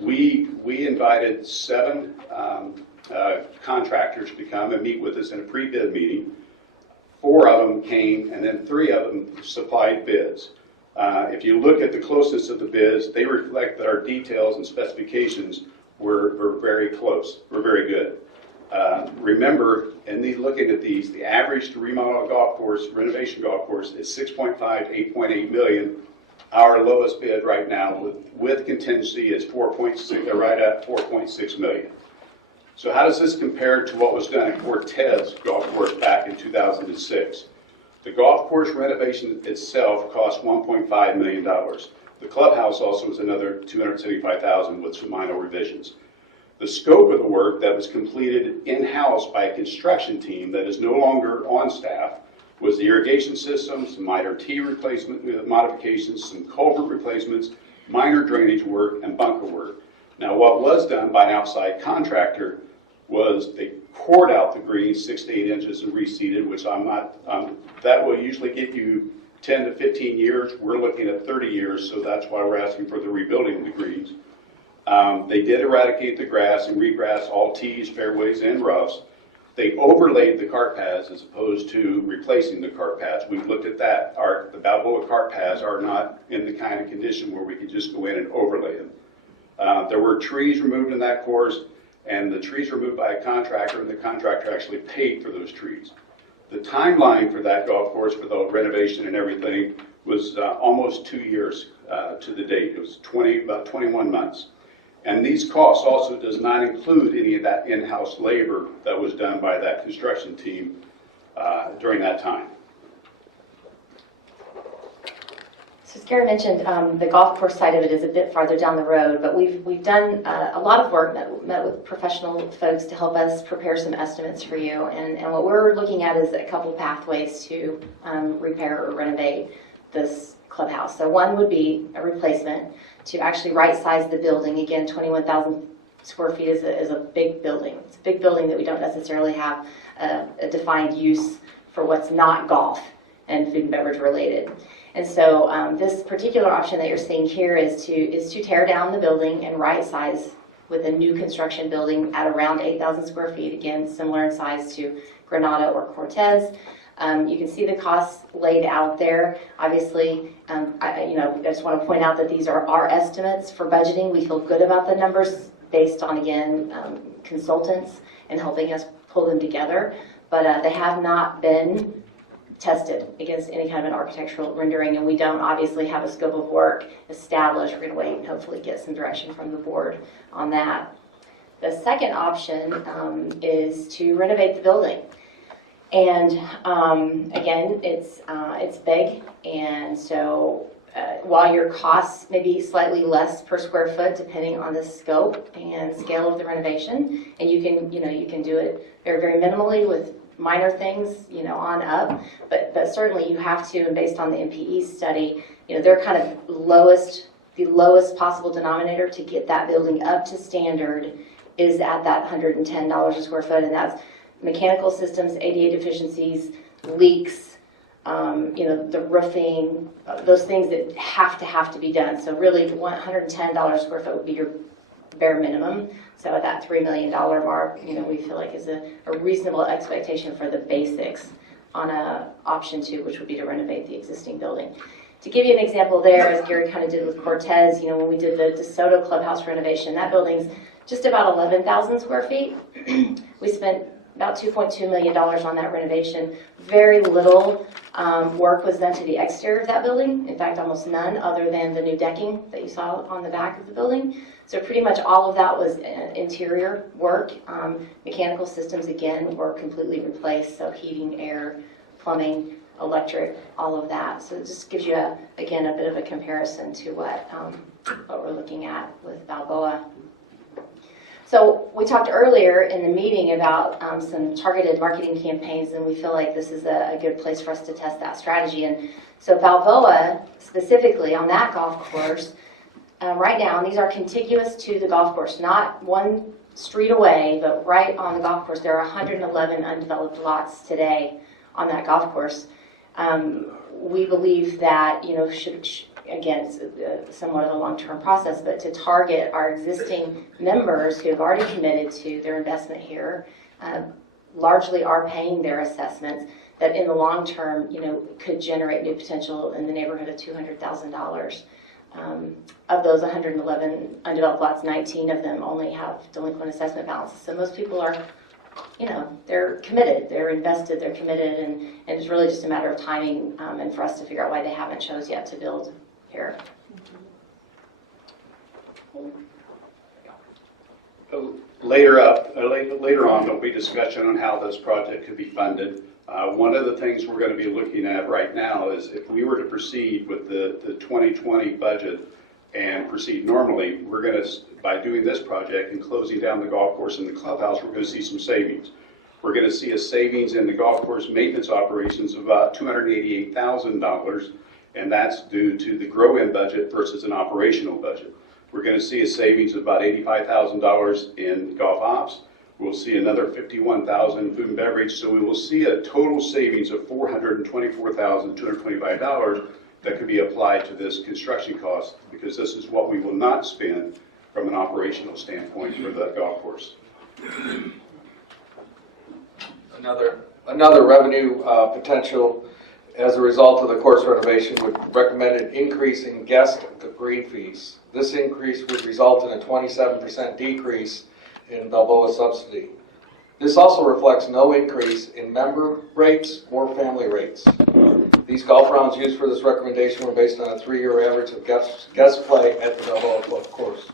We invited 7 contractors to come and meet with us in a pre-bid meeting. 4 of them came, and then 3 of them supplied bids. If you look at the closeness of the bids, they reflect that our details and specifications were very close, were very good. Remember, in looking at these, the average to remodel a golf course, renovation golf course, is $6.5 to $8.8 million. Our lowest bid right now with contingency is right at $4.6 million. So how does this compare to what was done at Cortez Golf Course back in 2006? The golf course renovation itself cost $1.5 million. The clubhouse also was another $275,000 with some minor revisions. The scope of the work that was completed in-house by a construction team that is no longer on staff was the irrigation system, some minor tee replacement modifications, some culvert replacements, minor drainage work, and bunker work. Now, what was done by an outside contractor was they cored out the greens 6 to 8 inches and reseeded, which that will usually get you 10 to 15 years. We're looking at 30 years, so that's why we're asking for the rebuilding of the greens. They did eradicate the grass and regrass all tees, fairways, and roughs. They overlaid the cart paths as opposed to replacing the cart paths. We've looked at that. The Balboa cart paths are not in the kind of condition where we can just go in and overlay them. There were trees removed in that course, and the trees were removed by a contractor, and the contractor actually paid for those trees. The timeline for that golf course, for the renovation and everything, was almost 2 years to the date. It was about 21 months. And these costs also does not include any of that in-house labor that was done by that construction team during that time. So as Gary mentioned, the golf course side of it is a bit farther down the road, but we've done a lot of work, met with professional folks to help us prepare some estimates for you. And what we're looking at is a couple pathways to repair or renovate this clubhouse. So one would be a replacement to actually right-size the building. Again, 21,000 square feet is a big building. It's a big building that we don't necessarily have a defined use for what's not golf and food and beverage related. And so this particular option that you're seeing here is to tear down the building and right-size with a new construction building at around 8,000 square feet. Again, similar in size to Granada or Cortez. You can see the costs laid out there. Obviously, I just want to point out that these are our estimates for budgeting. We feel good about the numbers based on, again, consultants and helping us pull them together. But they have not been tested against any kind of an architectural rendering, and we don't obviously have a scope of work established. We're going to wait and hopefully get some direction from the board on that. The second option is to renovate the building. And again, it's big, and so while your costs may be slightly less per square foot depending on the scope and scale of the renovation, and you can do it very, very minimally with minor things, on up, but certainly you have to, and based on the MPE study, they're kind of the lowest possible denominator to get that building up to standard is at that $110 a square foot, and that's mechanical systems, ADA deficiencies, leaks, the roofing, those things that have to be done. So really, $110 a square foot would be your bare minimum. So at that $3 million mark, we feel like is a reasonable expectation for the basics on option 2, which would be to renovate the existing building. To give you an example there, as Gary kind of did with Cortez, when we did the DeSoto Clubhouse renovation, that building's just about 11,000 square feet. We spent about $2.2 million on that renovation. Very little work was done to the exterior of that building. In fact, almost none, other than the new decking that you saw on the back of the building. So pretty much all of that was interior work. Mechanical systems, again, were completely replaced. So heating, air, plumbing, electric, all of that. So it just gives you, again, a bit of a comparison to what we're looking at with Balboa. So we talked earlier in the meeting about some targeted marketing campaigns, and we feel like this is a good place for us to test that strategy. And so Balboa, specifically on that golf course, right now, and these are contiguous to the golf course, not one street away, but right on the golf course, there are 111 undeveloped lots today on that golf course. We believe that, again, it's somewhat of a long-term process, but to target our existing members who have already committed to their investment here, largely are paying their assessments, that in the long term, could generate new potential in the neighborhood of $200,000. Of those 111 undeveloped lots, 19 of them only have delinquent assessment balances. So most people are, they're committed, they're invested, they're committed, and it's really just a matter of timing and for us to figure out why they haven't chose yet to build here. Later on, there'll be discussion on how this project could be funded. One of the things we're going to be looking at right now is if we were to proceed with the 2020 budget and proceed normally, we're going to, by doing this project and closing down the golf course and the clubhouse, we're going to see some savings. We're going to see a savings in the golf course maintenance operations of about $288,000, and that's due to the grow-in budget versus an operational budget. We're going to see a savings of about $85,000 in golf ops. We'll see another $51,000 in food and beverage, so we will see a total savings of $424,225 that could be applied to this construction cost, because this is what we will not spend from an operational standpoint for the golf course. Another revenue potential as a result of the course renovation would recommend an increase in guest green fees. This increase would result in a 27% decrease in Balboa subsidy. This also reflects no increase in member rates or family rates. These golf rounds used for this recommendation were based on a 3-year average of guest play at the Balboa Club course.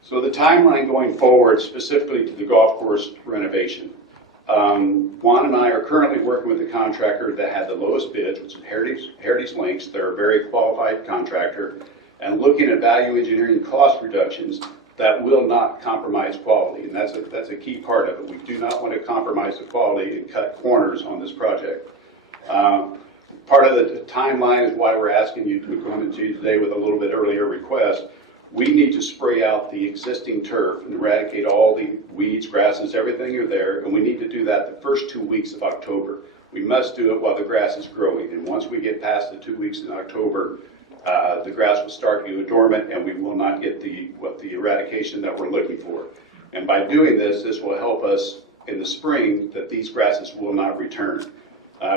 So the timeline going forward, specifically to the golf course renovation, Juan and I are currently working with the contractor that had the lowest bids, which is Heritage Links. They're a very qualified contractor, and looking at value engineering cost reductions that will not compromise quality, and that's a key part of it. We do not want to compromise the quality and cut corners on this project. Part of the timeline is why we're asking you to come into today with a little bit earlier request. We need to spray out the existing turf and eradicate all the weeds, grasses, everything are there, and we need to do that the first 2 weeks of October. We must do it while the grass is growing, and once we get past the 2 weeks in October, the grass will start to go dormant, and we will not get the eradication that we're looking for. And by doing this, this will help us in the spring that these grasses will not return.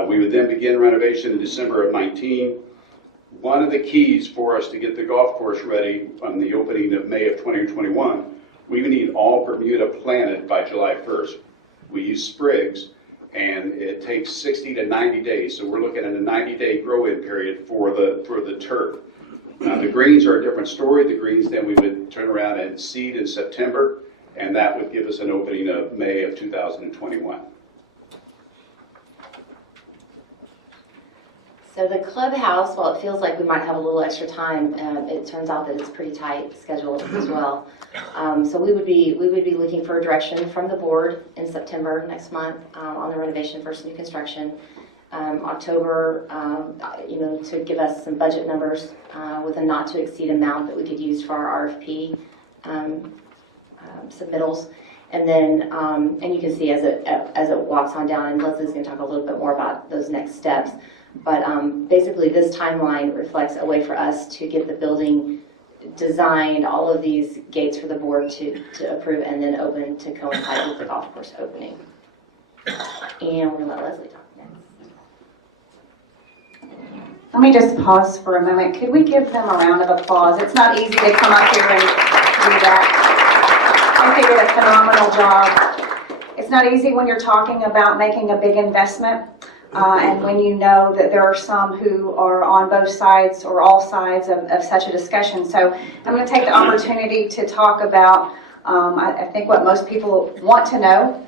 We would then begin renovation in December of 19. One of the keys for us to get the golf course ready on the opening of May of 2021, we need all Bermuda planted by July 1st. We use sprigs, and it takes 60 to 90 days, so we're looking at a 90-day grow-in period for the turf. The greens are a different story. The greens then we would turn around and seed in September, and that would give us an opening of May of 2021. So the clubhouse, while it feels like we might have a little extra time, it turns out that it's pretty tight scheduled as well. So we would be looking for a direction from the board in September next month on the renovation versus new construction. October, to give us some budget numbers with a not to exceed amount that we could use for our RFP submittals. And then, and you can see as it walks on down, and Leslie's going to talk a little bit more about those next steps. But basically, this timeline reflects a way for us to get the building designed, all of these gates for the board to approve, and then open to coincide with the golf course opening. And we're going to let Leslie talk next. Let me just pause for a moment. Could we give them a round of applause? It's not easy to come up here and do that. I think they did a phenomenal job. It's not easy when you're talking about making a big investment. And when you know that there are some who are on both sides or all sides of such a discussion. So I'm going to take the opportunity to talk about, I think what most people want to know.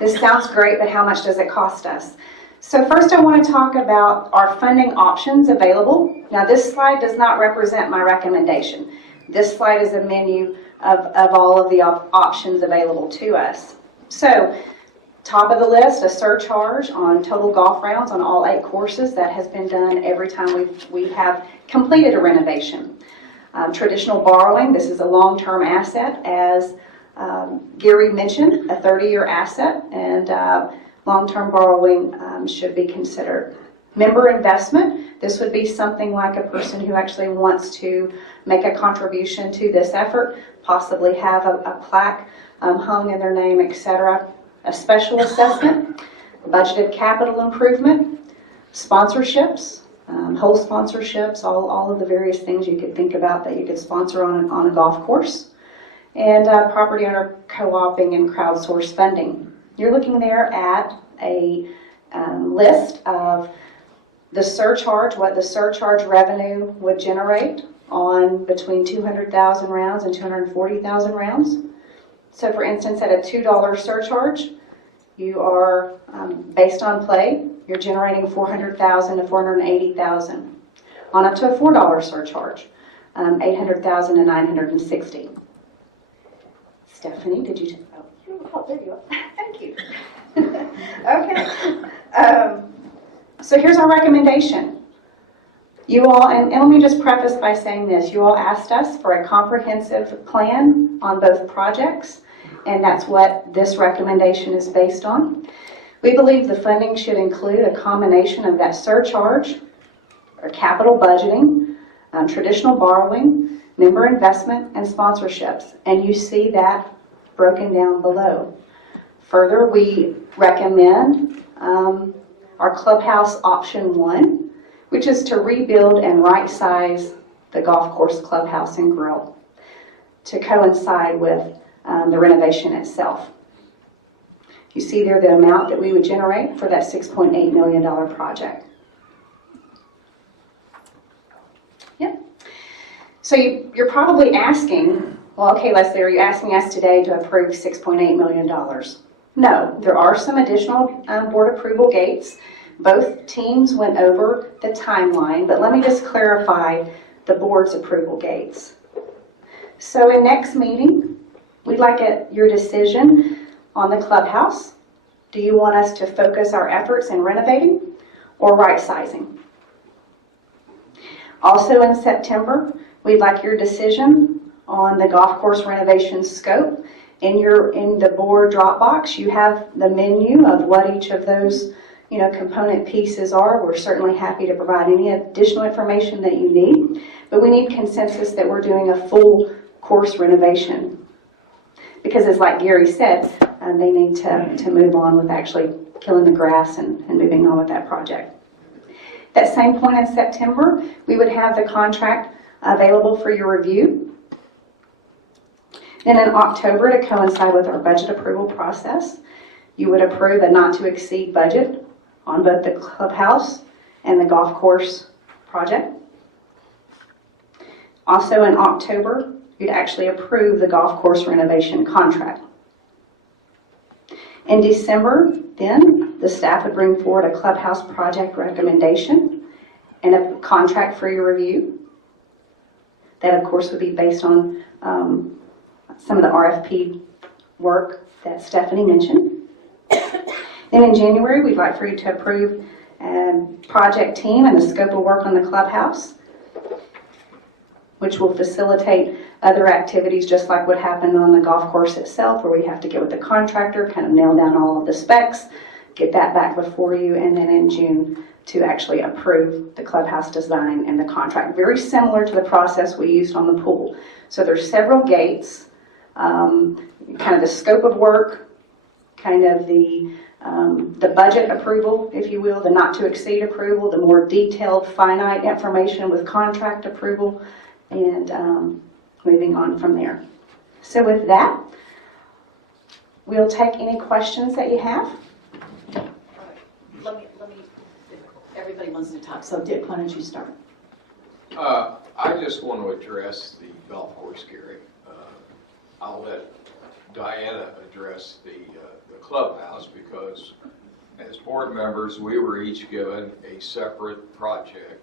This sounds great, but how much does it cost us? So first I want to talk about our funding options available. Now this slide does not represent my recommendation. This slide is a menu of all of the options available to us. So top of the list, a surcharge on total golf rounds on all 8 courses. That has been done every time we have completed a renovation. Traditional borrowing, this is a long-term asset, as Gary mentioned, a 30-year asset, and long-term borrowing should be considered. Member investment, this would be something like a person who actually wants to make a contribution to this effort, possibly have a plaque hung in their name, etc. A special assessment, budgeted capital improvement, sponsorships, whole sponsorships, all of the various things you could think about that you could sponsor on a golf course, and property owner co-oping and crowdsource funding. You're looking there at a list of the surcharge, what the surcharge revenue would generate on between 200,000 rounds and 240,000 rounds. So for instance, at a $2 surcharge, you are, based on play, you're generating 400,000 to 480,000. On up to a $4 surcharge, 800,000 to 960. Stephanie, did you? Oh, there you are. Thank you. Okay. So here's our recommendation. You all, and let me just preface by saying this, you all asked us for a comprehensive plan on both projects, and that's what this recommendation is based on. We believe the funding should include a combination of that surcharge, or capital budgeting, traditional borrowing, member investment, and sponsorships. And you see that broken down below. Further, we recommend our clubhouse option 1, which is to rebuild and right-size the golf course clubhouse and grill to coincide with the renovation itself. You see there the amount that we would generate for that $6.8 million project. Yep. So you're probably asking, well, okay, Leslie, are you asking us today to approve $6.8 million? No, there are some additional board approval gates. Both teams went over the timeline, but let me just clarify the board's approval gates. So in next meeting, we'd like your decision on the clubhouse. Do you want us to focus our efforts in renovating or right-sizing? Also in September, we'd like your decision on the golf course renovation scope. In the board Dropbox, you have the menu of what each of those component pieces are. We're certainly happy to provide any additional information that you need, but we need consensus that we're doing a full course renovation. Because as like Gary said, they need to move on with actually killing the grass and moving on with that project. That same point in September, we would have the contract available for your review. Then in October, to coincide with our budget approval process, you would approve a not to exceed budget on both the clubhouse and the golf course project. Also in October, you'd actually approve the golf course renovation contract. In December, then, the staff would bring forward a clubhouse project recommendation and a contract for your review. That, of course, would be based on some of the RFP work that Stephanie mentioned. Then in January, we'd like for you to approve project team and the scope of work on the clubhouse, which will facilitate other activities just like what happened on the golf course itself, where we have to get with the contractor, kind of nail down all of the specs, get that back before you, and then in June to actually approve the clubhouse design and the contract. Very similar to the process we used on the pool. So there's several gates, kind of the scope of work, kind of the budget approval, if you will, the not to exceed approval, the more detailed finite information with contract approval, and moving on from there. So with that, we'll take any questions that you have. Let me, everybody wants to talk, so Dick, why don't you start? I just want to address the golf course, Gary. I'll let Diana address the clubhouse, because as board members, we were each given a separate project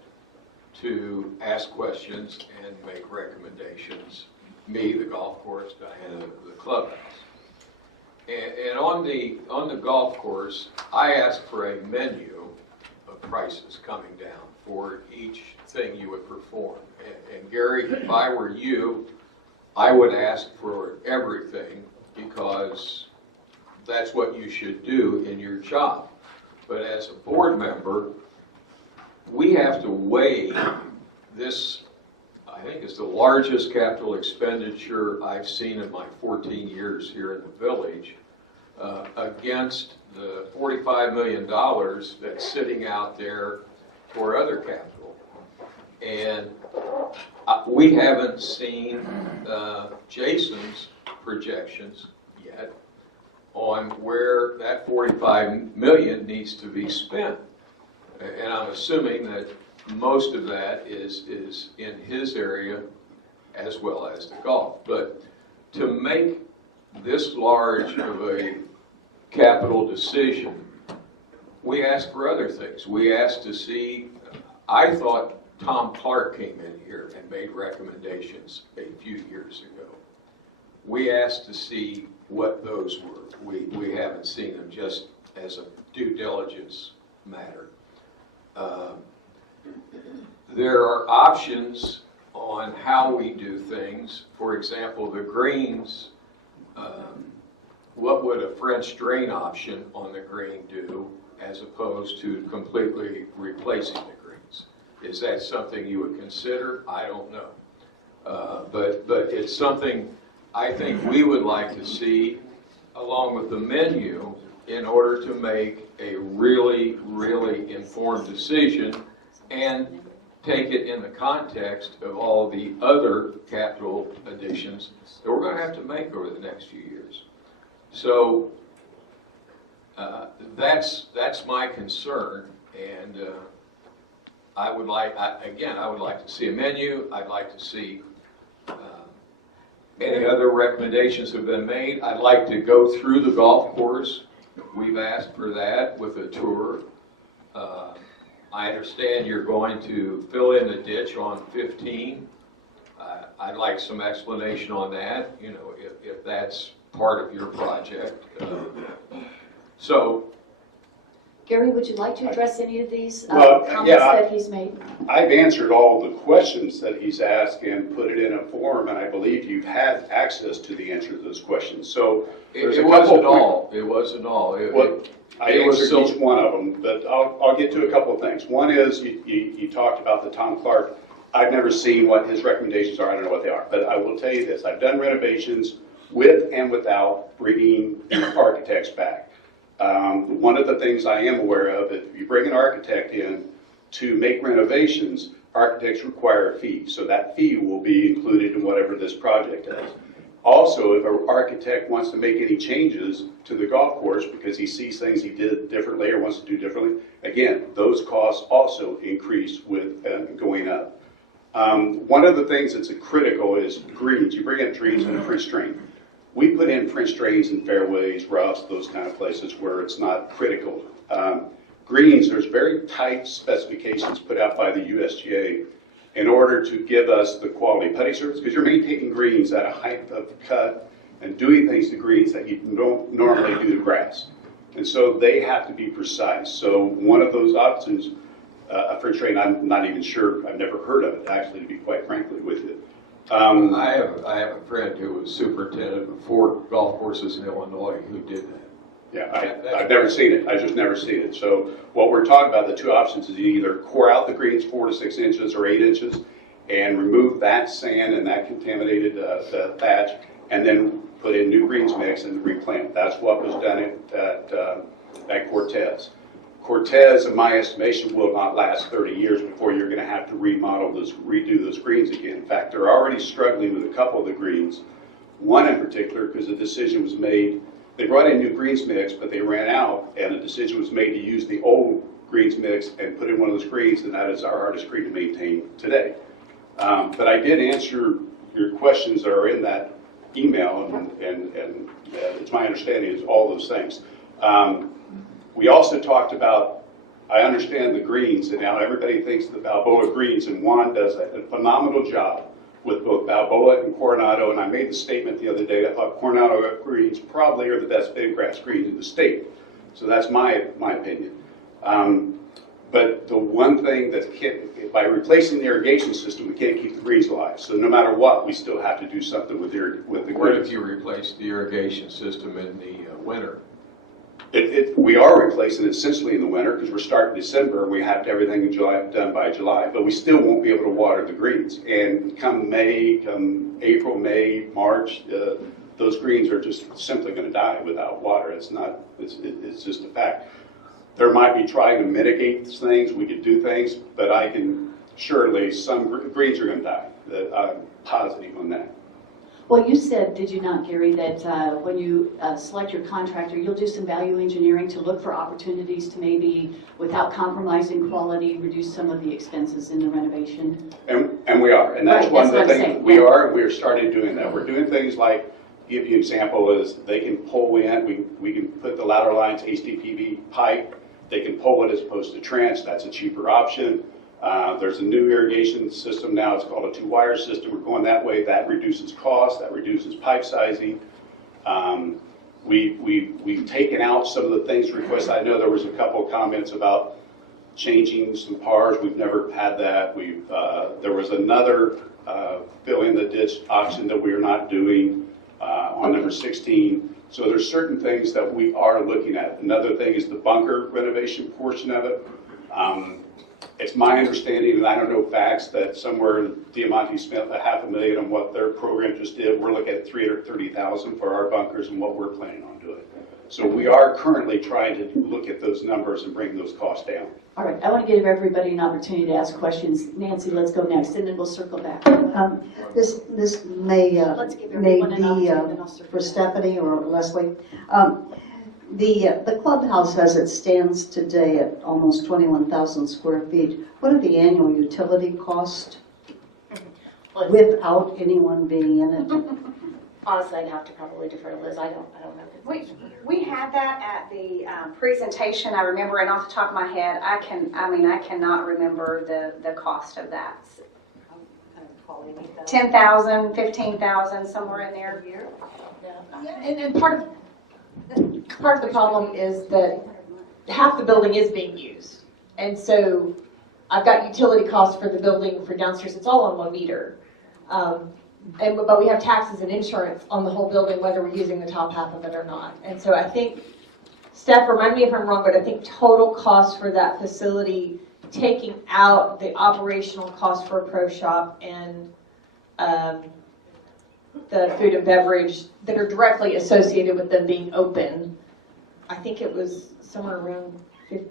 to ask questions and make recommendations. Me, the golf course, Diana, the clubhouse. And on the golf course, I asked for a menu of prices coming down for each thing you would perform. And Gary, if I were you, I would ask for everything, because that's what you should do in your job. But as a board member, we have to weigh this. I think it's the largest capital expenditure I've seen in my 14 years here in the village, against the $45 million that's sitting out there for other capital. And we haven't seen Jason's projections yet on where that $45 million needs to be spent. And I'm assuming that most of that is in his area as well as the golf. But to make this large of a capital decision, we asked for other things. We asked to see, I thought Tom Clark came in here and made recommendations a few years ago. We asked to see what those were. We haven't seen them, just as a due diligence matter. There are options on how we do things. For example, the greens, what would a French drain option on the green do as opposed to completely replacing the greens? Is that something you would consider? I don't know. But it's something I think we would like to see along with the menu in order to make a really, really informed decision and take it in the context of all the other capital additions that we're going to have to make over the next few years. So that's my concern, and I would like to see a menu. I'd like to see any other recommendations have been made. I'd like to go through the golf course. We've asked for that with a tour. I understand you're going to fill in the ditch on 15. I'd like some explanation on that, you know, if that's part of your project. Gary, would you like to address any of these Well, comments yeah, that he's made? I've answered all the questions that he's asked and put it in a form, and I believe you've had access to the answer to those questions. So there's It a couple wasn't all. It wasn't all. I answered each one of them, but I'll get to a couple of things. One is you talked about the Tom Clark. I've never seen what his recommendations are. I don't know what they are, but I will tell you this. I've done renovations with and without bringing the architects back. One of the things I am aware of, if you bring an architect in to make renovations, architects require a fee. So that fee will be included in whatever this project is. Also, if an architect wants to make any changes to the golf course because he sees things he did differently or wants to do differently, again, those costs also increase with going up. One of the things that's critical is greens. You bring in trees and a French drain. We put in French drains in fairways, roughs, those kind of places where it's not critical. Greens, there's very tight specifications put out by the USGA in order to give us the quality putting surface, because you're maintaining greens at a height of cut and doing things to greens that you don't normally do to grass. And so they have to be precise. So one of those options, a French drain, I'm not even sure, I've never heard of it, actually, to be quite frankly with you. I have a friend who was superintendent of 4 golf courses in Illinois who did that. Yeah, I've never seen it. I just never seen it. So what we're talking about, the two options is you either core out the greens 4 to 6 inches or 8 inches and remove that sand and that contaminated thatch, and then put in new greens mix and replant. That's what was done at Cortez. Cortez, in my estimation, will not last 30 years before you're going to have to redo those greens again. In fact, they're already struggling with a couple of the greens. One in particular, because a decision was made. They brought in new greens mix, but they ran out, and a decision was made to use the old greens mix and put in one of those greens, and that is our hardest green to maintain today. But I did answer your questions that are in that email, and it's my understanding is all those things. We also talked about, I understand the greens, and now everybody thinks the Balboa greens, and Juan does a phenomenal job with both Balboa and Coronado, and I made the statement the other day, I thought Coronado greens probably are the best big grass greens in the state. So that's my opinion. But the one thing that by replacing the irrigation system, we can't keep the greens alive. So no matter what, we still have to do something with the greens. What if you replace the irrigation system in the winter? We are replacing it essentially in the winter because we're starting December and we have to have everything in July, done by July, but we still won't be able to water the greens. And come April, May, March, those greens are just simply going to die without water. It's just a fact. There might be trying to mitigate things, we could do things, but I can surely, some greens are going to die. I'm positive on that. Well, you said, did you not, Gary, that when you select your contractor, you'll do some value engineering to look for opportunities to maybe, without compromising quality, reduce some of the expenses in the renovation? And we are, and that's right, one of the things saying. we are, and we are starting doing that. We're doing things like, give you an example, is they can pull in, we can put the lateral lines, HDPE pipe, they can pull it as opposed to trench, that's a cheaper option. There's a new irrigation system now, it's called a 2-wire system. We're going that way, that reduces cost, that reduces pipe sizing. We've taken out some of the things requested. I know there was a couple of comments about changing some pars. We've never had that. There was another fill in the ditch option that we are not doing on number 16. So there's certain things that we are looking at. Another thing is the bunker renovation portion of it. It's my understanding, and I don't know facts, that somewhere Diamante spent $500,000 on what their program just did. We're looking at $330,000 for our bunkers and what we're planning on doing. So we are currently trying to look at those numbers and bring those costs down. All right, I want to give everybody an opportunity to ask questions. Nancy, let's go next, and then we'll circle back. This may give be everyone an opportunity, then I'll circle for back. Stephanie or Leslie. The clubhouse as it stands today at almost 21,000 square feet, what are the annual utility costs without anyone being in it? Honestly, I'd have to probably defer to Liz. I don't know. We had that at the presentation, I remember, and off the top of my head, I cannot remember the cost of that. 10,000, 15,000, somewhere in there. Yeah, and part of the problem is that half the building is being used. And so I've got utility costs for the building for downstairs. It's all on one meter. But we have taxes and insurance on the whole building, whether we're using the top half of it or not. And so I think, Steph, remind me if I'm wrong, but I think total cost for that facility, taking out the operational cost for a pro shop and the food and beverage that are directly associated with them being open, I think it was somewhere around $50,000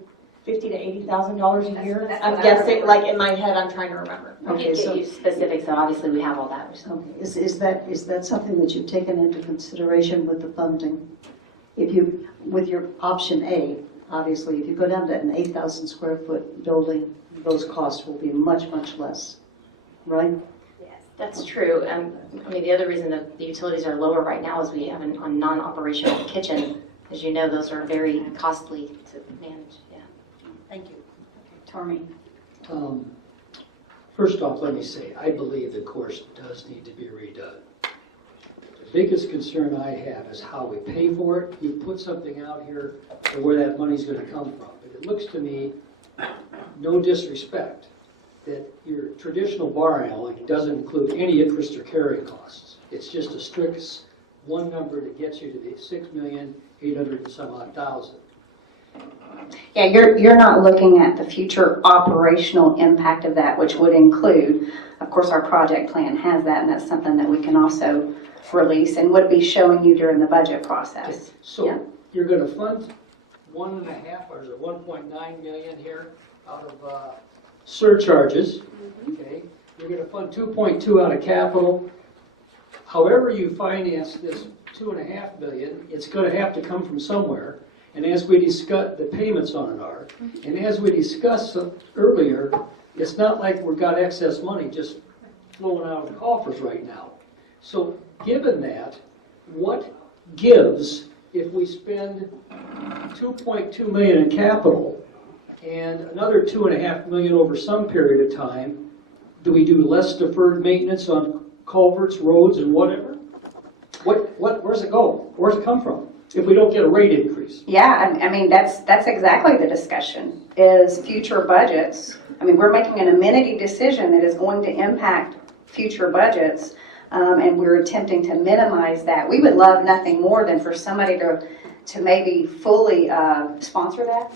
to $80,000 a year. I'm guessing, like in my head, I'm trying to remember. We can get you specifics, so obviously we have all that. Okay. Is that something that you've taken into consideration with the funding? With your option A, obviously, if you go down to an 8,000 square foot building, those costs will be much, much less. right? That's true. I mean, the other reason that the utilities are lower right now is we have a non-operational kitchen. As you know, those are very costly to manage, yeah. Thank you. Tommy? First off, let me say, I believe the course does need to be redone. The biggest concern I have is how we pay for it. You put something out here and where that money's going to come from. But it looks to me, no disrespect, that your traditional bar alley doesn't include any interest or carrying costs. It's just a strict one number that gets you to the $6,800,000 and some odd thousand. Yeah, you're not looking at the future operational impact of that, which would include, of course, our project plan has that, and that's something that we can also release and would be showing you during the budget process. So Yeah. you're going to fund 1.5 or is it 1.9 million here out of surcharges, okay? You're going to fund 2.2 out of capital. However you finance this 2.5 million, it's going to have to come from somewhere. And as we discussed, the payments on it are, and as we discussed earlier, it's not like we've got excess money just flowing out of the coffers right now. So given that, what gives if we spend 2.2 million in capital and another 2.5 million over some period of time? Do we do less deferred maintenance on culverts, roads, and whatever? Where's it go? Where's it come from if we don't get a rate increase? Yeah, I mean, that's exactly the discussion, is future budgets. I mean, we're making an amenity decision that is going to impact future budgets, and we're attempting to minimize that. We would love nothing more than for somebody to maybe fully sponsor that.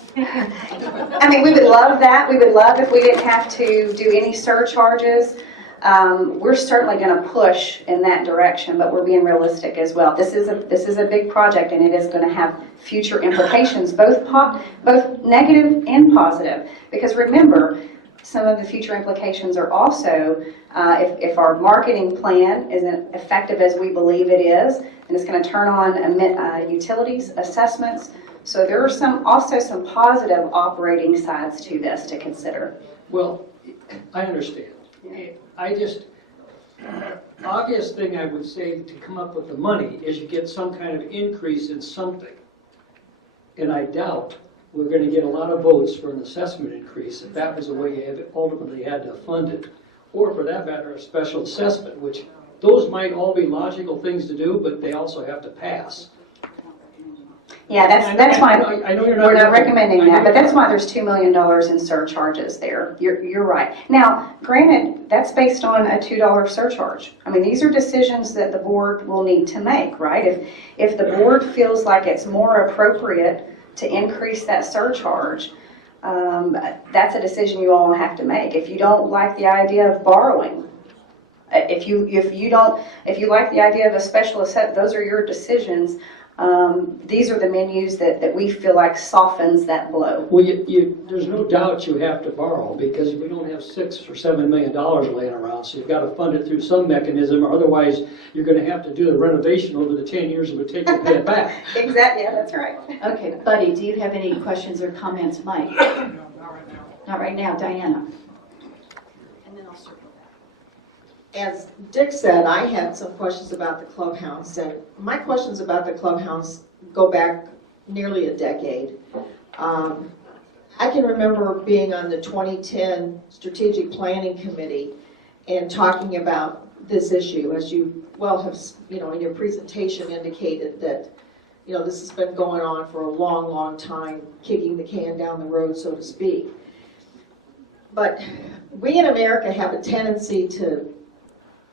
I mean, we would love that. We would love if we didn't have to do any surcharges. We're certainly going to push in that direction, but we're being realistic as well. This is a big project, and it is going to have future implications, both negative and positive. Because remember, some of the future implications are also if our marketing plan isn't effective as we believe it is, and it's going to turn on utilities assessments. So there are also some positive operating sides to this to consider. Well, I understand. Obvious thing I would say to come up with the money is you get some kind of increase in something. And I doubt we're going to get a lot of votes for an assessment increase if that was the way you ultimately had to fund it. Or for that matter, a special assessment, which those might all be logical things to do, but they also have to pass. Yeah, that's why I know we're not recommending that, but that's why there's $2 million in surcharges there. You're right. Now, granted, that's based on a $2 surcharge. I mean, these are decisions that the board will need to make, right? If the board feels like it's more appropriate to increase that surcharge, that's a decision you all have to make. If you don't like the idea of borrowing, if you like the idea of a special assessment, those are your decisions. These are the menus that we feel like softens that blow. Well, there's no doubt you have to borrow because we don't have $6 or $7 million laying around, so you've got to fund it through some mechanism, or otherwise you're going to have to do the renovation over the 10 years it would take to pay it back. Exactly, yeah, that's right. Okay, Buddy, do you have any questions or comments? Mike? No, not right now. Not right now. Diana? And then I'll circle back. As Dick said, I had some questions about the clubhouse, and my questions about the clubhouse go back nearly a decade. I can remember being on the 2010 Strategic Planning Committee and talking about this issue, as you well have, in your presentation indicated that, this has been going on for a long, long time, kicking the can down the road, so to speak. But we in America have a tendency to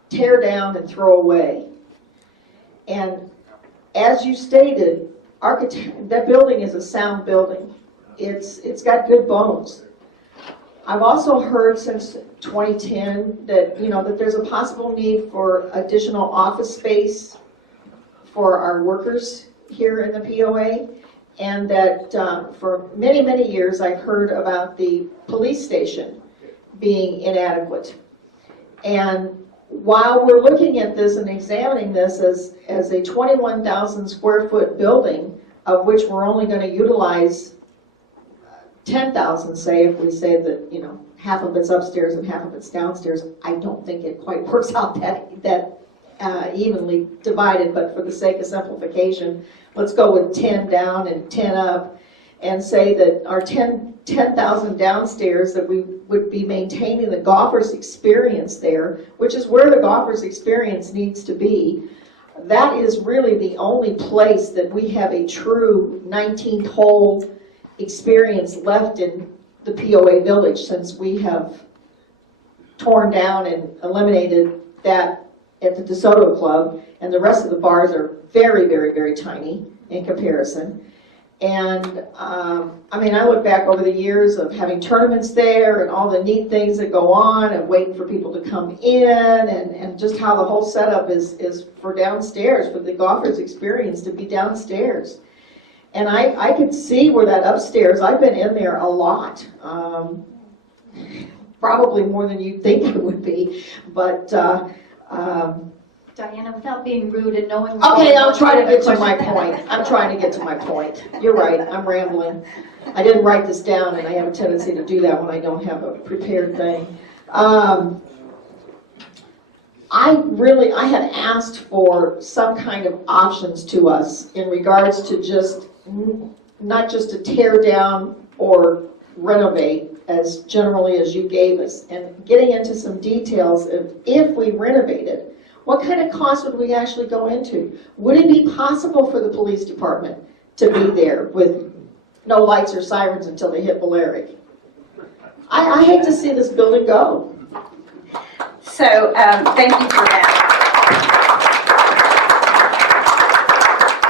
tear down and throw away. And as you stated, that building is a sound building. It's got good bones. I've also heard since 2010 that that there's a possible need for additional office space for our workers here in the POA, and that for many, many years I've heard about the police station being inadequate. And while we're looking at this and examining this as a 21,000 square foot building, of which we're only going to utilize 10,000, say, if we say that, half of it's upstairs and half of it's downstairs, I don't think it quite works out that evenly divided, but for the sake of simplification, let's go with 10 down and 10 up, and say that our 10,000 downstairs, that we would be maintaining the golfer's experience there, which is where the golfer's experience needs to be. That is really the only place that we have a true 19th hole experience left in the POA Village, since we have torn down and eliminated that at the DeSoto Club, and the rest of the bars are very, very, very tiny in comparison. And I mean, I look back over the years of having tournaments there and all the neat things that go on and waiting for people to come in, and just how the whole setup is for downstairs, for the golfer's experience to be downstairs. And I could see where that upstairs, I've been in there a lot, probably more than you'd think it would be, but Diana, without being rude and knowing... Okay, I'm trying to get to my point. I'm trying to get to my point. You're right, I'm rambling. I didn't write this down, and I have a tendency to do that when I don't have a prepared thing. I had asked for some kind of options to us in regards to just, not just to tear down or renovate as generally as you gave us, and getting into some details of if we renovated, what kind of cost would we actually go into? Would it be possible for the police department to be there with no lights or sirens until they hit Valeric? I hate to see this building go. So, thank you for that.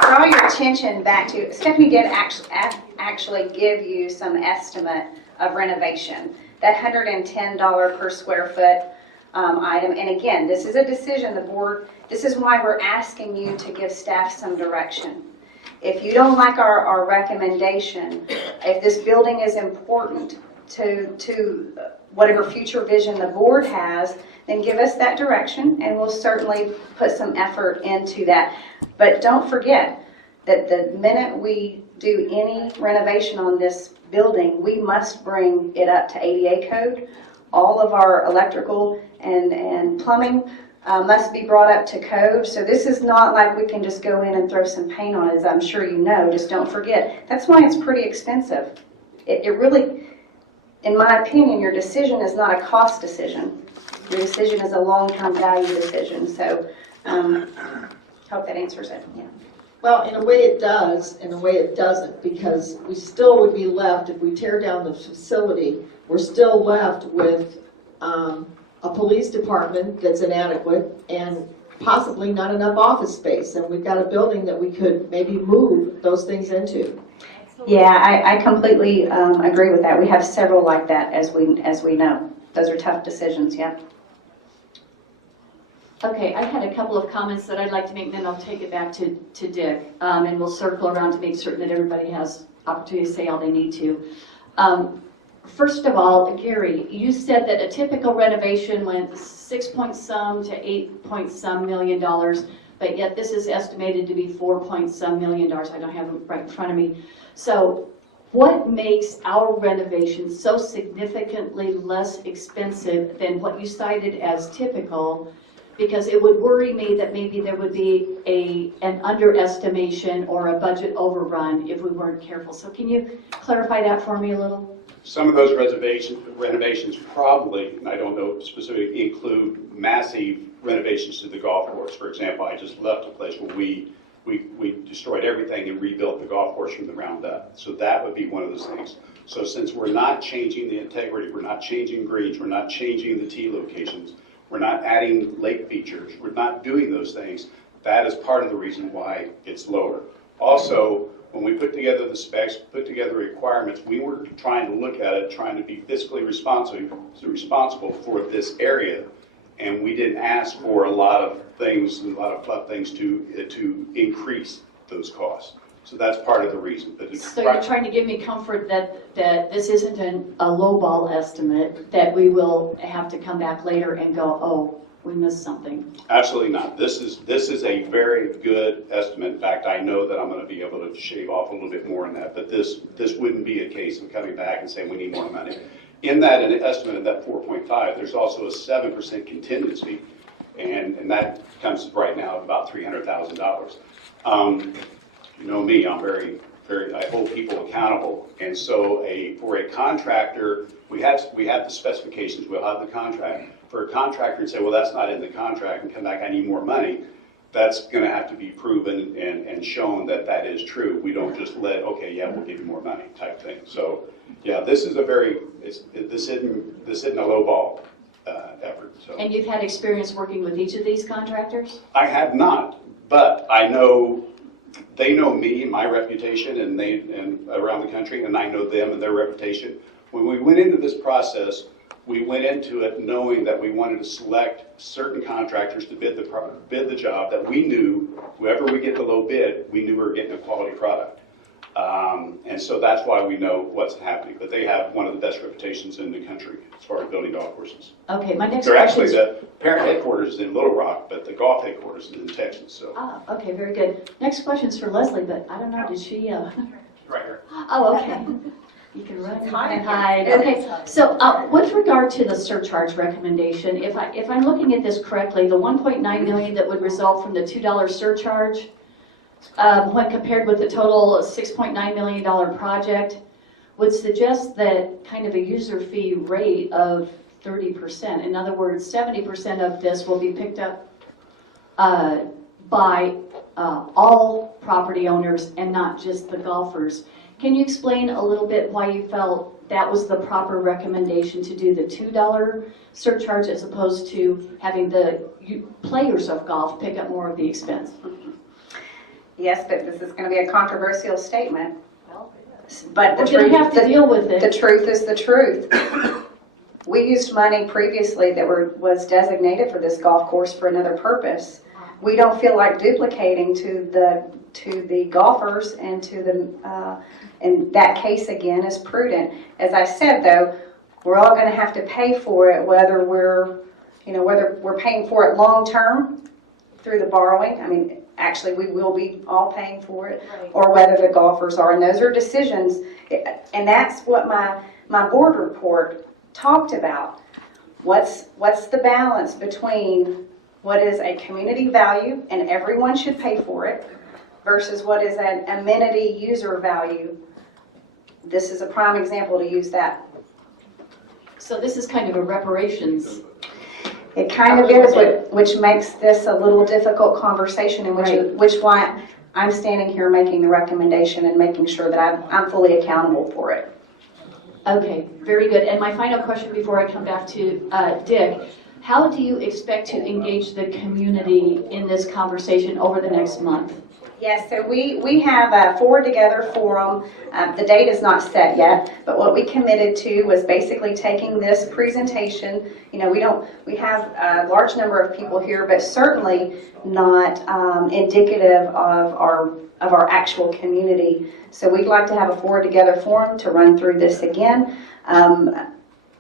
Draw your attention back to, Stephanie did actually give you some estimate of renovation. That $110 per square foot item, and again, this is a decision the board, this is why we're asking you to give staff some direction. If you don't like our recommendation, if this building is important to whatever future vision the board has, then give us that direction, and we'll certainly put some effort into that. But don't forget that the minute we do any renovation on this building, we must bring it up to ADA code. All of our electrical and plumbing must be brought up to code. So this is not like we can just go in and throw some paint on it, as I'm sure you know. Just don't forget. That's why it's pretty expensive. It really, in my opinion, your decision is not a cost decision. Your decision is a long-term value decision. So hope that answers it. Yeah. Well, in a way it does, in a way it doesn't, because we still would be left, if we tear down the facility, we're still left with a police department that's inadequate and possibly not enough office space. And we've got a building that we could maybe move those things into. Yeah, I completely agree with that. We have several like that, as we know. Those are tough decisions, yeah. Okay, I had a couple of comments that I'd like to make, and then I'll take it back to Dick, and we'll circle around to make certain that everybody has opportunity to say all they need to. First of all, Gary, you said that a typical renovation went 6 point some to 8 point some million dollars, but yet this is estimated to be 4 point some million dollars. I don't have it right in front of me. So what makes our renovation so significantly less expensive than what you cited as typical? Because it would worry me that maybe there would be an underestimation or a budget overrun if we weren't careful. So can you clarify that for me a little? Some of those renovations probably, and I don't know specifically, include massive renovations to the golf course. For example, I just left a place where we destroyed everything and rebuilt the golf course from the ground up. So that would be one of those things. So since we're not changing the integrity, we're not changing greens, we're not changing the tee locations, we're not adding lake features, we're not doing those things, that is part of the reason why it's lower. Also, when we put together the specs, put together requirements, we were trying to look at it, trying to be fiscally responsible for this area, and we didn't ask for a lot of things, a lot of fluff things to increase those costs. So that's part of the reason. But so you're trying to give me comfort that this isn't a lowball estimate, that we will have to come back later and go, oh, we missed something. Absolutely not. This is a very good estimate. In fact, I know that I'm going to be able to shave off a little bit more on that, but this wouldn't be a case of coming back and saying we need more money. in that estimate of that 4.5, there's also a 7% contingency, and that comes right now at about $300,000. You know me, I'm very, I hold people accountable, and so for a contractor, we had the specifications, we'll have the contract. For a contractor to say, well, that's not in the contract, and come back, I need more money, that's going to have to be proven and shown that that is true. We don't just okay, yeah, we'll give you more money type thing. So, yeah, this is this isn't a low ball effort. So. And you've had experience working with each of these contractors? I have not, but I know they know me and my reputation, and around the country, and I know them and their reputation. When we went into this process, we went into it knowing that we wanted to select certain contractors to bid the job that we knew, whoever we get the low bid, we knew we were getting a quality product. And so that's why we know what's happening. But they have one of the best reputations in the country as far as building golf courses. Okay, my next They're question actually, is... the parent headquarters is in Little Rock, but the golf headquarters is in Texas. So. Okay, very good. Next question is for Leslie, but I don't know, did she... Right here. Oh, okay. You can run Hide. and hide. Okay, so with regard to the surcharge recommendation, if I'm looking at this correctly, the 1.9 million that would result from the $2 surcharge, when compared with the total $6.9 million project, would suggest that kind of a user fee rate of 30%. In other words, 70% of this will be picked up by all property owners and not just the golfers. Can you explain a little bit why you felt that was the proper recommendation to do the $2 surcharge as opposed to having the players of golf pick up more of the expense? Yes, but this is going to be a controversial statement. But We're going to have to deal with it. The truth is the truth. We used money previously that was designated for this golf course for another purpose. We don't feel like duplicating to the golfers and to the, in that case again is prudent. As I said though, we're all going to have to pay for it, whether we're paying for it long term through the borrowing. I mean, actually we will be all paying for it, or whether the golfers are, and those are decisions, and that's what my board report talked about. What's the balance between what is a community value and everyone should pay for it versus what is an amenity user value. This is a prime example to use that. So this is kind of a reparations. It kind of is, which makes this a little difficult conversation, and which why I'm standing here making the recommendation and making sure that I'm fully accountable for it. Okay, very good. And my final question before I come back to Dick, how do you expect to engage the community in this conversation over the next month? Yes, so we have a Forward Together forum. The date is not set yet, but what we committed to was basically taking this presentation. You know, we have a large number of people here, but certainly not indicative of our actual community. So we'd like to have a Forward Together forum to run through this again.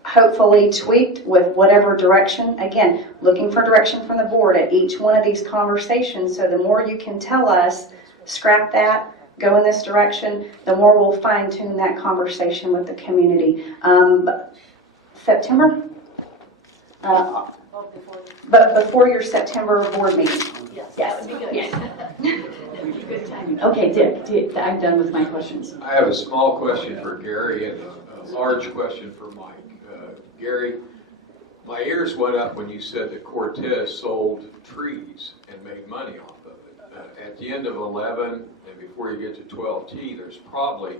Hopefully tweaked with whatever direction. Again, looking for direction from the board at each one of these conversations. So the more you can tell us, scrap that, go in this direction, the more we'll fine tune that conversation with the community. September? But before your September board meeting. Yes, that would be good. Yes. That would be good timing. Okay, Dick, I'm done with my questions. I have a small question for Gary and a large question for Mike. Gary, my ears went up when you said that Cortez sold trees and made money off of it. At the end of 11 and before you get to 12T, there's probably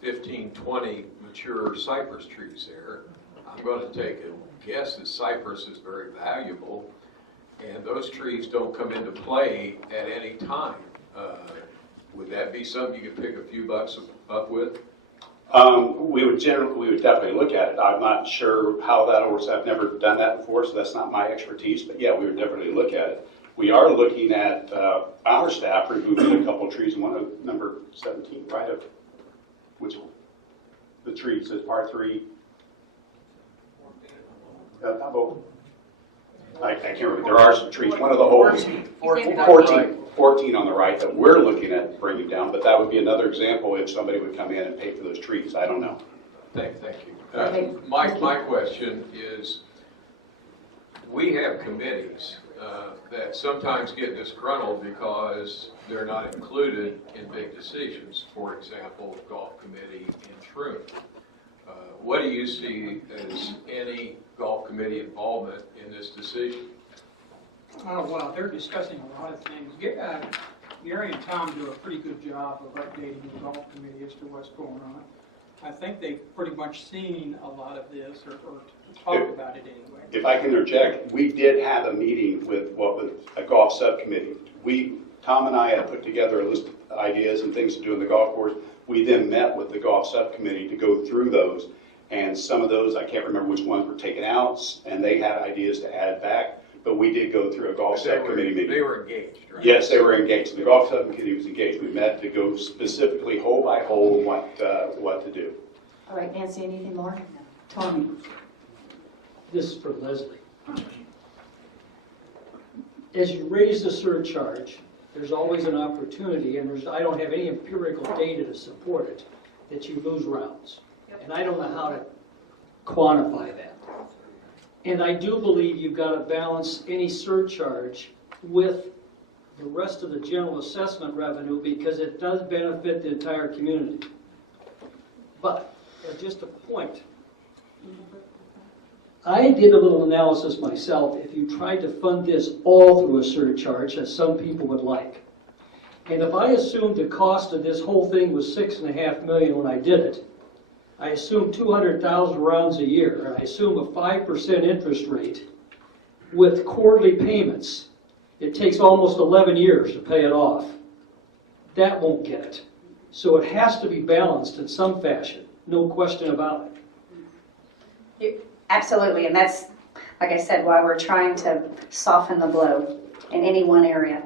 15, 20 mature cypress trees there. I'm going to take a guess that cypress is very valuable, and those trees don't come into play at any time. Would that be something you could pick a few bucks up with? We would definitely look at it. I'm not sure how that works. I've never done that before, so that's not my expertise. But yeah, we would definitely look at it. We are looking at our staff removing a couple of trees. One of number 17, right? Of which one? The trees is part 3. I can't remember. There are some trees. One of the holes. 14 on the right that we're looking at bringing down, but that would be another example if somebody would come in and pay for those trees. I don't know. Thank you. Okay. My question is, we have committees that sometimes get disgruntled because they're not included in big decisions. For example, the golf committee in Troon. What do you see as any golf committee involvement in this decision? Oh, well, they're discussing a lot of things. Gary and Tom do a pretty good job of updating the golf committee as to what's going on. I think they've pretty much seen a lot of this or talked about it anyway. If I can interject, we did have a meeting with a golf subcommittee. Tom and I had put together a list of ideas and things to do in the golf course. We then met with the golf subcommittee to go through those, and some of those, I can't remember which ones were taken out, and they had ideas to add back. But we did go through a golf subcommittee meeting. They were engaged, right? Yes, they were engaged. The golf subcommittee was engaged. We met to go specifically hole by hole what to do. All right, Nancy, anything more? Tony? This is for Leslie. As you raise the surcharge, there's always an opportunity, and I don't have any empirical data to support it, that you lose rounds. And I don't know how to quantify that. And I do believe you've got to balance any surcharge with the rest of the general assessment revenue because it does benefit the entire community. But, just a point, I did a little analysis myself. If you tried to fund this all through a surcharge, as some people would like, and if I assumed the cost of this whole thing was $6.5 million when I did it, I assume 200,000 rounds a year, and I assume a 5% interest rate with quarterly payments. It takes almost 11 years to pay it off. That won't get it. So it has to be balanced in some fashion, no question about it. Absolutely, and that's, like I said, why we're trying to soften the blow in any one area.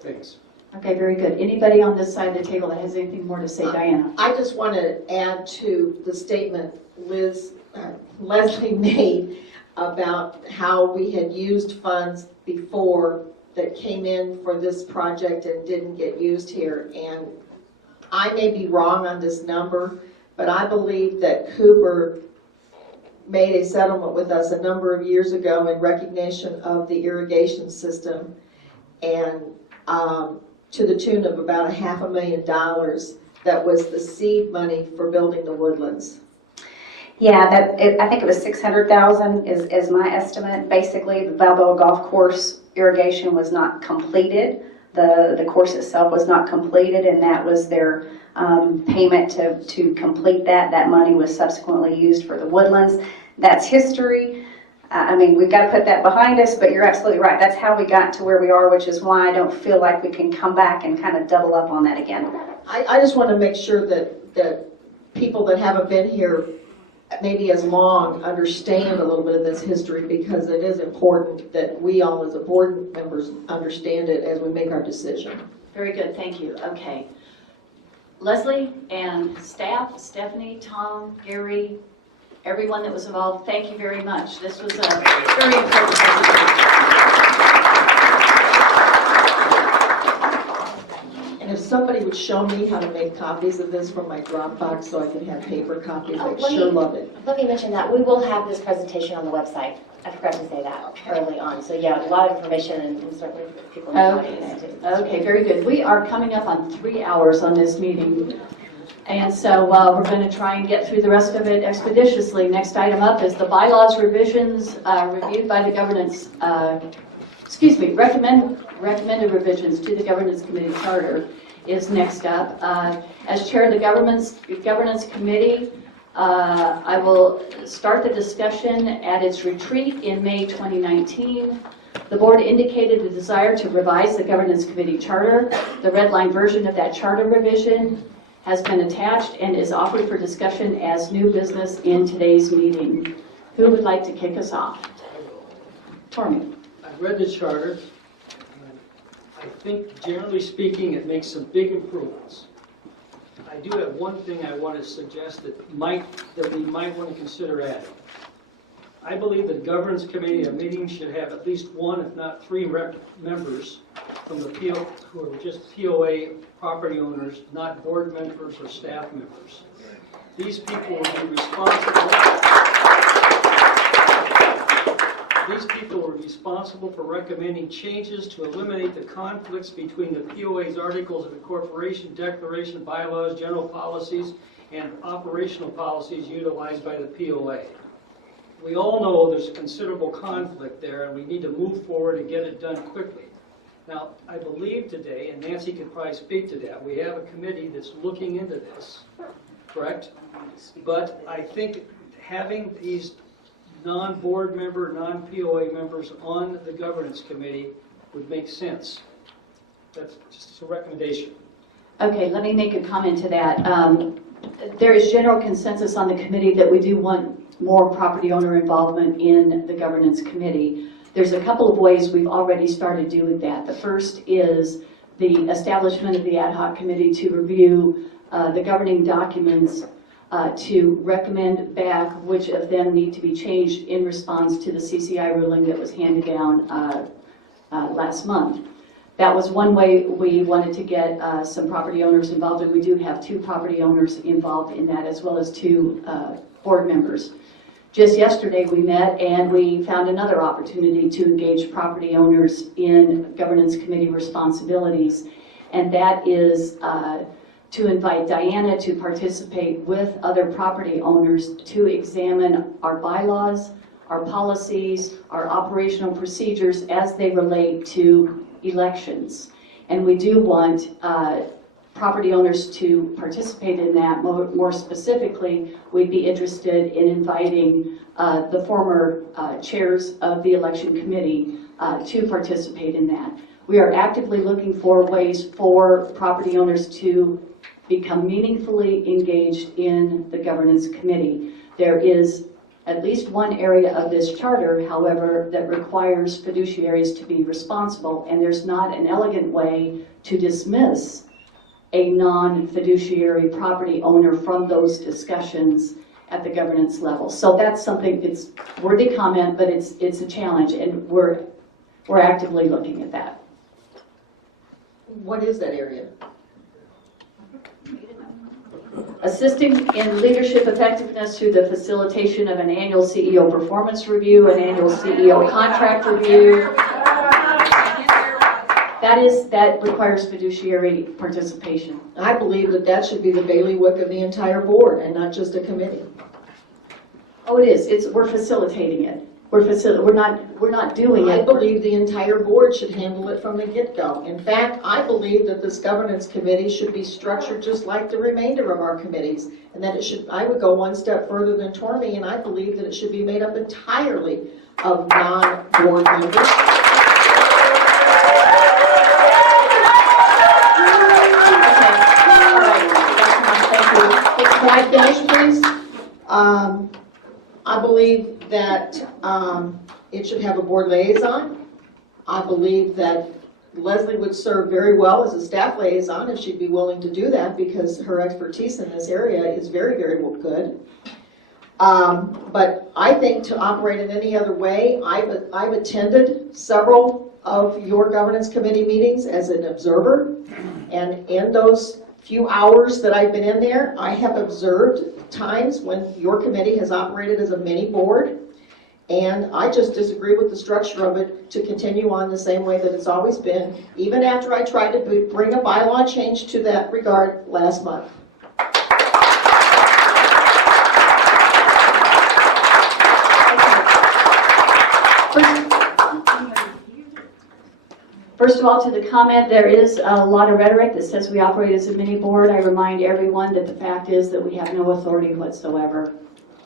Thanks. Okay, very good. Anybody on this side of the table that has anything more to say? Diana? I just want to add to the statement Leslie made about how we had used funds before that came in for this project and didn't get used here. And I may be wrong on this number, but I believe that Cooper made a settlement with us a number of years ago in recognition of the irrigation system, and to the tune of about $500,000 that was the seed money for building the woodlands. Yeah, I think it was 600,000 is my estimate. Basically, the Balboa Golf Course irrigation was not completed. The course itself was not completed, and that was their payment to complete that. That money was subsequently used for the woodlands. That's history. I mean, we've got to put that behind us, but you're absolutely right. That's how we got to where we are, which is why I don't feel like we can come back and kind of double up on that again. I just want to make sure that people that haven't been here maybe as long understand a little bit of this history, because it is important that we all as a board members understand it as we make our decision. Very good, thank you. Okay. Leslie and staff, Stephanie, Tom, Gary, everyone that was involved, thank you very much. This was a very important presentation. And if somebody would show me how to make copies of this from my Dropbox so I could have paper copies, I'd sure love it. Let me mention that we will have this presentation on the website. I forgot to say that early on. So yeah, a lot of information and certainly people in the audience too. Okay, very good. We are coming up on 3 hours on this meeting. And so we're going to try and get through the rest of it expeditiously. Next item up is the bylaws revisions reviewed by the governance, recommended revisions to the governance committee charter is next up. As chair of the governance committee, I will start the discussion at its retreat in May 2019. The board indicated a desire to revise the governance committee charter. The red line version of that charter revision has been attached and is offered for discussion as new business in today's meeting. Who would like to kick us off? Tormy. I've read the charter. I think, generally speaking, it makes some big improvements. I do have one thing I want to suggest that we might want to consider adding. I believe that governance committee a meeting should have at least one, if not three, members from the who are just POA property owners, not board members or staff members. These people will be responsible. These people are responsible for recommending changes to eliminate the conflicts between the POA's articles of incorporation, declaration, bylaws, general policies, and operational policies utilized by the POA. We all know there's considerable conflict there, and we need to move forward and get it done quickly. Now, I believe today, and Nancy can probably speak to that, we have a committee that's looking into this, correct? But I think having these non-board member, non-POA members on the governance committee would make sense. That's just a recommendation. Okay, let me make a comment to that. There is general consensus on the committee that we do want more property owner involvement in the governance committee. There's a couple of ways we've already started doing that. The first is the establishment of the ad hoc committee to review the governing documents to recommend back which of them need to be changed in response to the CCI ruling that was handed down last month. That was one way we wanted to get some property owners involved, and we do have 2 property owners involved in that, as well as 2 board members. Just yesterday we met and we found another opportunity to engage property owners in governance committee responsibilities, and that is to invite Diana to participate with other property owners to examine our bylaws, our policies, our operational procedures as they relate to elections. And we do want property owners to participate in that. More specifically, we'd be interested in inviting the former chairs of the election committee to participate in that. We are actively looking for ways for property owners to become meaningfully engaged in the governance committee. There is at least one area of this charter, however, that requires fiduciaries to be responsible, and there's not an elegant way to dismiss a non-fiduciary property owner from those discussions at the governance level. So that's something, it's worthy comment, but it's a challenge, and we're actively looking at that. What is that area? Assisting in leadership effectiveness through the facilitation of an annual CEO performance review, an annual CEO contract review. That requires fiduciary participation. I believe that that should be the bailiwick of the entire board and not just a committee. Oh, it is. We're facilitating it. We're not doing it. I believe the entire board should handle it from the get-go. In fact, I believe that this governance committee should be structured just like the remainder of our committees, and that it should, I would go one step further than Tormy, and I believe that it should be made up entirely of non-board members. Can I finish, please? I believe that it should have a board liaison. I believe that Leslie would serve very well as a staff liaison if she'd be willing to do that, because her expertise in this area is very, very good. But I think to operate in any other way, I've attended several of your governance committee meetings as an observer, and in those few hours that I've been in there, I have observed times when your committee has operated as a mini board, and I just disagree with the structure of it to continue on the same way that it's always been, even after I tried to bring a bylaw change to that regard last month. First of all, to the comment, there is a lot of rhetoric that says we operate as a mini board. I remind everyone that the fact is that we have no authority whatsoever.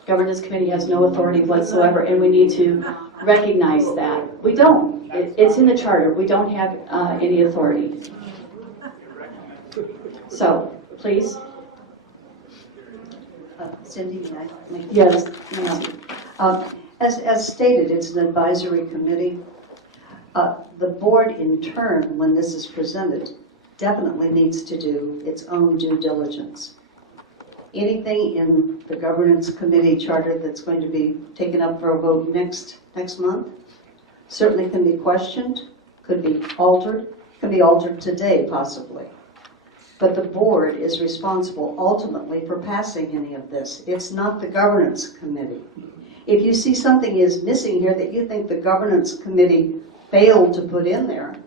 Governance committee has no authority whatsoever, and we need to recognize that. We don't. It's in the charter. We don't have any authority. So, please. Cindy, may I make a Yes. As stated, it's an advisory committee. The board, in turn, when this is presented, definitely needs to do its own due diligence. Anything in the governance committee charter that's going to be taken up for a vote next month certainly can be questioned, could be altered today possibly. but the board is responsible ultimately for passing any of this. It's not the governance committee. If you see something is missing here that you think the governance committee failed to put in there,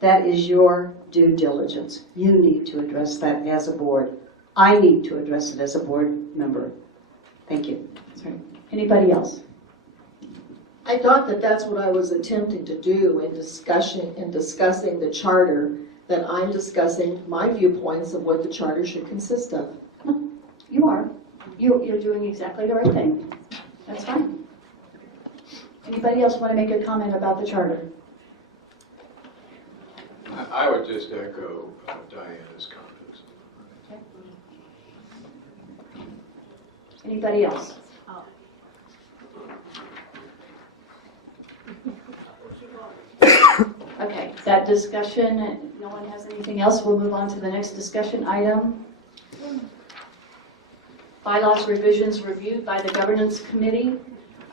that is your due diligence. You need to address that as a board. I need to address it as a board member. Thank you. Anybody else? I thought that that's what I was attempting to do in discussion, in discussing the charter, that I'm discussing my viewpoints of what the charter should consist of. You are. You're doing exactly the right thing. That's fine. Anybody else want to make a comment about the charter? I would just echo Diana's comments. Anybody else? Okay, that discussion, no one has anything else, we'll move on to the next discussion item. Bylaws revisions reviewed by the governance committee.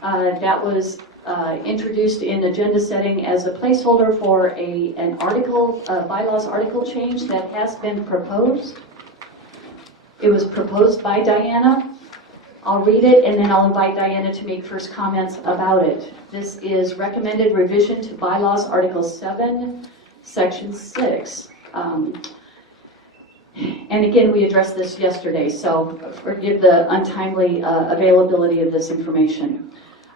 That was introduced in agenda setting as a placeholder for an article, bylaws article change that has been proposed. It was proposed by Diana. I'll read it and then I'll invite Diana to make first comments about it. This is recommended revision to bylaws Article 7, Section 6. And again, we addressed this yesterday, so forgive the untimely availability of this information.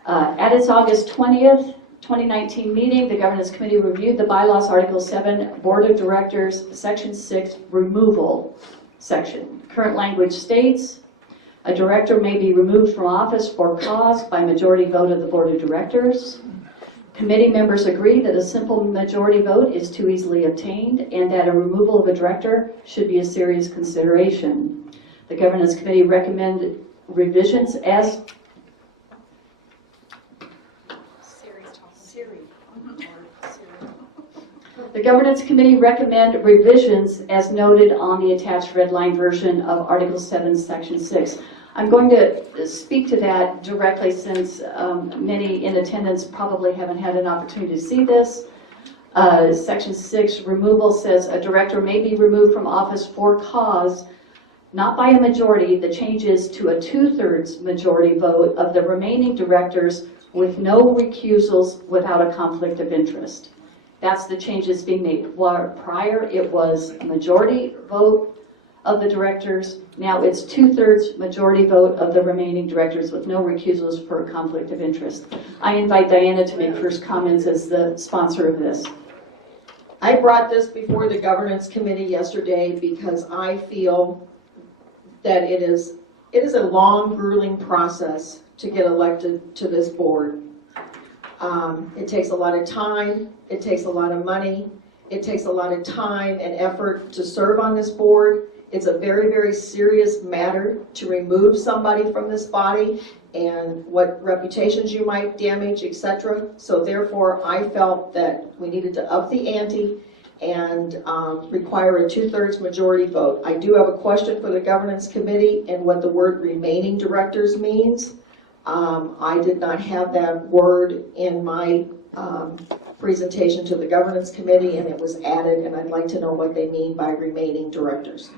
At its August 20th, 2019 meeting, the Governance Committee reviewed the bylaws Article 7, Board of Directors, Section 6, Removal section. Current language states, a director may be removed from office for cause by majority vote of the Board of Directors. Committee members agree that a simple majority vote is too easily obtained and that a removal of a director should be a serious consideration. The Governance Committee recommended revisions as The Governance Committee recommend revisions as noted on the attached red line version of Article 7, Section 6. I'm going to speak to that directly since many in attendance probably haven't had an opportunity to see this. Section 6, removal says a director may be removed from office for cause, not by a majority. The change is to a 2/3 majority vote of the remaining directors with no recusals without a conflict of interest. That's the changes being made. While prior it was a majority vote of the directors, now it's 2/3 majority vote of the remaining directors with no recusals for a conflict of interest. I invite Diana to make first comments as the sponsor of this. I brought this before the Governance Committee yesterday because I feel that it is a long, grueling process to get elected to this board. It takes a lot of time, it takes a lot of money, it takes a lot of time and effort to serve on this board. It's a very, very serious matter to remove somebody from this body and what reputations you might damage, etc. So therefore, I felt that we needed to up the ante and require a 2/3 majority vote. I do have a question for the Governance Committee and what the word remaining directors means. I did not have that word in my presentation to the Governance Committee, and it was added, and I'd like to know what they mean by remaining directors.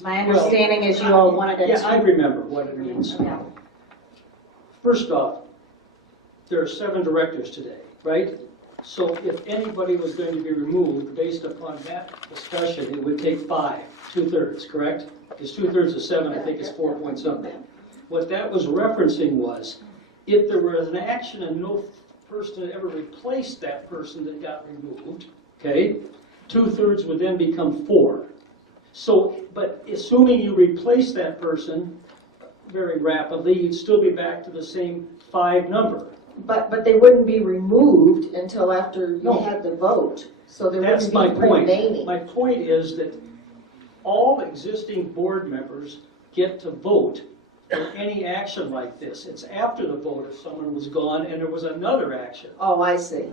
My understanding is you all wanted to... Yeah, I remember what it means. First off, there are 7 directors today, right? So if anybody was going to be removed based upon that discussion, it would take 5, 2/3, correct? Because 2/3 of 7, I think, is 4 point something. What that was referencing was, if there was an action and no person ever replaced that person that got removed, okay, 2/3 would then become 4. So, but assuming you replace that person very rapidly, you'd still be back to the same 5 number. But they wouldn't be removed until after you had the vote. So there That's wouldn't be my point. remaining. My point is that all existing board members get to vote for any action like this. It's after the vote if someone was gone and there was another action. Oh, I see.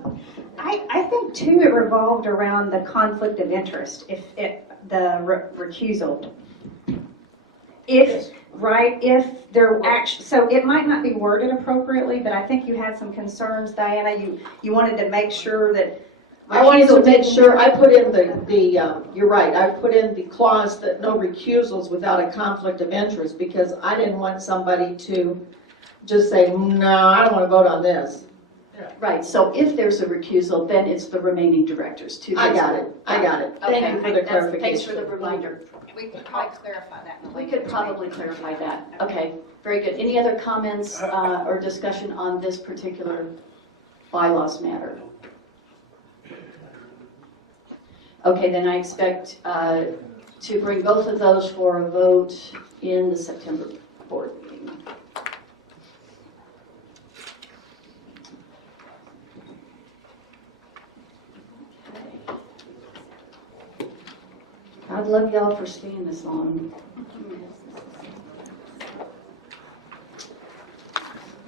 I think too it revolved around the conflict of interest, the recusal. If there actually, so it might not be worded appropriately, but I think you had some concerns, Diana. You wanted to make sure that I wanted to make sure, I put in you're right, I put in the clause that no recusals without a conflict of interest, because I didn't want somebody to just say, no, I don't want to vote on this. Right, so if there's a recusal, then it's the remaining directors. I got it. Thank you for the clarification. Thanks for the reminder. We could probably clarify that. We could probably clarify that. Okay, very good. Any other comments or discussion on this particular bylaws matter? Okay, then I expect to bring both of those for a vote in the September board meeting. I'd love y'all for staying this long.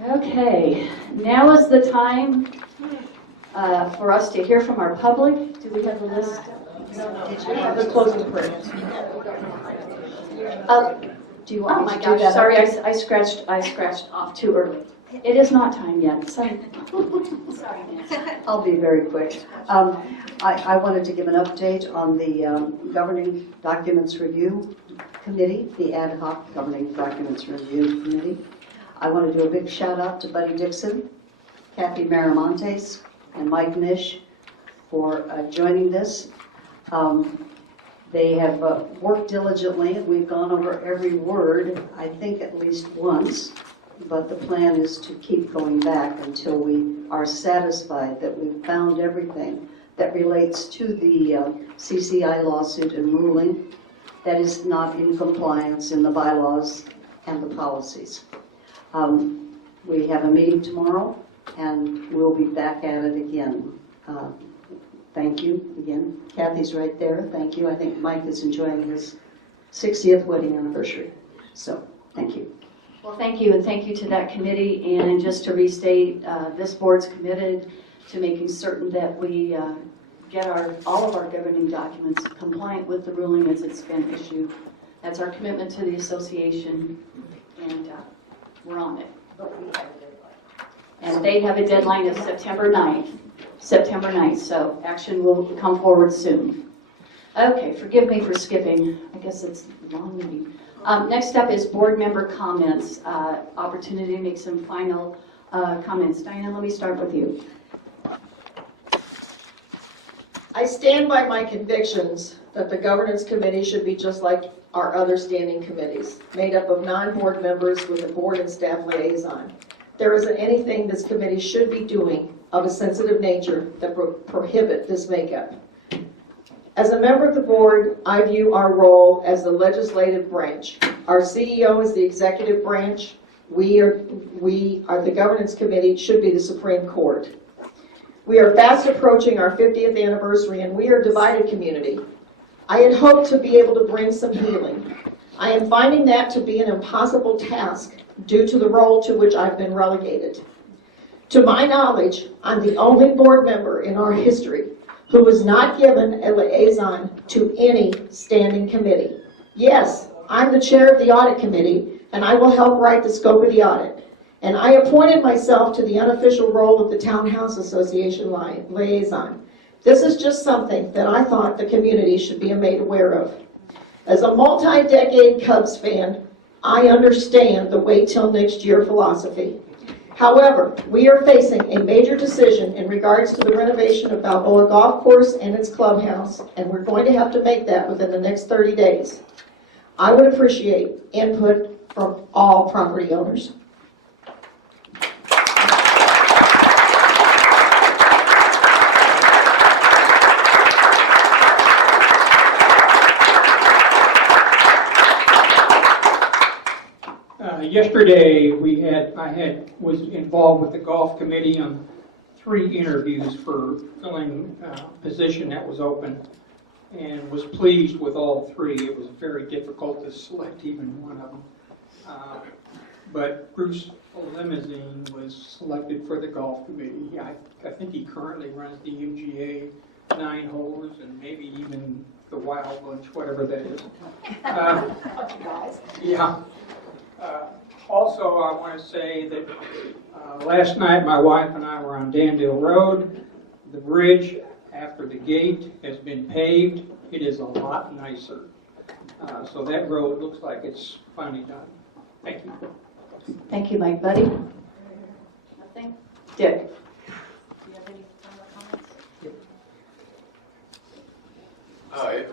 Okay, now is the time for us to hear from our public. Do we have a list? Did you have the closing prayer? Do you want me to do that? Sorry, I scratched off too early. It is not time yet. Sorry. I'll be very quick. I wanted to give an update on the Governing Documents Review Committee, the Ad Hoc Governing Documents Review Committee. I want to do a big shout out to Buddy Dixon, Kathy Maramontes, and Mike Nish for joining this. They have worked diligently. We've gone over every word, I think at least once, but the plan is to keep going back until we are satisfied that we've found everything that relates to the CCI lawsuit and ruling that is not in compliance in the bylaws and the policies. We have a meeting tomorrow, and we'll be back at it again. Thank you again. Kathy's right there. Thank you. I think Mike is enjoying his 60th wedding anniversary. So, thank you. Well, thank you, and thank you to that committee. And just to restate, this board's committed to making certain that we get all of our governing documents compliant with the ruling as it's been issued. That's our commitment to the association, and we're on it. And they have a deadline of September 9th. September 9th, so action will come forward soon. Okay, forgive me for skipping. I guess it's a long meeting. Next up is board member comments. Opportunity to make some final comments. Diana, let me start with you. I stand by my convictions that the governance committee should be just like our other standing committees, made up of non-board members with a board and staff liaison. There isn't anything this committee should be doing of a sensitive nature that prohibit this makeup. As a member of the board, I view our role as the legislative branch. Our CEO is the executive branch. We are the governance committee, should be the Supreme Court. We are fast approaching our 50th anniversary, and we are a divided community. I had hoped to be able to bring some healing. I am finding that to be an impossible task due to the role to which I've been relegated. To my knowledge, I'm the only board member in our history who was not given a liaison to any standing committee. Yes, I'm the chair of the audit committee, and I will help write the scope of the audit. And I appointed myself to the unofficial role of the Townhouse Association liaison. This is just something that I thought the community should be made aware of. As a multi-decade Cubs fan, I understand the wait till next year philosophy. However, we are facing a major decision in regards to the renovation of Balboa Golf Course and its clubhouse, and we're going to have to make that within the next 30 days. I would appreciate input from all property owners. Yesterday, I was involved with the golf committee on 3 interviews for filling a position that was open, and was pleased with all 3. It was very difficult to select even one of them. But Bruce Limousin was selected for the golf committee. I think he currently runs the UGA 9 holes and maybe even the Wild Bunch, whatever that is. Yeah. Also, I want to say that last night my wife and I were on Danville Road. The bridge after the gate has been paved, it is a lot nicer. So that road looks like it's finally done. Thank you. Thank you, Mike. Buddy? Nothing? Dick?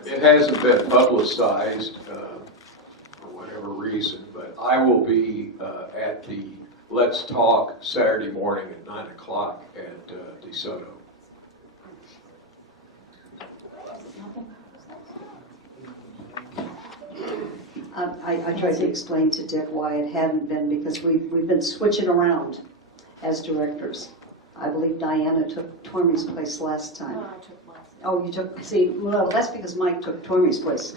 It hasn't been publicized for whatever reason, but I will be at the Let's Talk Saturday morning at 9 o'clock at DeSoto. I tried to explain to Dick why it hadn't been, because we've been switching around as directors. I believe Diana took Tormy's place last time. Oh, you took, see, well, that's because Mike took Tormy's place.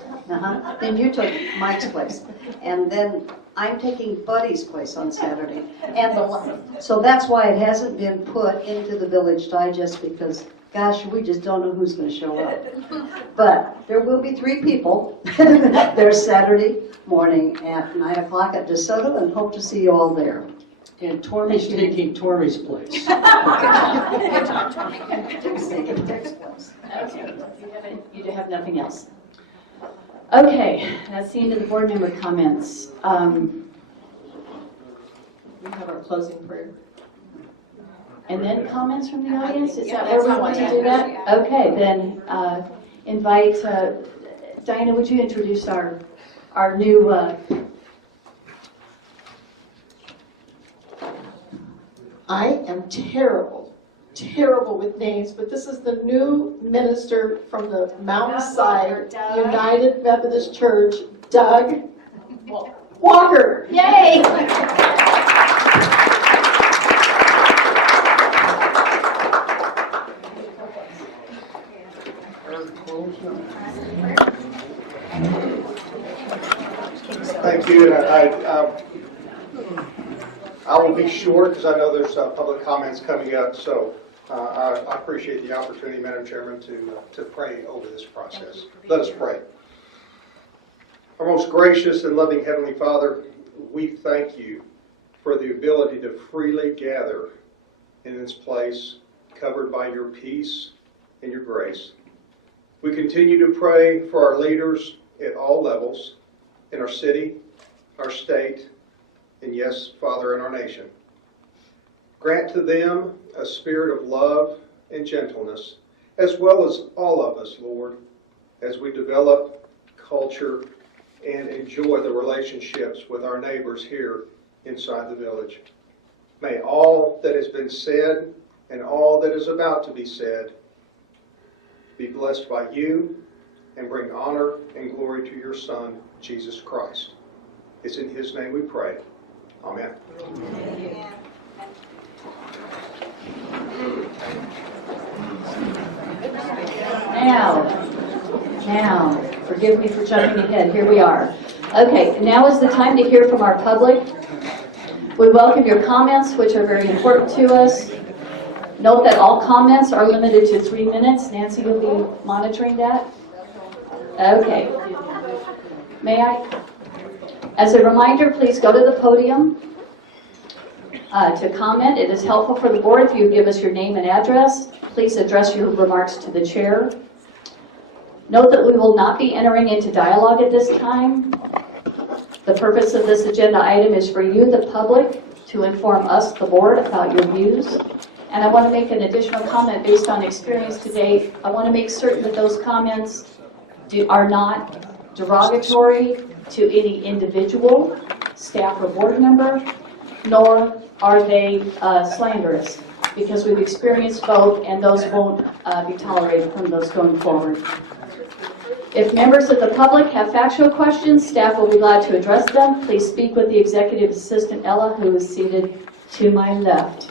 Then you took Mike's place. And then I'm taking Buddy's place on Saturday. So that's why it hasn't been put into the Village Digest, because, gosh, we just don't know who's going to show up. But there will be 3 people there Saturday morning at 9 o'clock at DeSoto, and hope to see you all there. And Tormy's taking Tormy's place. Dick's taking Dick's place. Okay, you have nothing else. Okay, that's the end of the board member comments. We have our closing prayer. And then comments from the audience? Is Yeah, that where we that's want how to I do that? am. Okay, then invite, Diana, would you introduce our new I am terrible with names, but this is the new minister from the Mountainside United Methodist Church, Doug Walker. Yay! Thank you. I will be short because I know there's public comments coming up. So I appreciate the opportunity, Madam Chairman, to pray over this process. Let us pray. Our most gracious and loving Heavenly Father, we thank you for the ability to freely gather in this place, covered by your peace and your grace. We continue to pray for our leaders at all levels in our city, our state, and yes, Father, in our nation. Grant to them a spirit of love and gentleness, as well as all of us, Lord, as we develop culture and enjoy the relationships with our neighbors here inside the village. May all that has been said and all that is about to be said be blessed by you and bring honor and glory to your Son, Jesus Christ. It's in his name we pray. Amen. Now, forgive me for jumping ahead. Here we are. Okay, now is the time to hear from our public. We welcome your comments, which are very important to us. Note that all comments are limited to 3 minutes. Nancy will be monitoring that. Okay. May I? As a reminder, please go to the podium to comment. It is helpful for the board if you give us your name and address. Please address your remarks to the chair. Note that we will not be entering into dialogue at this time. The purpose of this agenda item is for you, the public, to inform us, the board, about your views. And I want to make an additional comment based on experience to date. I want to make certain that those comments are not derogatory to any individual, staff or board member, nor are they slanderous, because we've experienced both and those won't be tolerated from those going forward. If members of the public have factual questions, staff will be glad to address them. Please speak with the Executive Assistant Ella, who is seated to my left.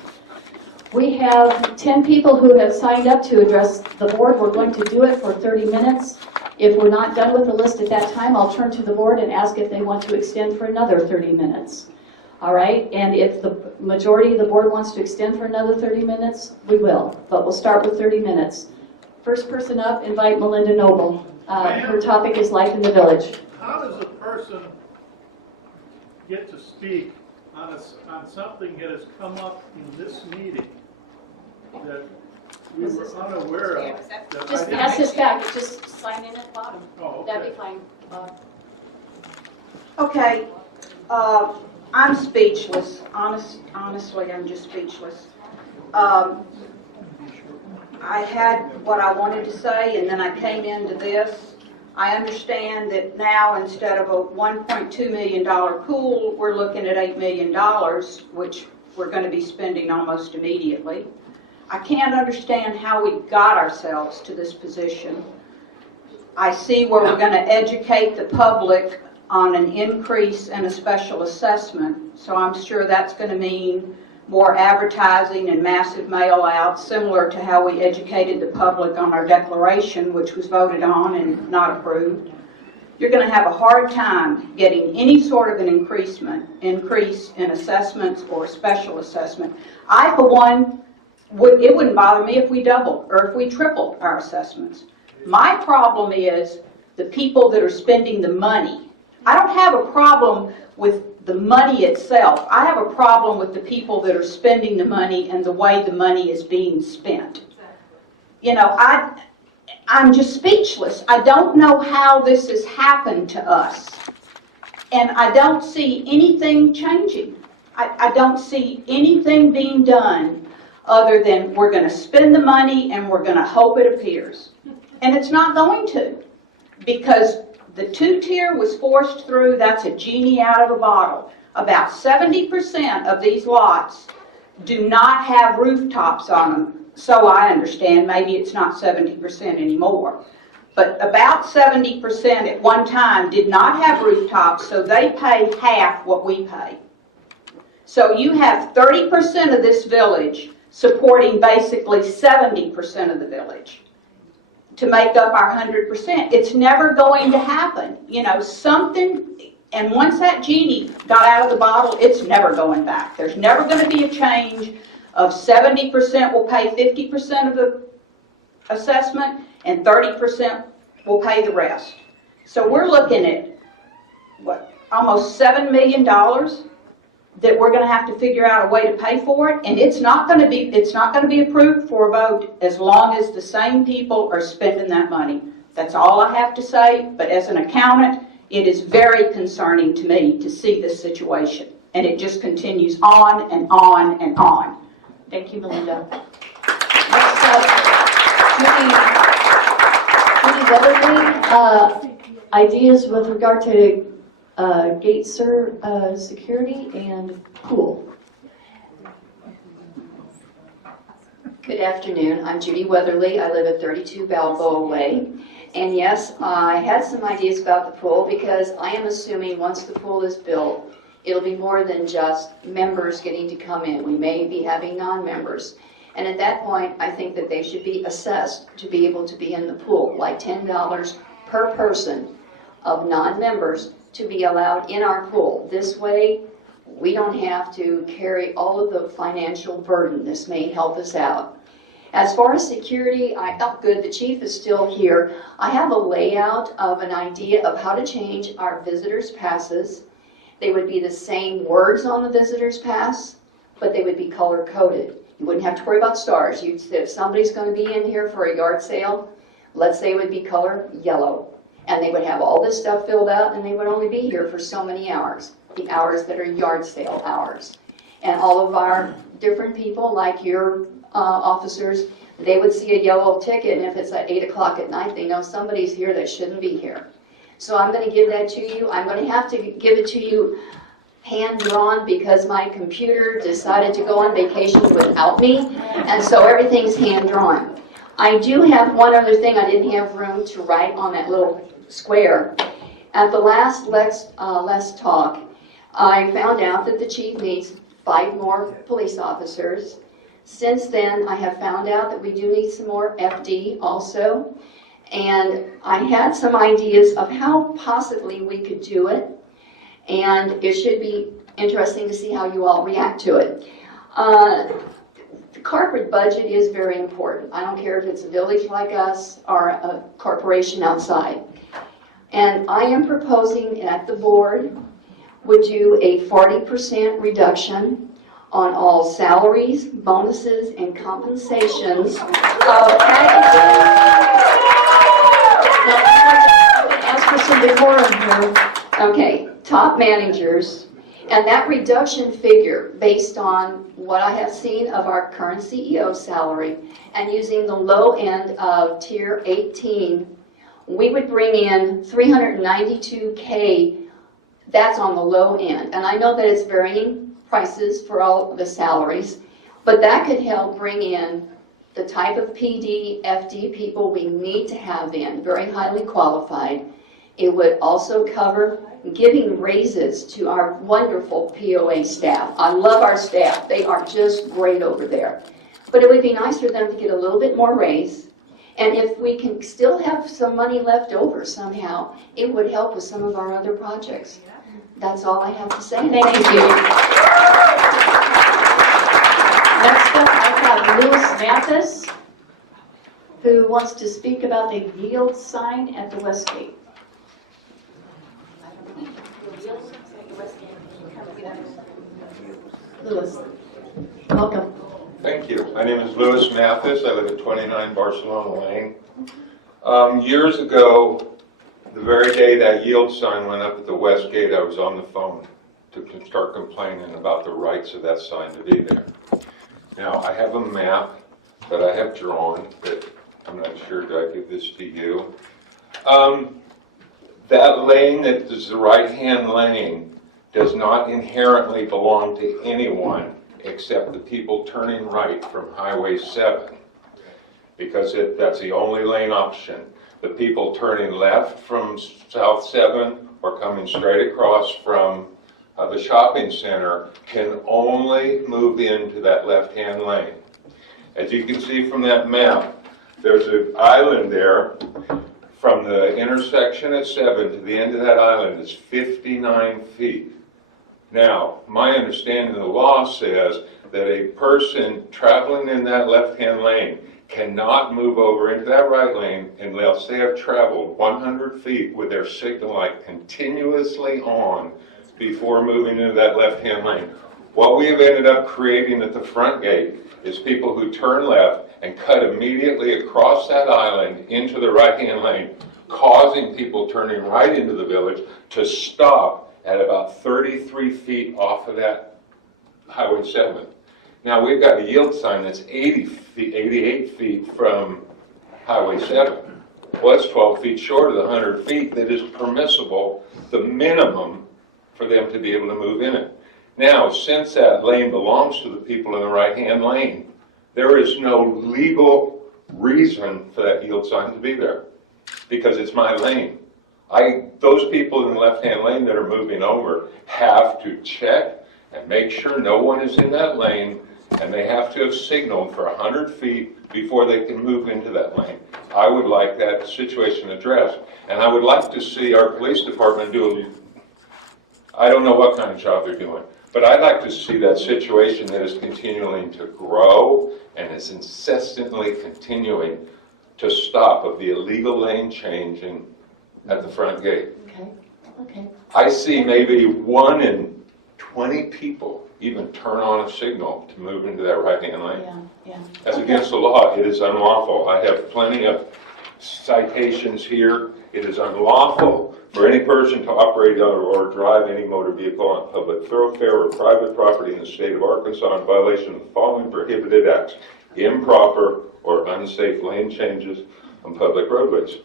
We have 10 people who have signed up to address the board. We're going to do it for 30 minutes. If we're not done with the list at that time, I'll turn to the board and ask if they want to extend for another 30 minutes. All right, and if the majority of the board wants to extend for another 30 minutes, we will, but we'll start with 30 minutes. First person up, invite Melinda Noble. Her topic is life in the village. How does a person get to speak on something that has come up in this meeting that We were unaware of. that. Just I didn't- pass this back, just sign in at the bottom. Oh, That'd okay. be fine. Okay, I'm speechless. Honestly, I'm just speechless. I had what I wanted to say, and then I came into this. I understand that now, instead of a $1.2 million pool, we're looking at $8 million, which we're going to be spending almost immediately. I can't understand how we got ourselves to this position. I see where we're going to educate the public on an increase in a special assessment, so I'm sure that's going to mean more advertising and massive mail-outs, similar to how we educated the public on our declaration, which was voted on and not approved. You're going to have a hard time getting any sort of an increase in assessments or special assessment. I, for one, it wouldn't bother me if we doubled or if we tripled our assessments. My problem is the people that are spending the money. I don't have a problem with the money itself. I have a problem with the people that are spending the money and the way the money is being spent. You know, I'm just speechless. I don't know how this has happened to us. And I don't see anything changing. I don't see anything being done other than we're going to spend the money and we're going to hope it appears. And it's not going to, because the two-tier was forced through. That's a genie out of a bottle. About 70% of these lots do not have rooftops on them. So I understand, maybe it's not 70% anymore. But about 70% at one time did not have rooftops, so they pay half what we pay. So you have 30% of this village supporting basically 70% of the village to make up our 100%. It's never going to happen. You know, and once that genie got out of the bottle, it's never going back. There's never going to be a change of 70% will pay 50% of the assessment and 30% will pay the rest. So we're looking at, what, almost $7 million that we're going to have to figure out a way to pay for it, and it's not going to be approved for a vote as long as the same people are spending that money. That's all I have to say, but as an accountant, it is very concerning to me to see this situation, and it just continues on and on and on. Thank you, Melinda. Next up, Judy Weatherly, ideas with regard to gate security and pool. Good afternoon. I'm Judy Weatherly. I live at 32 Balboa Way. And yes, I had some ideas about the pool because I am assuming once the pool is built, it'll be more than just members getting to come in. We may be having non-members. And at that point, I think that they should be assessed to be able to be in the pool, like $10 per person of non-members to be allowed in our pool. This way, we don't have to carry all of the financial burden. This may help us out. As far as security, I felt good. The chief is still here. I have a layout of an idea of how to change our visitors' passes. They would be the same words on the visitor's pass, but they would be color-coded. You wouldn't have to worry about stars. If somebody's going to be in here for a yard sale, let's say it would be color yellow. And they would have all this stuff filled out, and they would only be here for so many hours, the hours that are yard sale hours. And all of our different people, like your officers, they would see a yellow ticket, and if it's at 8 o'clock at night, they know somebody's here that shouldn't be here. So I'm going to give that to you. I'm going to have to give it to you hand-drawn because my computer decided to go on vacation without me, and so everything's hand-drawn. I do have one other thing. I didn't have room to write on that little square. At the last Let's Talk, I found out that the chief needs 5 more police officers. Since then, I have found out that we do need some more FD also. And I had some ideas of how possibly we could do it. And it should be interesting to see how you all react to it. The corporate budget is very important. I don't care if it's a village like us or a corporation outside. And I am proposing that the board would do a 40% reduction on all salaries, bonuses, and compensations of packages. Now, I'm going to ask for some decorum here. Okay, top managers, and that reduction figure based on what I have seen of our current CEO's salary and using the low end of tier 18, we would bring in $392K. That's on the low end. And I know that it's varying prices for all of the salaries, but that could help bring in the type of PD, FD people we need to have in, very highly qualified. It would also cover giving raises to our wonderful POA staff. I love our staff. They are just great over there. But it would be nice for them to get a little bit more raise. And if we can still have some money left over somehow, it would help with some of our other projects. That's all I have to say. Thank you. Next up, I have Louis Mathis, who wants to speak about the yield sign at the West Gate. Louis, welcome. Thank you. My name is Louis Mathis. I live at 29 Barcelona Lane. Years ago, the very day that yield sign went up at the West Gate, I was on the phone to start complaining about the rights of that sign to be there. Now, I have a map that I have drawn that I'm not sure, did I give this to you? That lane that is the right-hand lane does not inherently belong to anyone except the people turning right from Highway 7, because that's the only lane option. The people turning left from South 7 or coming straight across from the shopping center can only move into that left-hand lane. As you can see from that map, there's an island there. From the intersection at 7 to the end of that island is 59 feet. Now, my understanding of the law says that a person traveling in that left-hand lane cannot move over into that right lane unless they have traveled 100 feet with their signal light continuously on before moving into that left-hand lane. What we have ended up creating at the front gate is people who turn left and cut immediately across that island into the right-hand lane, causing people turning right into the village to stop at about 33 feet off of that Highway 7. Now, we've got a yield sign that's 88 feet from Highway 7. Well, that's 12 feet short of the 100 feet that is permissible, the minimum for them to be able to move in it. Now, since that lane belongs to the people in the right-hand lane, there is no legal reason for that yield sign to be there, because it's my lane. Those people in the left-hand lane that are moving over have to check and make sure no one is in that lane, and they have to have signaled for 100 feet before they can move into that lane. I would like that situation addressed, and I would like to see our police department I don't know what kind of job they're doing, but I'd like to see that situation that is continuing to grow and is incessantly continuing to stop of the illegal lane changing at the front gate. Okay. I see maybe 1 in 20 people even turn on a signal to move into that right-hand lane. Yeah. That's against the law. It is unlawful. I have plenty of citations here. It is unlawful for any person to operate or drive any motor vehicle on public thoroughfare or private property in the state of Arkansas in violation of the following prohibited acts: improper or unsafe lane changes on public roadways.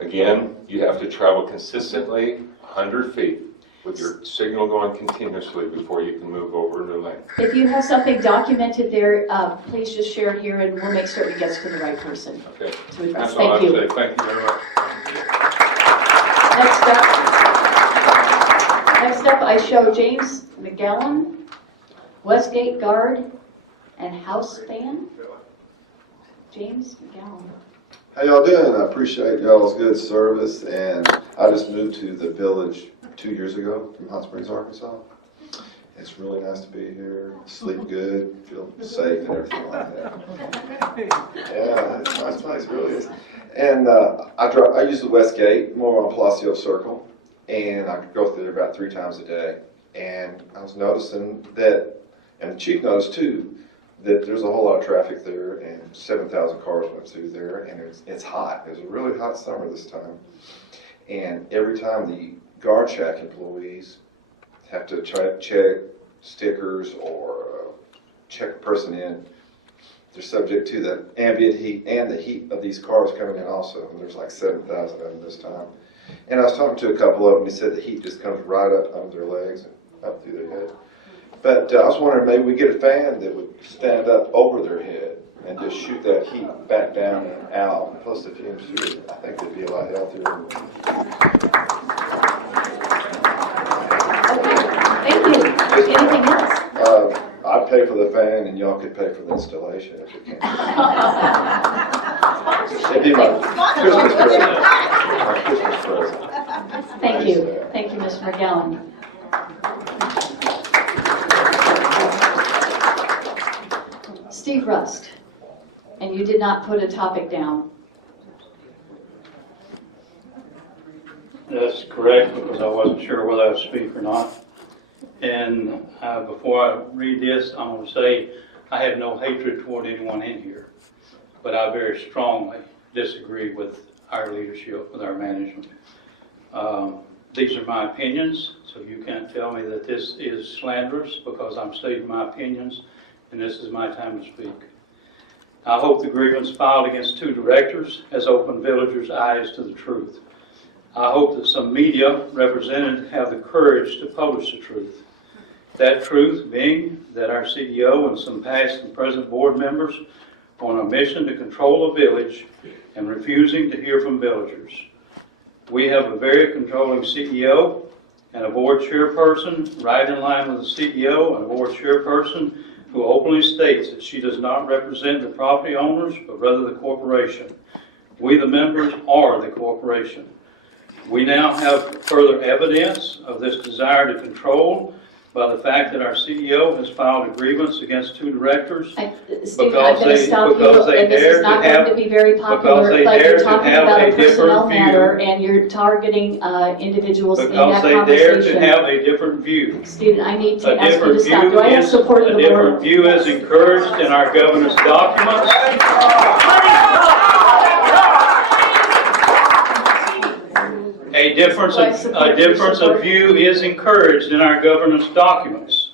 Again, you have to travel consistently 100 feet with your signal going continuously before you can move over a new lane. If you have something documented there, please just share it here and we'll make certain it gets to the right person. Okay. To address. That's all I Thank have you. to say. Thank you very much. Next up, I show James McGowan, Westgate Guard and House Band. James McGowan. How y'all doing? I appreciate y'all's good service, and I just moved to the village 2 years ago from Hot Springs, Arkansas. It's really nice to be here, sleep good, feel safe and everything like that. Yeah, it's a nice place, it really is. And I use the West Gate, more on Palacio Circle. and I could go through there about 3 times a day. And I was noticing that, and the chief noticed too, that there's a whole lot of traffic there, and 7,000 cars went through there, and it's hot. It was a really hot summer this time. And every time the guard shack employees have to try to check stickers or check a person in, they're subject to the ambient heat and the heat of these cars coming in also. And there's like 7,000 of them this time. And I was talking to a couple of them, he said the heat just comes right up under their legs and up through their head. But I was wondering, maybe we get a fan that would stand up over their head and just shoot that heat back down and out. Plus the fumes too, I think they'd be a lot healthier. Thank you. Anything else? I'd pay for the fan and y'all could pay for the installation if you can. It'd be my Christmas present. My Christmas present. Thank you. Thank you, Mr. McGowan. Steve Rust, and you did not put a topic down. That's correct, because I wasn't sure whether I would speak or not. And before I read this, I'm going to say I have no hatred toward anyone in here, but I very strongly disagree with our leadership, with our management. These are my opinions, so you can't tell me that this is slanderous, because I'm stating my opinions, and this is my time to speak. I hope the grievance filed against 2 directors has opened villagers' eyes to the truth. I hope that some media represented have the courage to publish the truth. That truth being that our CEO and some past and present board members are on a mission to control a village and refusing to hear from villagers. We have a very controlling CEO and a board chairperson right in line with the CEO and a board chairperson who openly states that she does not represent the property owners, but rather the corporation. We, the members, are the corporation. We now have further evidence of this desire to control by the fact that our CEO has filed a grievance against 2 directors Steve, I'm going to stop you, and this is not going to be very popular, but you're talking about a personnel matter, and you're targeting individuals in that conversation. Because they dare to have a different view. Steve, I need to ask you to stop. Do I have support of the board? A different view is encouraged in our governance documents. A difference of view is encouraged in our governance documents.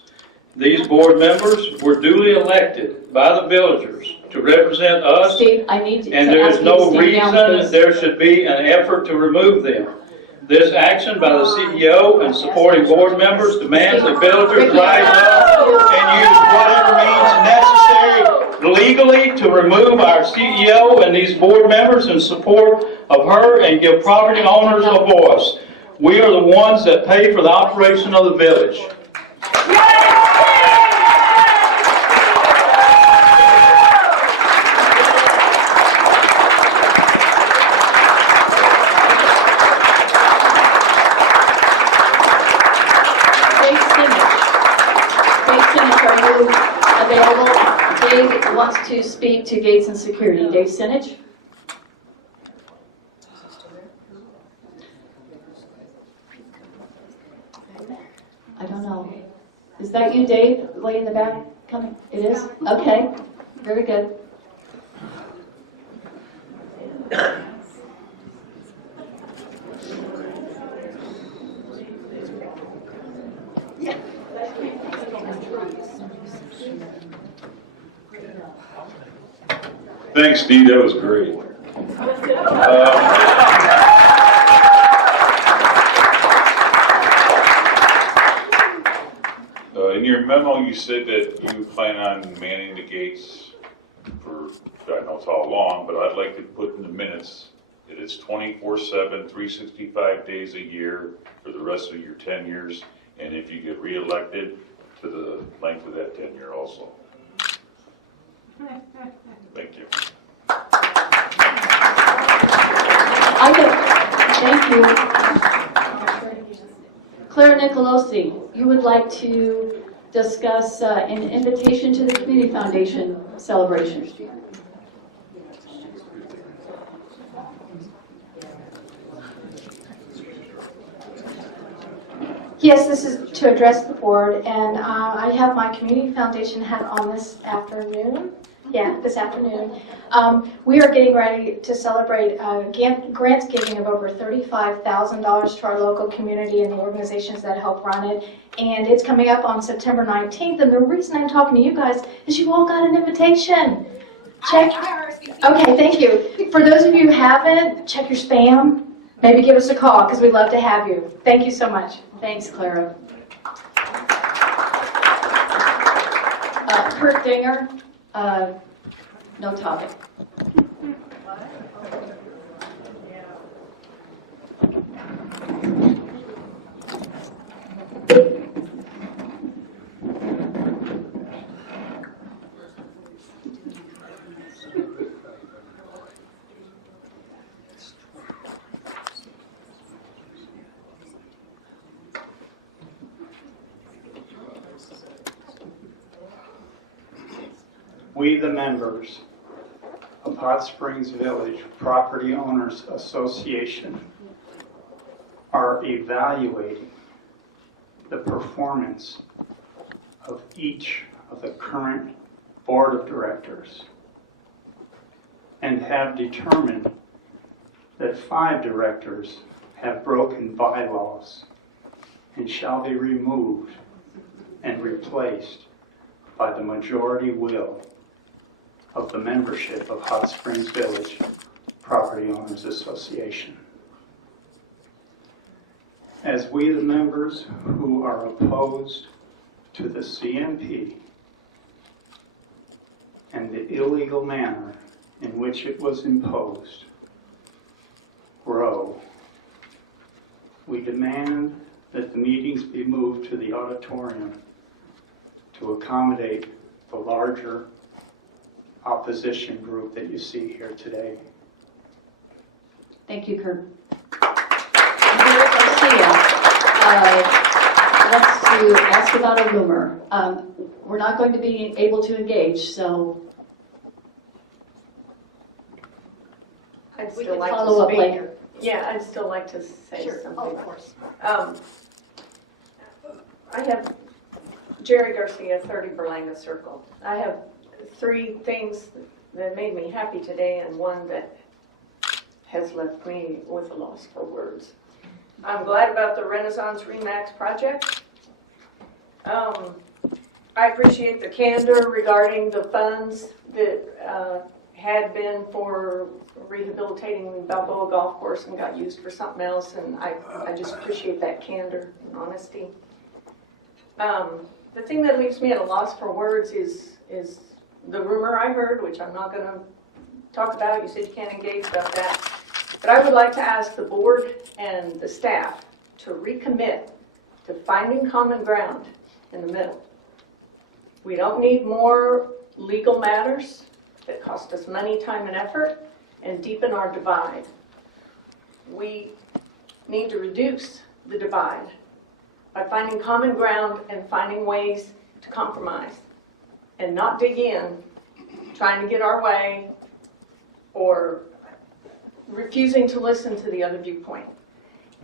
These board members were duly elected by the villagers to represent us, Steve, I need to and there is no reason that there should be an effort to remove them. This action by the CEO and supporting board members demands that villagers rise up and use whatever means necessary legally to remove our CEO and these board members in support of her and give property owners a voice. We are the ones that pay for the operation of the village. Dave wants to speak to Gates and Security. Dave Sinich? I don't know. Is that you, Dave, way in the back coming? It is? Okay. Very good. Thanks, Steve. That was great. In your memo, you said that you plan on manning the gates for God knows how long, but I'd like to put in the minutes that it's 24/7, 365 days a year for the rest of your 10 years, and if you get reelected, to the length of that tenure also. Thank you. Thank you. Claire Nicolosi, you would like to discuss an invitation to the Community Foundation celebration. Yes, this is to address the board, and I have my community foundation hat on this afternoon. Yeah, this afternoon. We are getting ready to celebrate grants giving of over $35,000 to our local community and the organizations that help run it. And it's coming up on September 19th. And the reason I'm talking to you guys is you all got an invitation. Check. Okay, thank you. For those of you who haven't, check your spam. Maybe give us a call because we'd love to have you. Thank you so much. Thanks, Clara. Kurt Dinger, no topic. We, the members of Hot Springs Village Property Owners Association, are evaluating the performance of each of the current board of directors and have determined that 5 directors have broken bylaws and shall be removed and replaced by the majority will of the membership of Hot Springs Village Property Owners Association. As we, the members who are opposed to the CMP and the illegal manner in which it was imposed, grow, we demand that the meetings be moved to the auditorium to accommodate the larger opposition group that you see here today. Thank you, Kurt. Mayor Garcia, wants to ask about a rumor. We're not going to be able to engage, so I'd we still can like follow to up speak. later. Yeah, I'd still like to say Sure. something. Oh, of course. I have Jerry Garcia, 30 Berlanga Circle. I have 3 things that made me happy today and one that has left me with a loss for words. I'm glad about the Renaissance Remax project. I appreciate the candor regarding the funds that had been for rehabilitating Balboa Golf Course and got used for something else, and I just appreciate that candor and honesty. The thing that leaves me at a loss for words is the rumor I heard, which I'm not going to talk about. You said you can't engage about that. But I would like to ask the board and the staff to recommit to finding common ground in the middle. We don't need more legal matters that cost us money, time, and effort and deepen our divide. We need to reduce the divide by finding common ground and finding ways to compromise and not dig in, trying to get our way, or refusing to listen to the other viewpoint.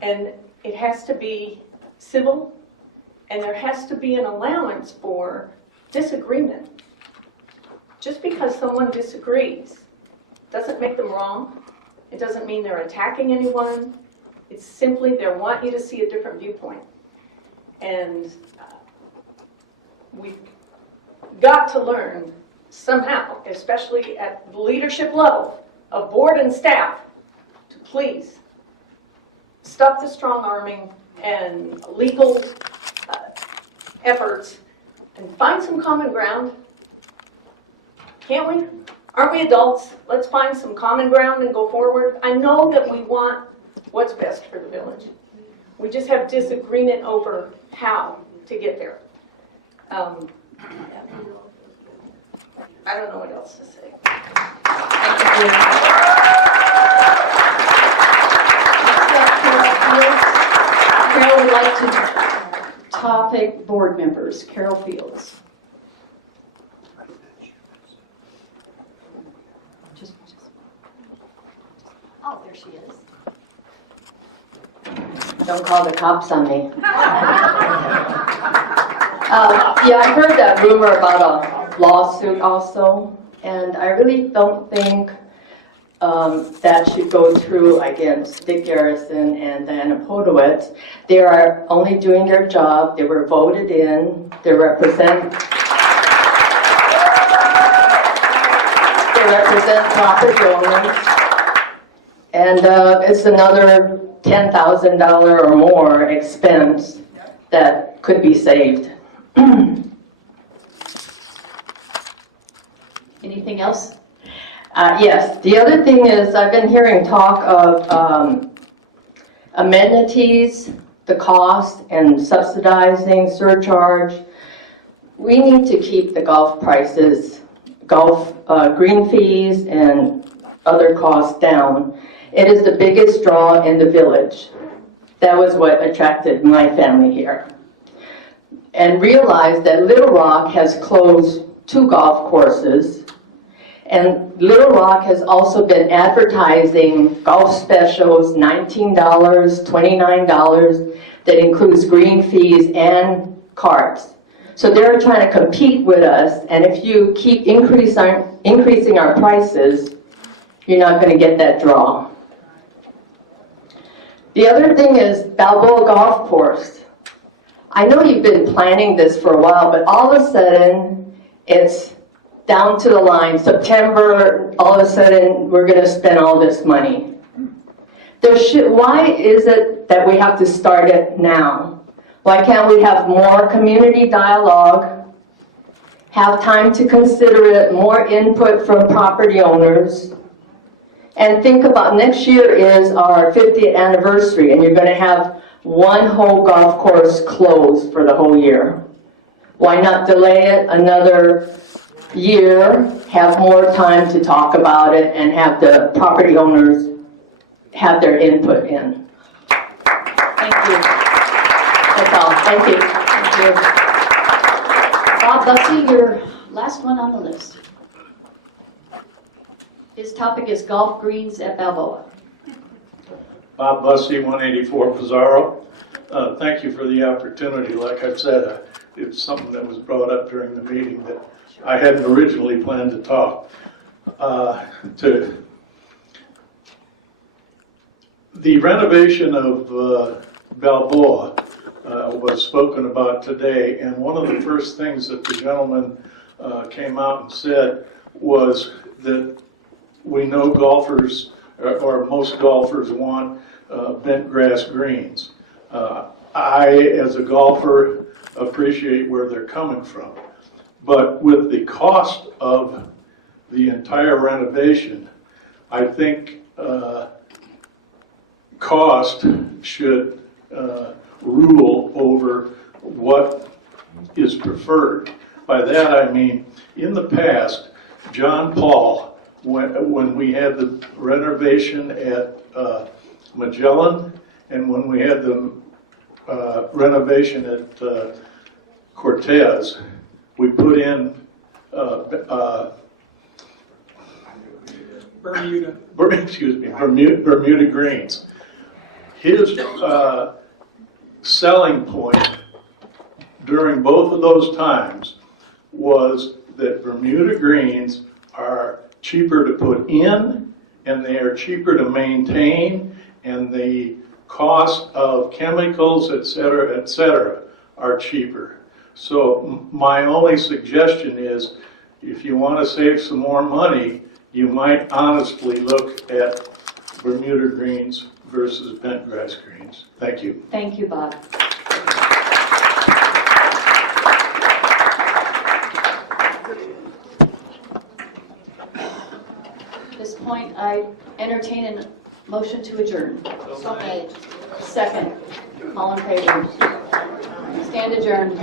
And it has to be civil, and there has to be an allowance for disagreement. Just because someone disagrees doesn't make them wrong. It doesn't mean they're attacking anyone. It's simply they want you to see a different viewpoint. And we've got to learn somehow, especially at the leadership level of board and staff, to please stop the strong-arming and legal efforts and find some common ground. Can't we? Aren't we adults? Let's find some common ground and go forward. I know that we want what's best for the village. We just have disagreement over how to get there. I don't know what else to say. Carol would like to topic board members. Carol Fields. Oh, there she is. Don't call the cops on me. Yeah, I heard that rumor about a lawsuit also, and I really don't think that should go through against Dick Garrison and Diana Podowitz. They are only doing their job. They were voted in. They represent property owners. And it's another $10,000 or more expense that could be saved. Anything else? Yes, the other thing is I've been hearing talk of amenities, the cost, and subsidizing, surcharge. We need to keep the golf prices, green fees, and other costs down. It is the biggest draw in the village. That was what attracted my family here. And realize that Little Rock has closed 2 golf courses. And Little Rock has also been advertising golf specials, $19, $29, that includes green fees and carts. So they're trying to compete with us, and if you keep increasing our prices, you're not going to get that draw. The other thing is Balboa Golf Course. I know you've been planning this for a while, but all of a sudden, it's down to the line. September, all of a sudden, we're going to spend all this money. Why is it that we have to start it now? Why can't we have more community dialogue, have time to consider it, more input from property owners, and think about next year is our 50th anniversary, and you're going to have one whole golf course closed for the whole year. Why not delay it another year, have more time to talk about it, and have the property owners have their input in? Thank you. That's all. Thank you. Thank you. Bob Bussey, your last one on the list. His topic is golf greens at Balboa. Bob Bussey, 184 Pizarro. Thank you for the opportunity. Like I said, it's something that was brought up during the meeting that I hadn't originally planned to talk to. The renovation of Balboa was spoken about today, and one of the first things that the gentleman came out and said was that we know golfers, or most golfers, want bent grass greens. I, as a golfer, appreciate where they're coming from. But with the cost of the entire renovation, I think cost should rule over what is preferred. By that I mean, in the past, John Paul, when we had the renovation at Magellan, and when we had the renovation at Cortez, we put in Bermuda greens. His selling point during both of those times was that Bermuda greens are cheaper to put in, and they are cheaper to maintain, and the cost of chemicals, et cetera, are cheaper. So my only suggestion is, if you want to save some more money, you might honestly look at Bermuda greens versus bent grass greens. Thank you. Thank you, Bob. At this point, I entertain a motion to adjourn. So made. Second. All in favor? Stand adjourned.